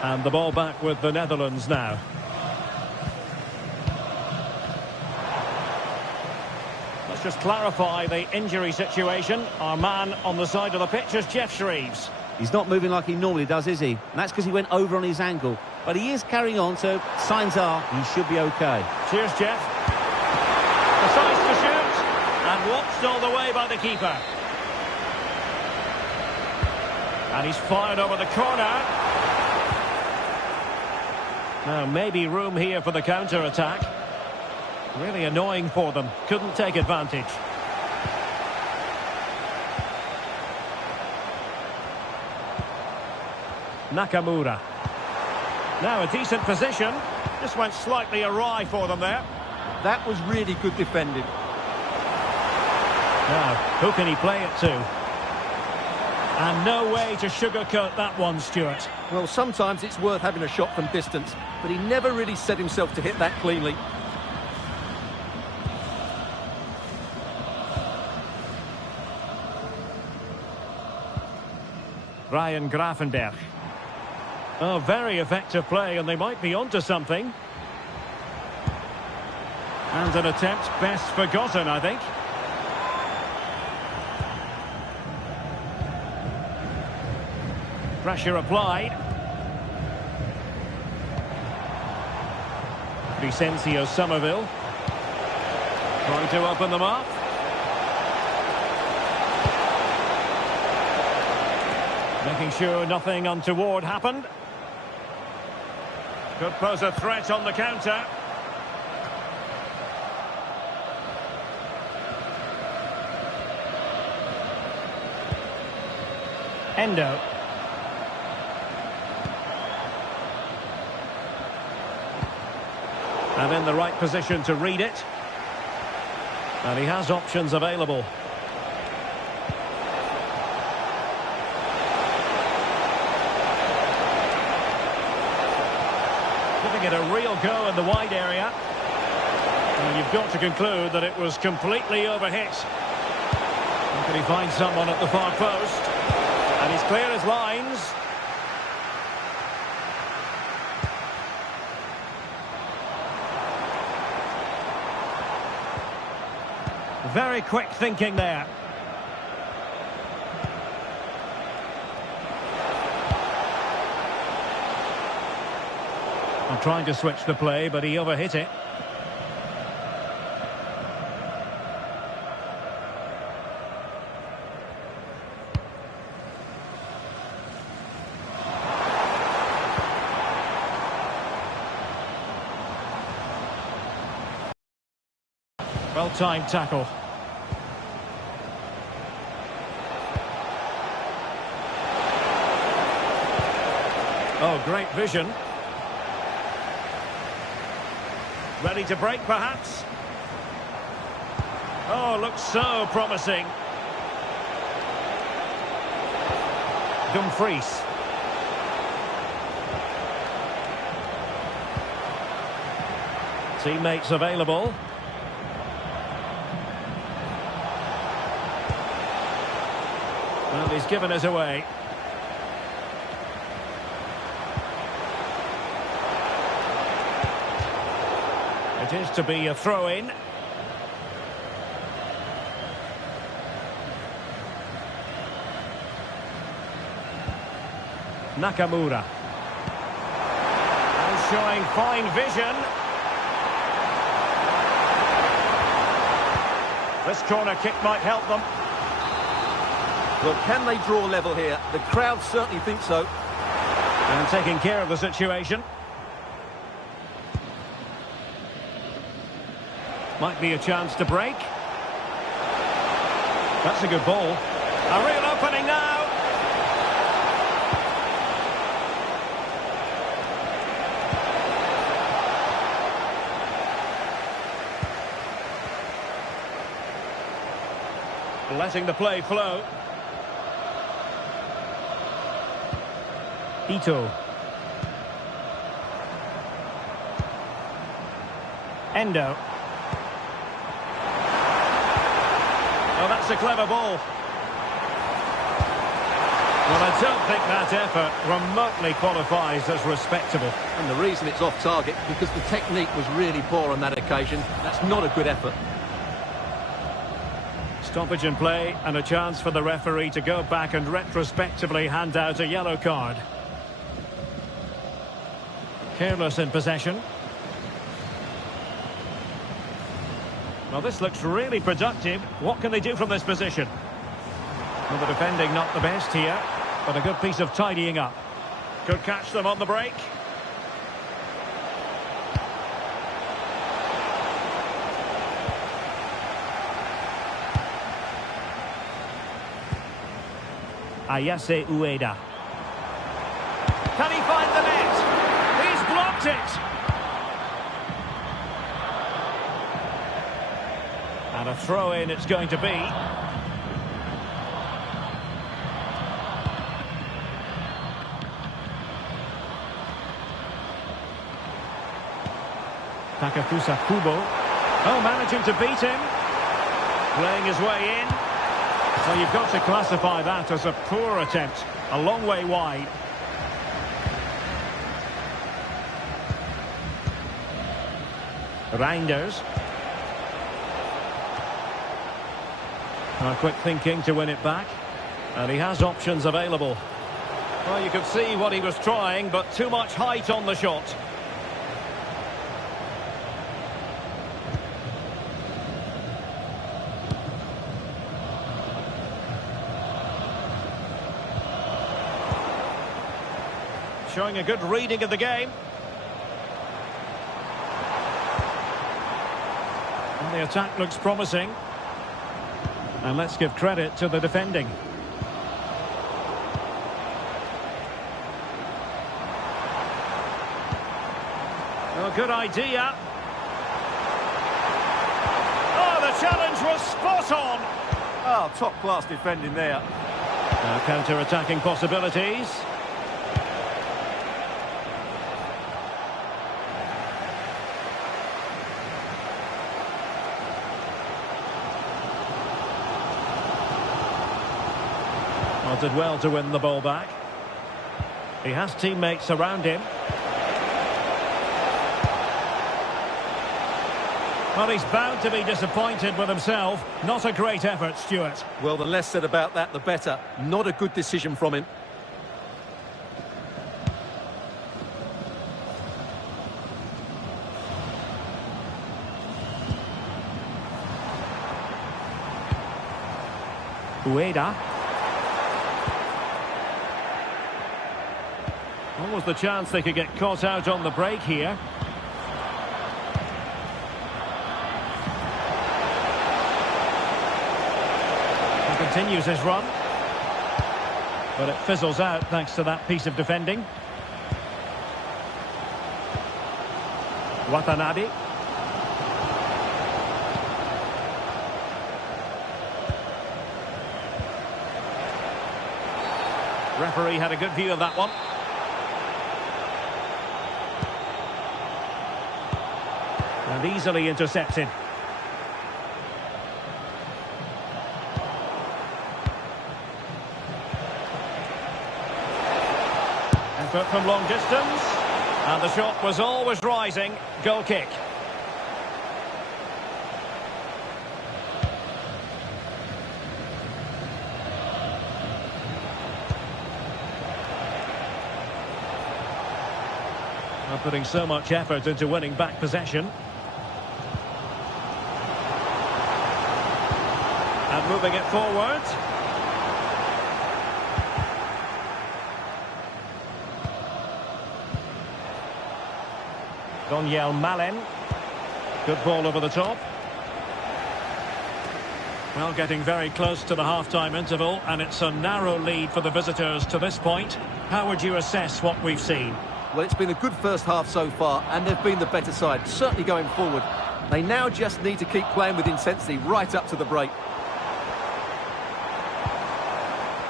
And the ball back with the Netherlands now. just clarify the injury situation. Our man on the side of the pitch is Jeff Shreves. He's not moving like he normally does, is he? And that's because he went over on his ankle. But he is carrying on, so signs are he should be okay. Cheers, Jeff. Decides to shoot. And watched all the way by the keeper. And he's fired over the corner. Now, maybe room here for the counter-attack. Really annoying for them. Couldn't take advantage. Nakamura. Now a decent position. Just went slightly awry for them there. That was really good defending. Now, who can he play it to? And no way to sugarcoat that one, Stuart. Well, sometimes it's worth having a shot from distance, but he never really set himself to hit that cleanly. Ryan Gravenberch. Oh, very effective play, and they might be onto something. And an attempt best forgotten, I think. Pressure applied. Vicencio Somerville. Trying to open them up. Making sure nothing untoward happened. Could pose a threat on the counter. Endo. And in the right position to read it. And he has options available. Giving it a real go in the wide area. And you've got to conclude that it was completely overhit. Can he find someone at the far post? And he's clear his lines. Very quick thinking there. I'm trying to switch the play, but he overhit it. Well-timed tackle. Oh, great vision. Ready to break, perhaps? Oh, looks so promising. Dumfries. Teammates available. Well, he's given us away. It is to be a throw-in. Nakamura. And showing fine vision. This corner kick might help them. Well, can they draw level here? The crowd certainly think so. And taking care of the situation. Might be a chance to break. That's a good ball. A real opening now. Letting the play flow. Ito. Endo. Oh, that's a clever ball. Well, I don't think that effort remotely qualifies as respectable. And the reason it's off target, because the technique was really poor on that occasion. That's not a good effort. Stoppage in play and a chance for the referee to go back and retrospectively hand out a yellow card. Careless in possession. Well, this looks really productive. What can they do from this position? Well, the defending not the best here, but a good piece of tidying up. Could catch them on the break. Ayase Ueda. Can he find the net? He's blocked it! And a throw-in it's going to be. Takafusa Kubo. Oh, managing to beat him. Playing his way in. Well, you've got to classify that as a poor attempt. A long way wide. Reinders. Quick thinking to win it back. And he has options available. Well, you could see what he was trying, but too much height on the shot. Showing a good reading of the game. And the attack looks promising. And let's give credit to the defending. Oh, good idea. Oh, the challenge was spot on. Oh, top-class defending there. Now counter-attacking possibilities. Did well to win the ball back. He has teammates around him. Well, he's bound to be disappointed with himself. Not a great effort, Stuart. Well, the less said about that, the better. Not a good decision from him. Ueda. What was the chance they could get caught out on the break here? He continues his run. But it fizzles out thanks to that piece of defending. Watanabe. Referee had a good view of that one. And easily intercepted. Effort from long distance. And the shot was always rising. Goal kick. Not putting so much effort into winning back possession. And moving it forward. Daniel Malen. Good ball over the top. Well, getting very close to the half-time interval, and it's a narrow lead for the visitors to this point. How would you assess what we've seen? Well, it's been a good first half so far, and they've been the better side, certainly going forward. They now just need to keep playing with intensity right up to the break.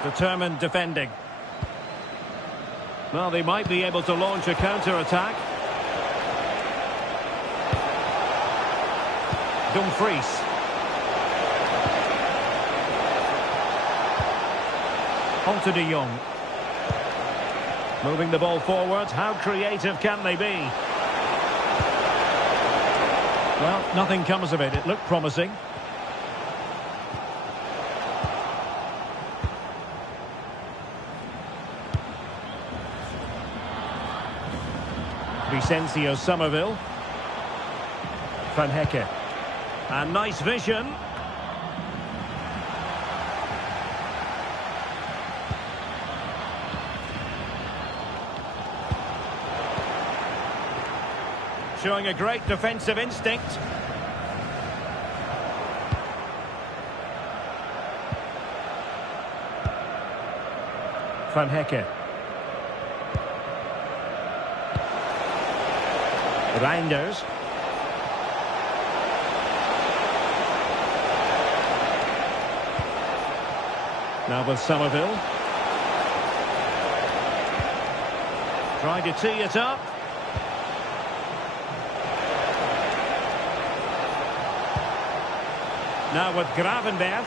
Determined defending. Well, they might be able to launch a counter-attack. Dumfries. On to De Jong. Moving the ball forward. How creative can they be? Well, nothing comes of it. It looked promising. Vicentio Somerville. Van Hecke. And nice vision. Showing a great defensive instinct. Van Hecke. Reinders. Now with Somerville. Trying to tee it up. Now with Gravenberg.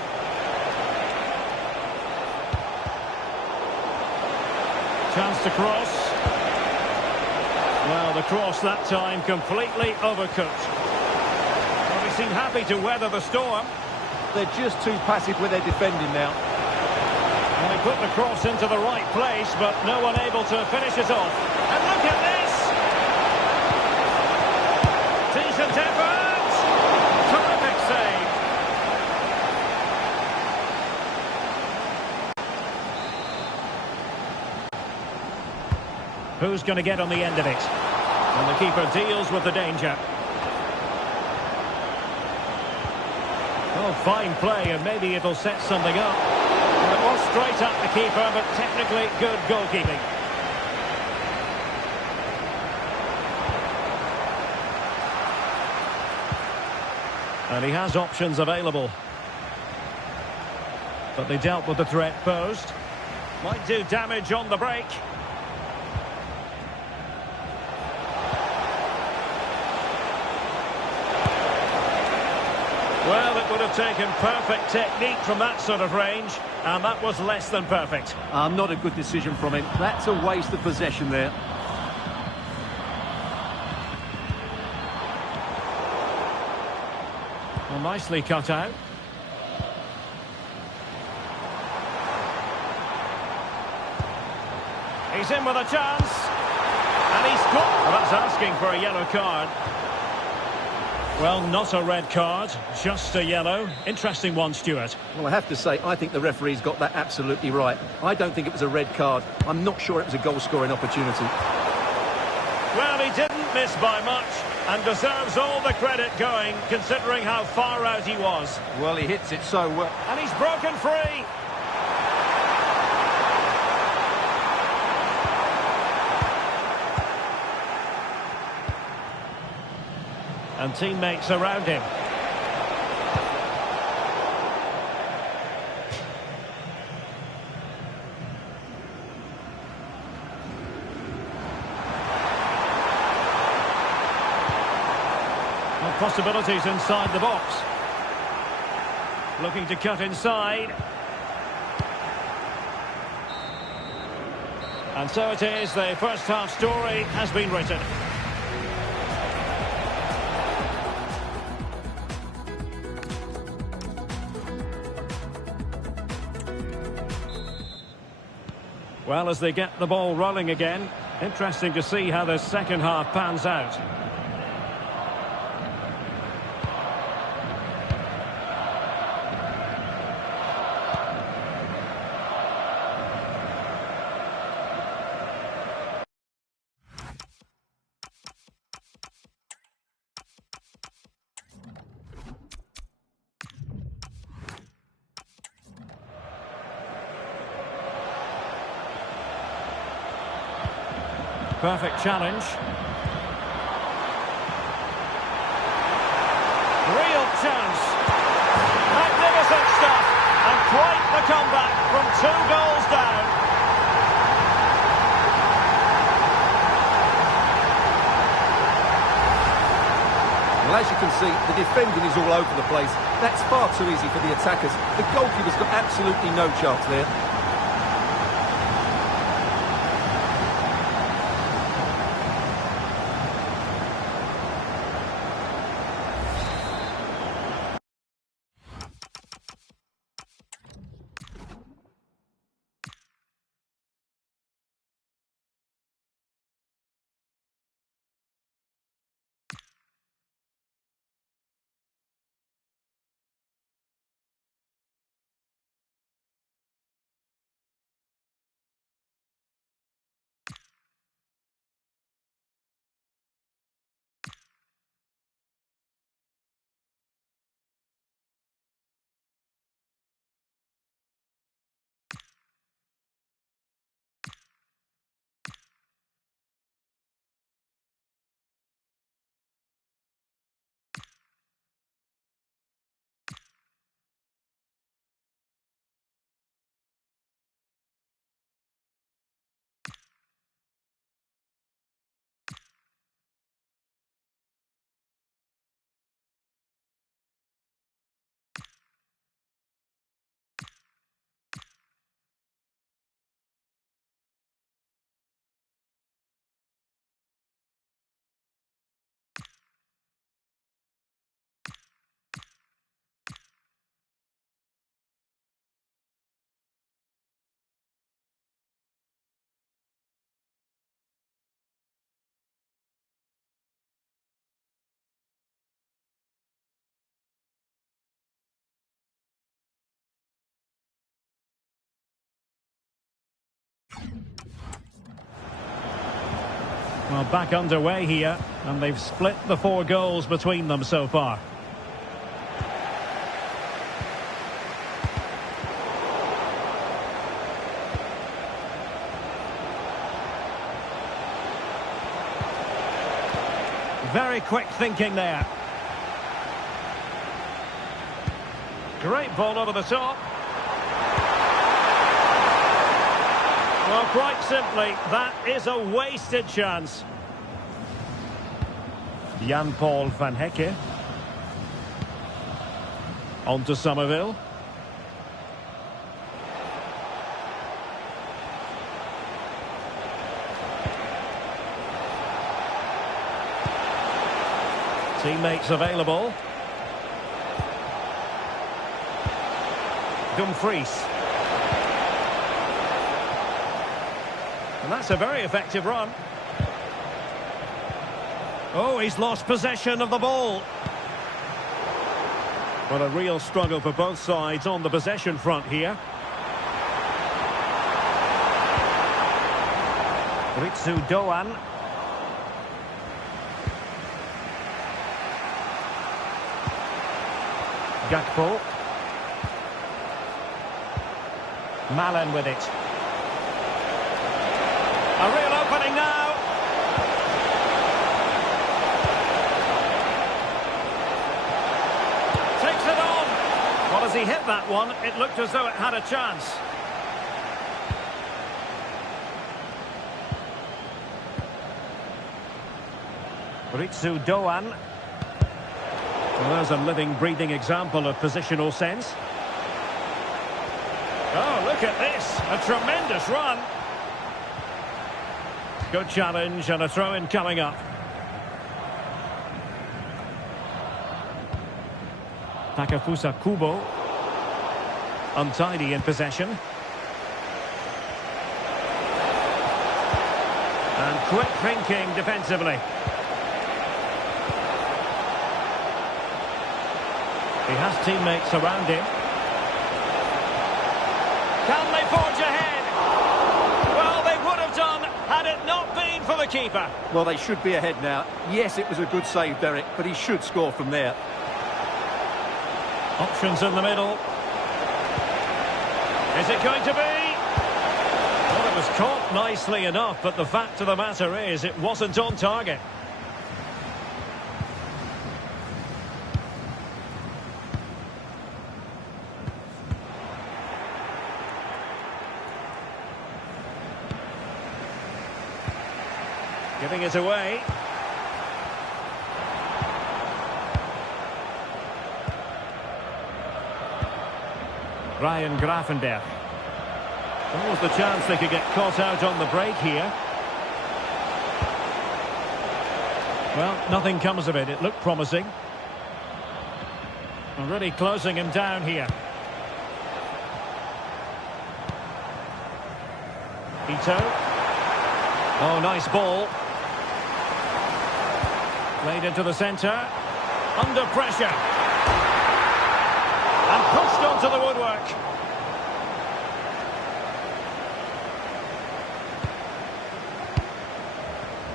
Chance to cross. Well, the cross that time completely overcooked. Well, they seem happy to weather the storm. They're just too passive with their defending now. And they put the cross into the right place, but no one able to finish it off. And look at this! Decent effort! Terrific save! Who's going to get on the end of it? And the keeper deals with the danger. Oh, fine play, and maybe it'll set something up. It was straight at the keeper, but technically good goalkeeping. And he has options available. But they dealt with the threat posed. Might do damage on the break. Well, it would have taken perfect technique from that sort of range, and that was less than perfect. Not a good decision from him. That's a waste of possession there. Well, nicely cut out. He's in with a chance. And he's got... Well, that's asking for a yellow card. Well, not a red card, just a yellow. Interesting one, Stuart. Well, I have to say, I think the referee's got that absolutely right. I don't think it was a red card. I'm not sure it was a goal-scoring opportunity. Well, he didn't miss by much and deserves all the credit going, considering how far out he was. Well, he hits it so well. And he's broken free. And teammates around him. Well, possibilities inside the box. Looking to cut inside. And so it is, the first half story has been written. Well, as they get the ball rolling again, interesting to see how the second half pans out. Perfect challenge. Real chance. Magnificent stuff. And quite the comeback from 2 goals down. Well, as you can see, the defending is all over the place. That's far too easy for the attackers. The goalkeeper's got absolutely no chance there. Well, back underway here, and they've split the 4 goals between them so far. Very quick thinking there. Great ball over the top. Well, quite simply, that is a wasted chance. Jan-Paul van Hecke. On to Somerville. Teammates available. Dumfries. And that's a very effective run. Oh, he's lost possession of the ball. Well, a real struggle for both sides on the possession front here. Ritsu Doan. Gakpo. Malen with it. A real opening now. Takes it on. Well, as he hit that one, it looked as though it had a chance. Ritsu Doan. Well, there's a living, breathing example of positional sense. Oh, look at this. A tremendous run. Good challenge and a throw-in coming up. Takafusa Kubo. Untidy in possession. And quick thinking defensively. He has teammates around him. Can they forge ahead? Well, they would have done had it not been for the keeper. Well, they should be ahead now. Yes, it was a good save, Derek, but he should score from there. Options in the middle. Is it going to be? Well, it was caught nicely enough, but the fact of the matter is it wasn't on target. Giving it away. Ryan Gravenberch. There was the chance they could get caught out on the break here. Well, nothing comes of it. It looked promising. And really closing him down here. Ito. Oh, nice ball. Played into the centre. Under pressure. And pushed onto the woodwork.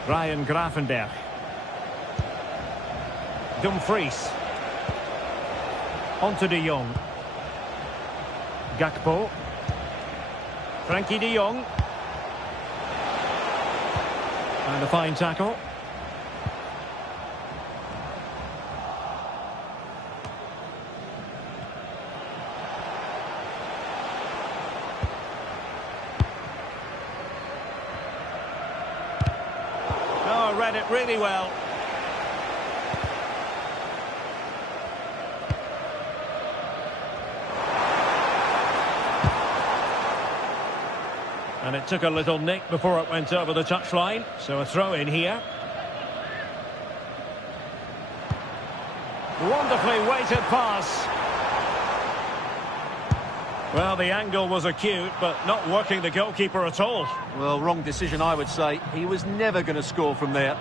Ryan Gravenberch. Dumfries. Onto de Jong. Gakpo. Frankie de Jong. And a fine tackle. Oh, read it really well. And it took a little nick before it went over the touchline. So a throw in here. Wonderfully weighted pass. Well, the angle was acute, but not working the goalkeeper at all. Well, wrong decision, I would say. He was never going to score from there.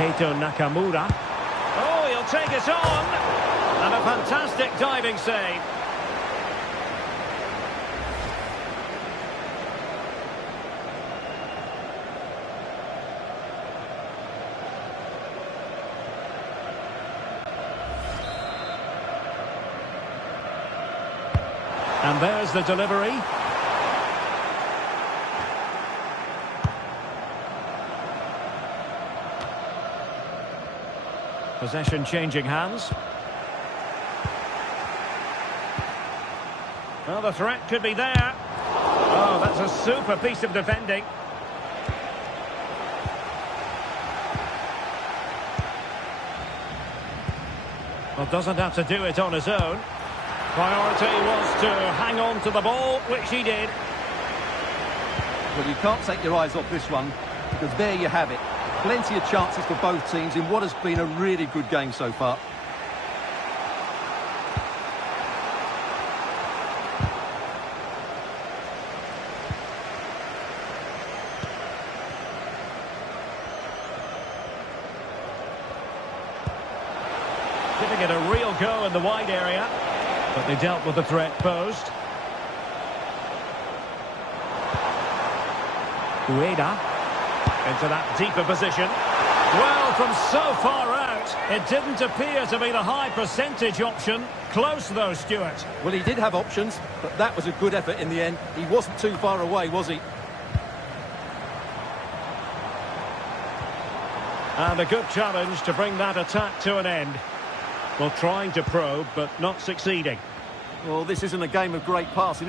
Keito Nakamura. Oh, he'll take it on. And a fantastic diving save. And there's the delivery. Possession changing hands. Well, the threat could be there. Oh, that's a super piece of defending. Well, doesn't have to do it on his own. Priority was to hang on to the ball, which he did. Well, you can't take your eyes off this one, because there you have it. Plenty of chances for both teams in what has been a really good game so far. Giving it a real go in the wide area. But they dealt with the threat posed. Ueda into that deeper position. Well, from so far out, it didn't appear to be the high percentage option. Close though, Stuart. Well, he did have options, but that was a good effort in the end. He wasn't too far away, was he? And a good challenge to bring that attack to an end. Well, trying to probe, but not succeeding. Well, this isn't a game of great passing, is it?